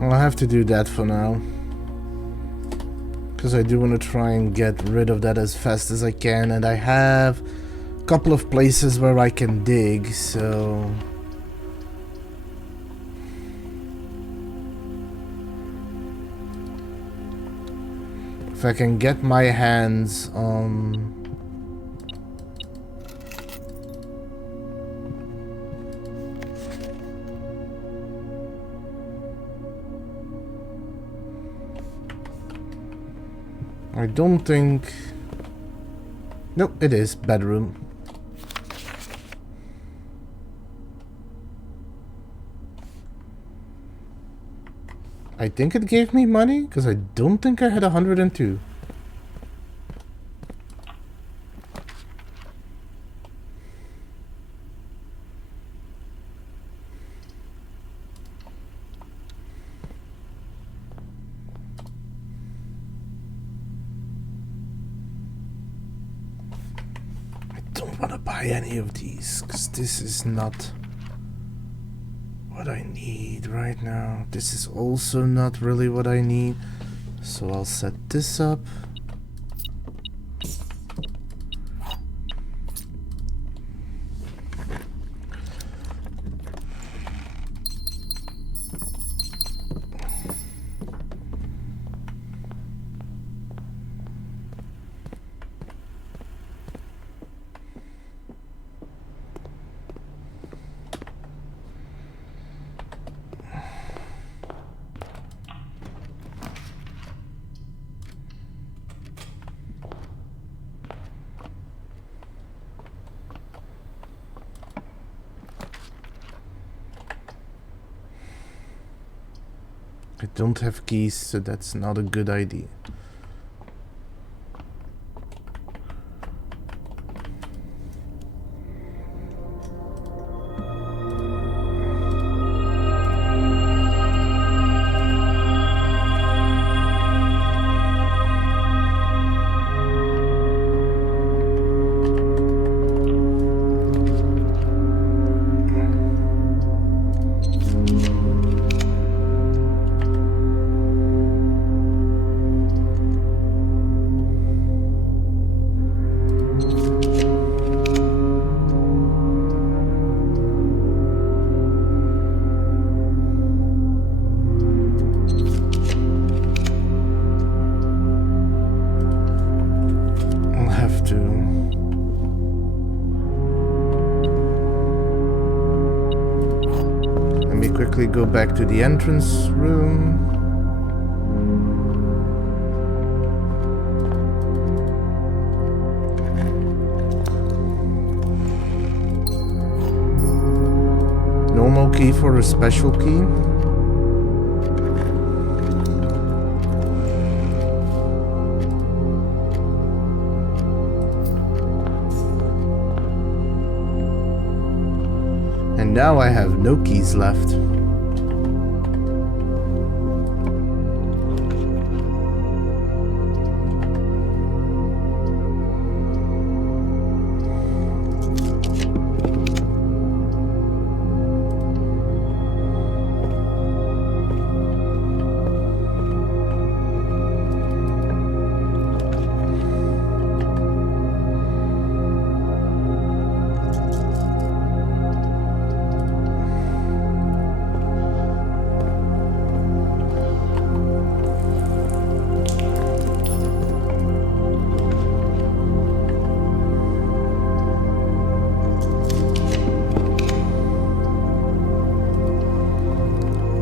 I'll have to do that for now, because I do want to try and get rid of that as fast as I can, and I have a couple of places where I can dig, so if I can get my hands on I don't think... Nope, it is bedroom. I think it gave me money, because I don't think I had 102. Any of these, because this is not what I need right now. This is also not really what I need, so I'll set this up. I don't have keys, so that's not a good idea. quickly go back to the entrance room. Normal key for a special key. And now I have no keys left.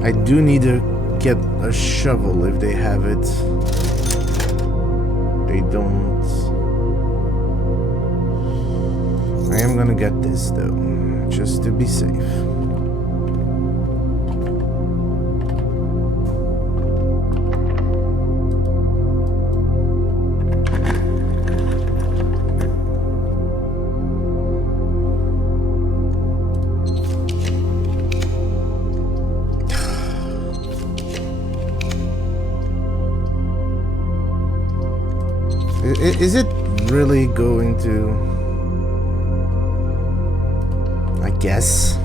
I do need to get a shovel if they have it. They don't. I am gonna get this though, just to be safe. Is it really going to? I guess.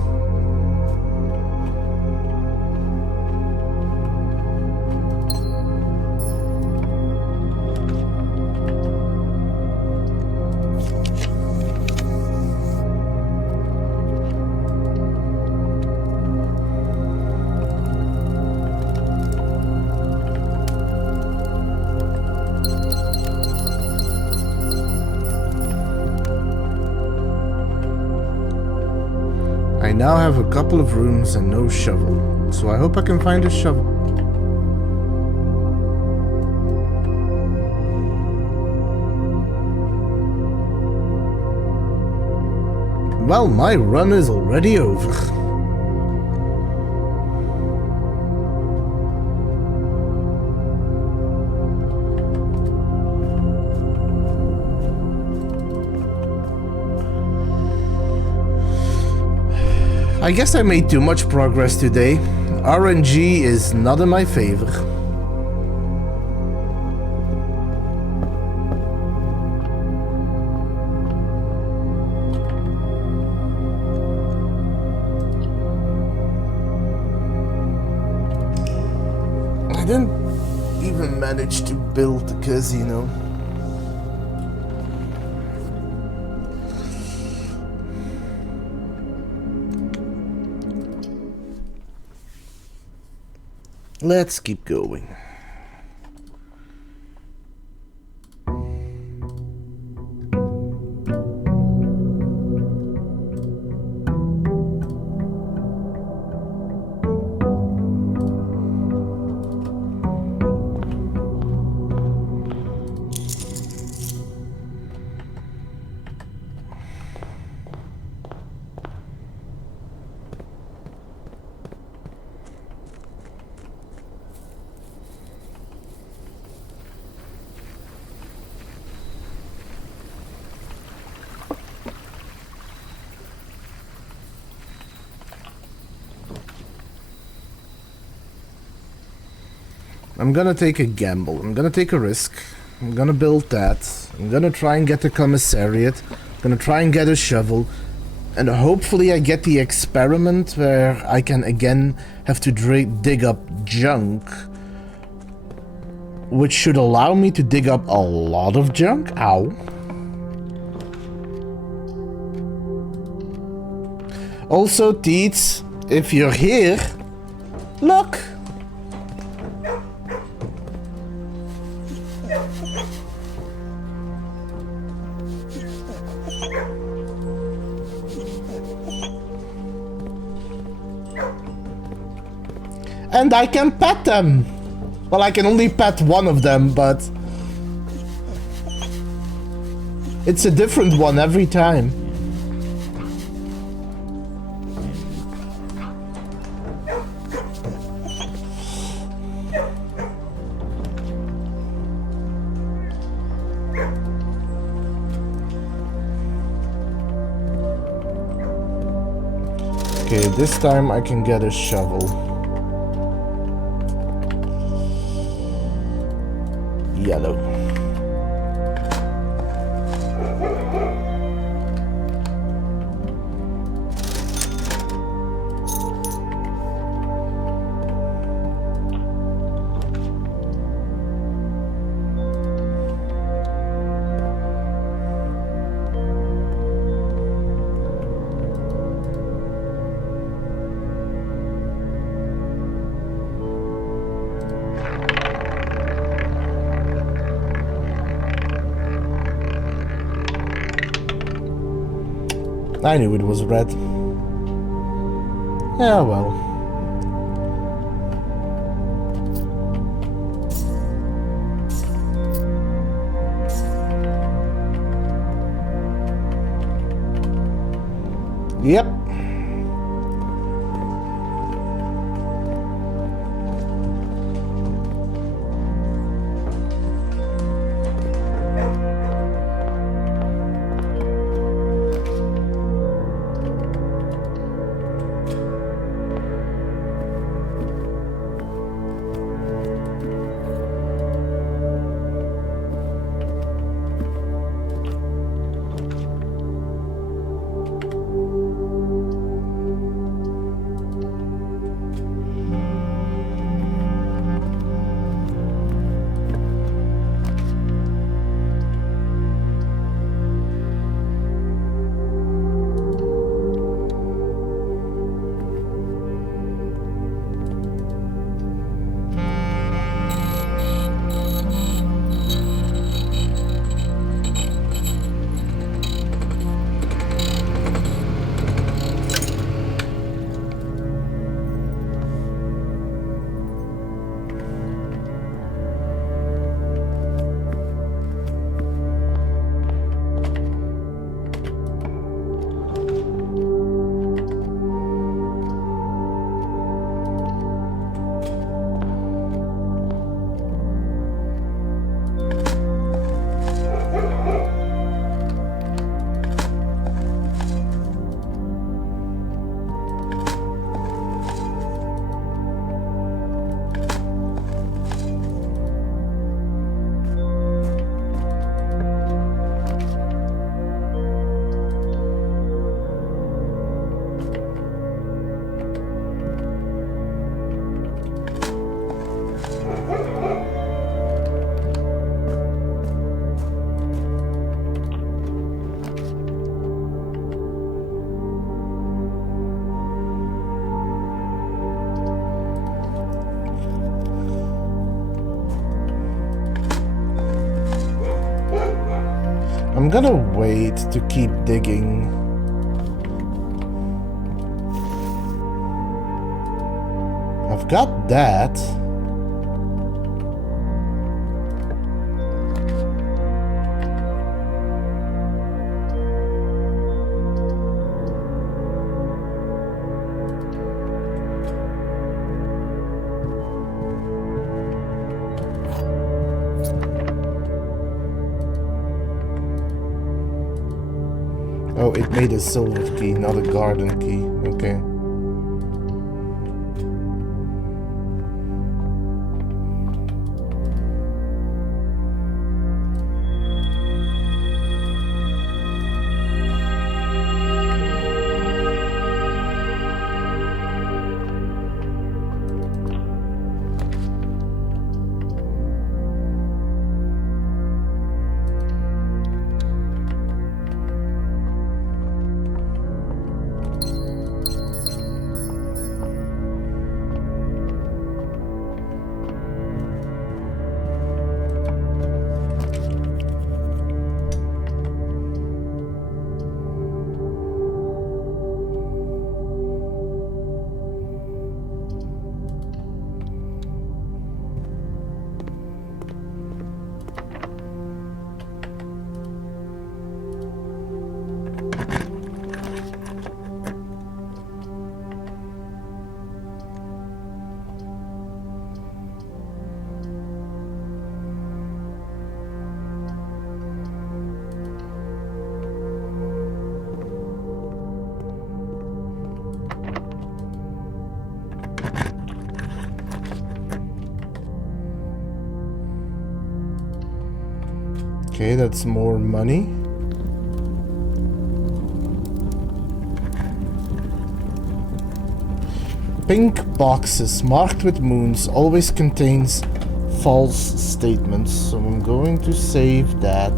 I now have a couple of rooms and no shovel, so I hope I can find a shovel. Well, my run is already over. I guess I made too much progress today. RNG is not in my favor. I didn't even manage to build the casino. Let's keep going. I'm gonna take a gamble. I'm gonna take a risk. I'm gonna build that. I'm gonna try and get the commissariat. I'm gonna try and get a shovel. And hopefully I get the experiment where I can again have to dig up junk. Which should allow me to dig up a lot of junk. Ow. Also, Teets, if you're here, look! And I can pet them! Well, I can only pet one of them, but... it's a different one every time. Okay, this time I can get a shovel. Yellow. I knew it was red. Yeah, well. Yep. I'm gonna wait to keep digging. I've got that. Oh, it made a silver key, not a garden key. Okay. Okay, that's more money. Pink boxes marked with moons always contains false statements, so I'm going to save that.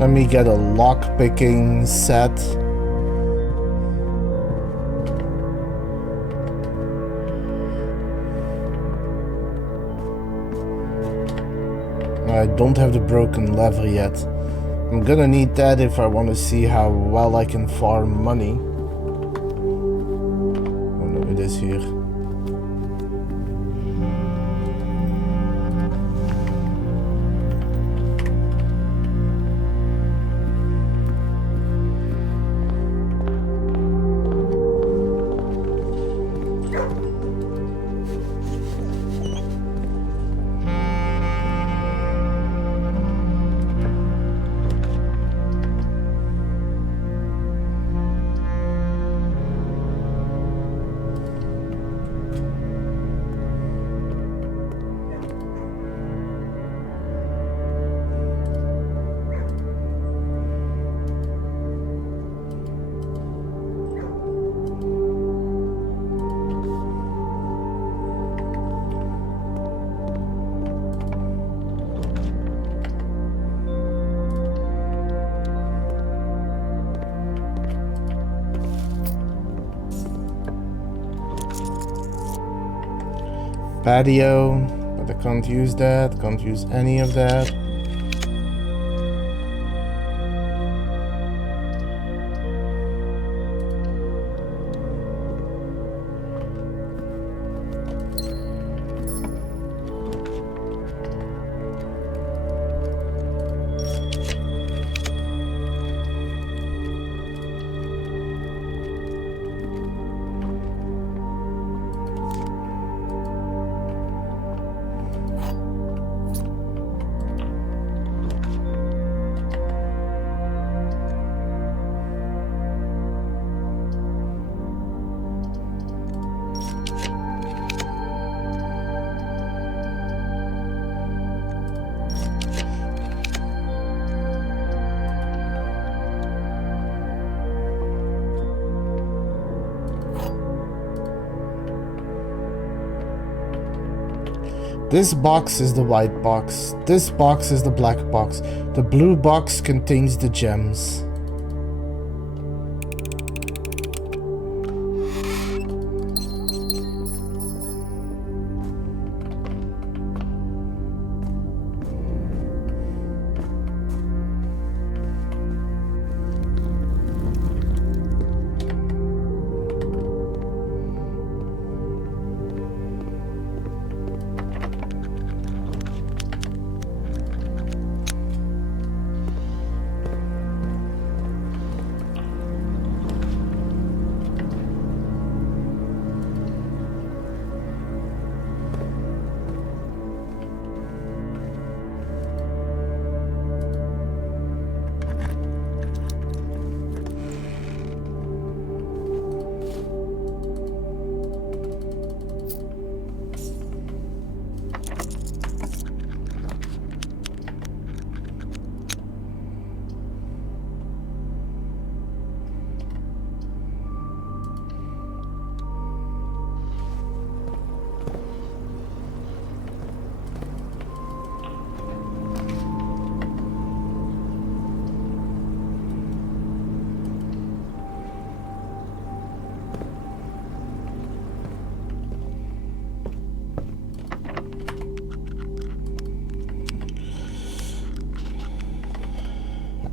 Let me get a lock-picking set. I don't have the broken lever yet. I'm gonna need that if I want to see how well I can farm money. Oh no, it is here. Patio, but I can't use that, can't use any of that. This box is the white box. This box is the black box. The blue box contains the gems.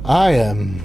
I am.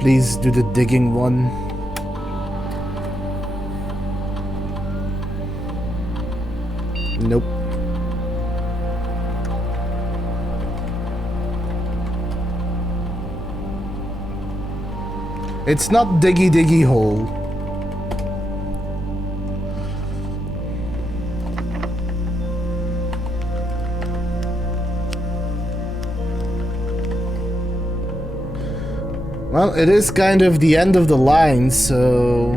Please do the digging one. Nope. It's not diggy diggy hole. Well, it is kind of the end of the line, so...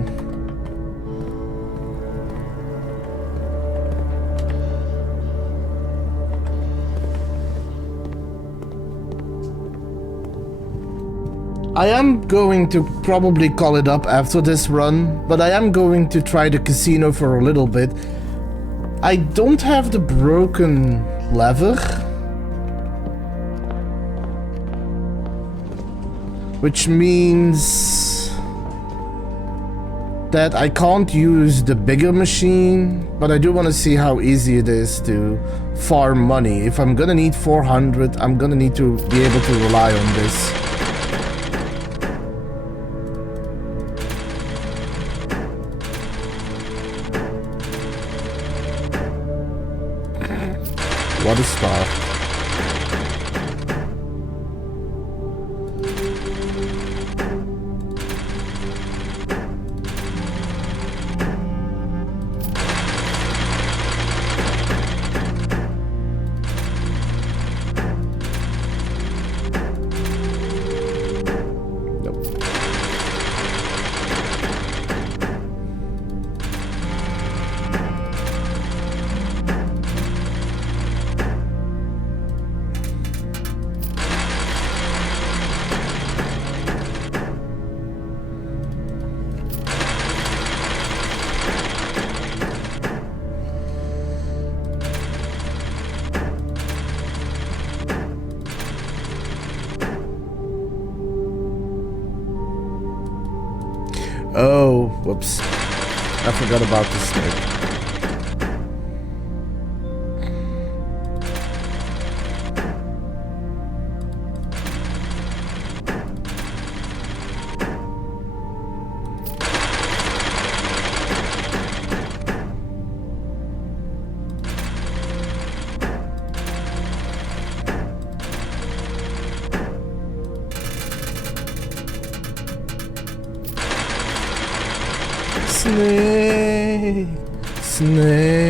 I am going to probably call it up after this run, but I am going to try the casino for a little bit. I don't have the broken lever, which means that I can't use the bigger machine, but I do want to see how easy it is to farm money. If I'm gonna need 400, I'm gonna need to be able to rely on this. What a star. Oh, whoops. I forgot about the snake. Snake, snake.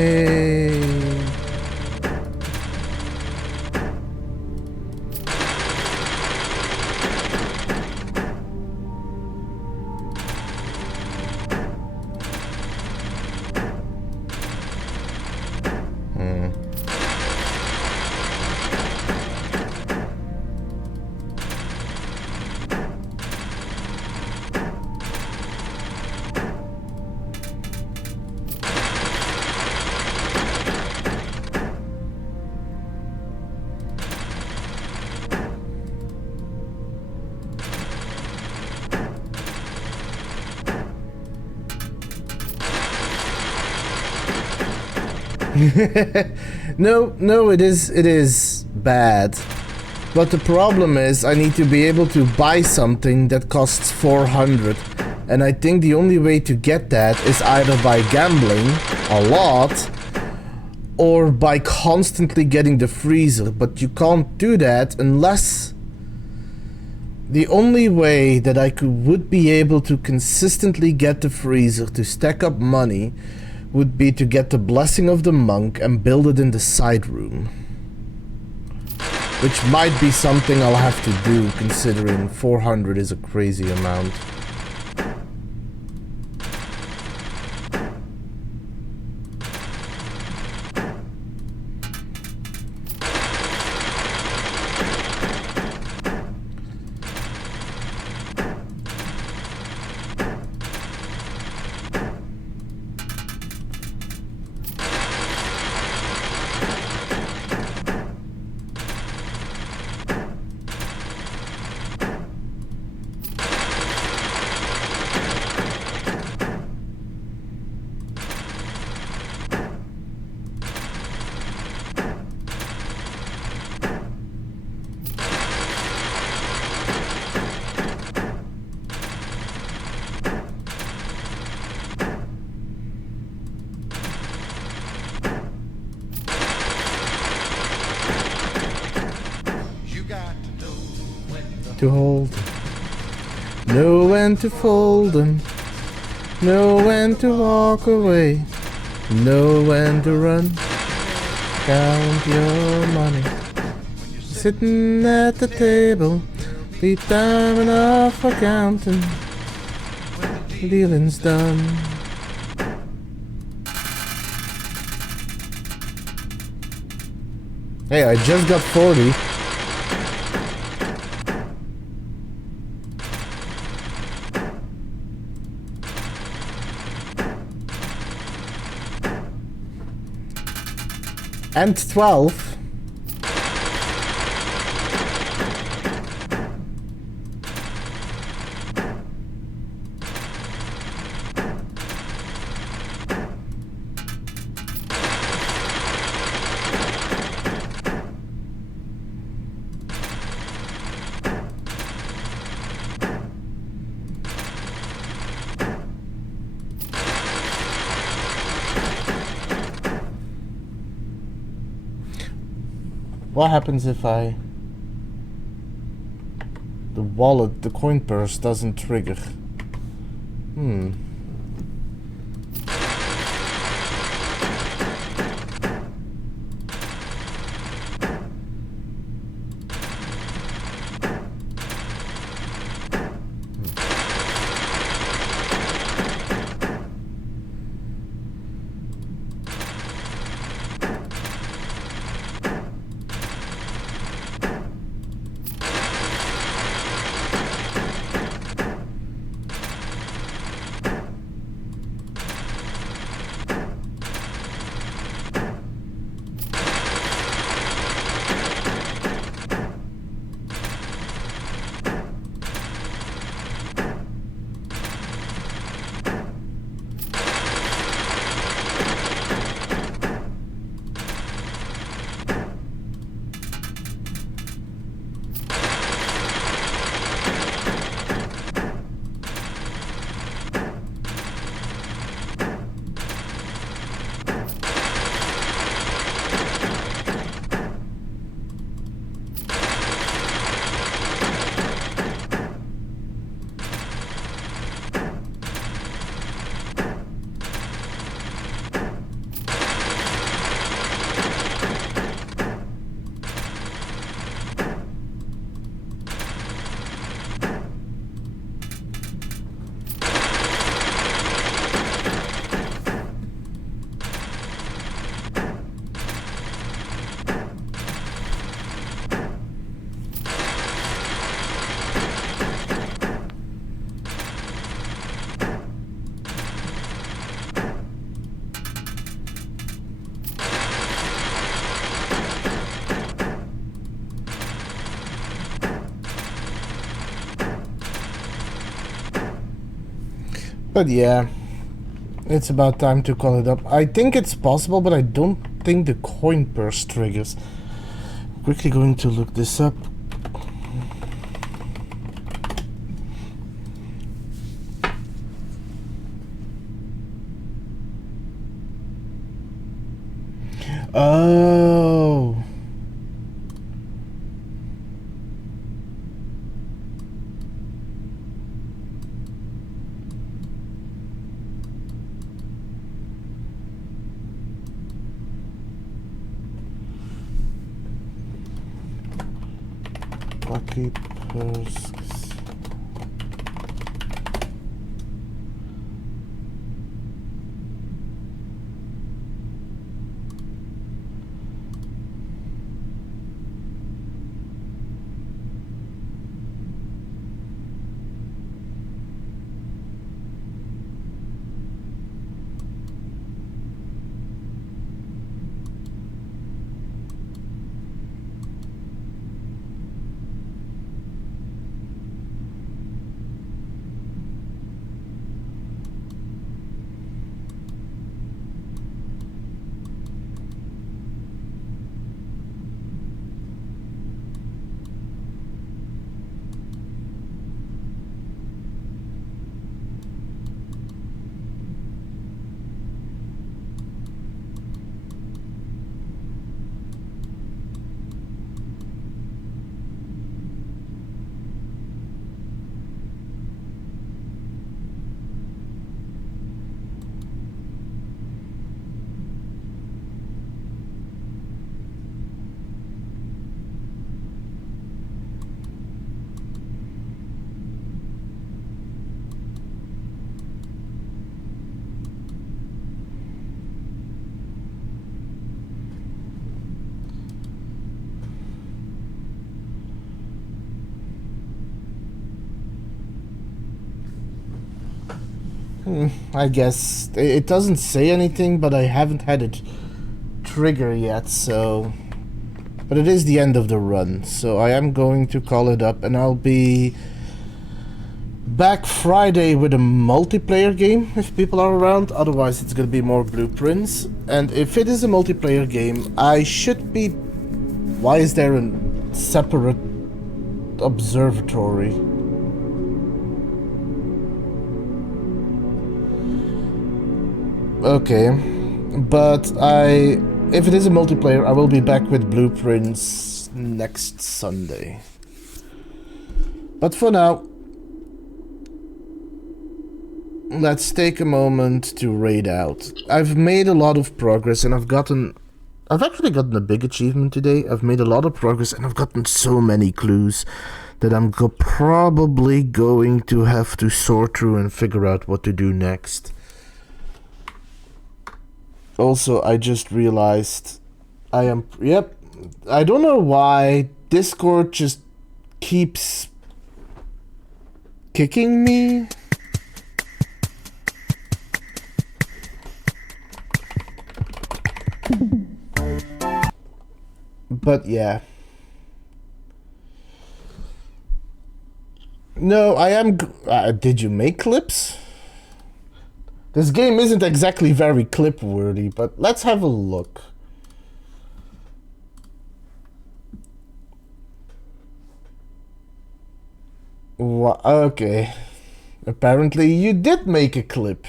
No, it is bad. But the problem is I need to be able to buy something that costs 400. And I think the only way to get that is either by gambling a lot or by constantly getting the freezer. But you can't do that unless... The only way that I would be able to consistently get the freezer to stack up money would be to get the blessing of the monk and build it in the side room. Which might be something I'll have to do, considering 400 is a crazy amount. To hold, know when to fold them, know when to walk away, know when to run, count your money, sitting at the table, be time enough for counting, dealing's done. Hey, I just got 40. And 12. What happens if the wallet, the coin purse doesn't trigger? But yeah, it's about time to call it up. I think it's possible, but I don't think the coin purse triggers. Quickly going to look this up. Oh. Lucky Persks. I guess it doesn't say anything, but I haven't had it trigger yet, so... But it is the end of the run, so I am going to call it up, and I'll be back Friday with a multiplayer game if people are around. Otherwise it's gonna be more blueprints, and if it is a multiplayer game, I should be... Why is there a separate observatory? Okay, but if it is a multiplayer, I will be back with blueprints next Sunday. But for now, let's take a moment to raid out. I've made a lot of progress, and I've actually gotten a big achievement today. I've made a lot of progress, and I've gotten so many clues that I'm probably going to have to sort through and figure out what to do next. Also, I just realized I don't know why Discord just keeps kicking me. But yeah. No, I am... did you make clips? This game isn't exactly very clip-worthy, but let's have a look. Okay. Apparently you did make a clip.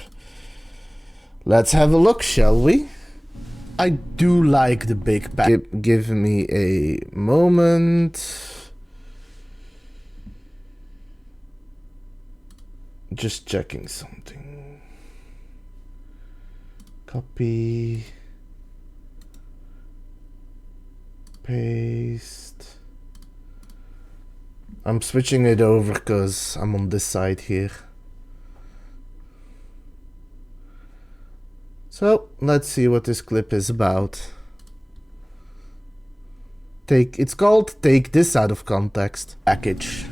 Let's have a look, shall we? I do like the big pack. Give me a moment. Just checking something. Copy, paste. I'm switching it over because I'm on this side here. So let's see what this clip is about. It's called Take This Out of Context Package.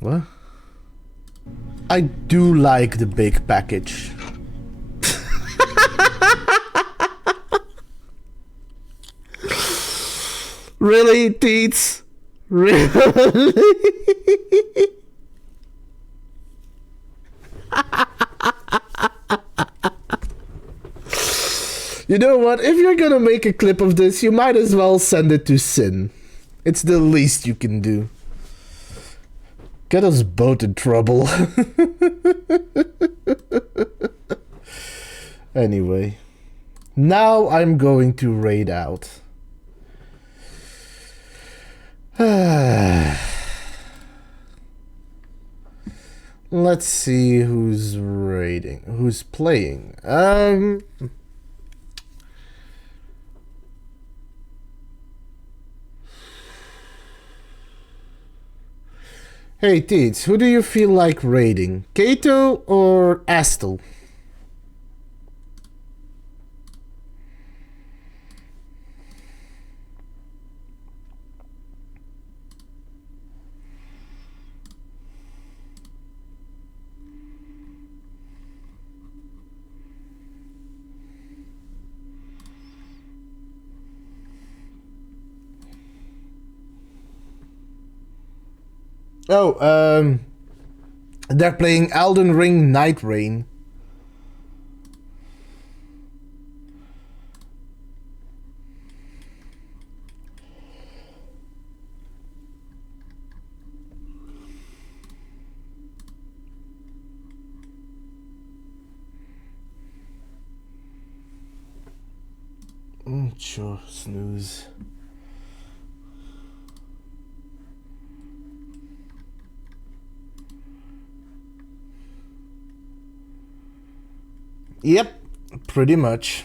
What? I do like the big package. Really, Teets? Really? You know what? If you're gonna make a clip of this, you might as well send it to Sin. It's the least you can do. Get us both in trouble. Anyway. Now I'm going to raid out. Let's see who's raiding, who's playing. Hey Teets, who do you feel like raiding? Kato or Astel? Oh, they're playing Elden Ring Night Rain. Sure, snooze. Yep, pretty much.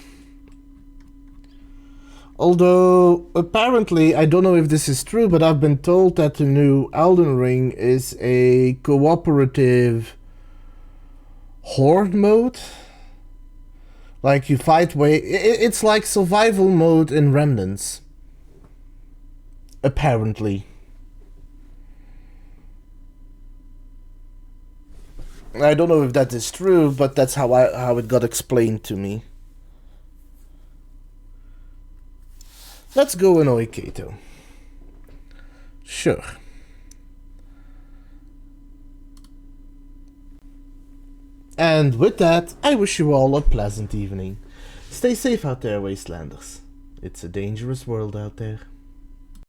Although, apparently, I don't know if this is true, but I've been told that the new Elden Ring is a cooperative horde mode. Like, you fight it's like survival mode in Remnants. Apparently. I don't know if that is true, but that's how it got explained to me. Let's go annoy Kato. Sure. And with that, I wish you all a pleasant evening. Stay safe out there, Wastelanders. It's a dangerous world out there.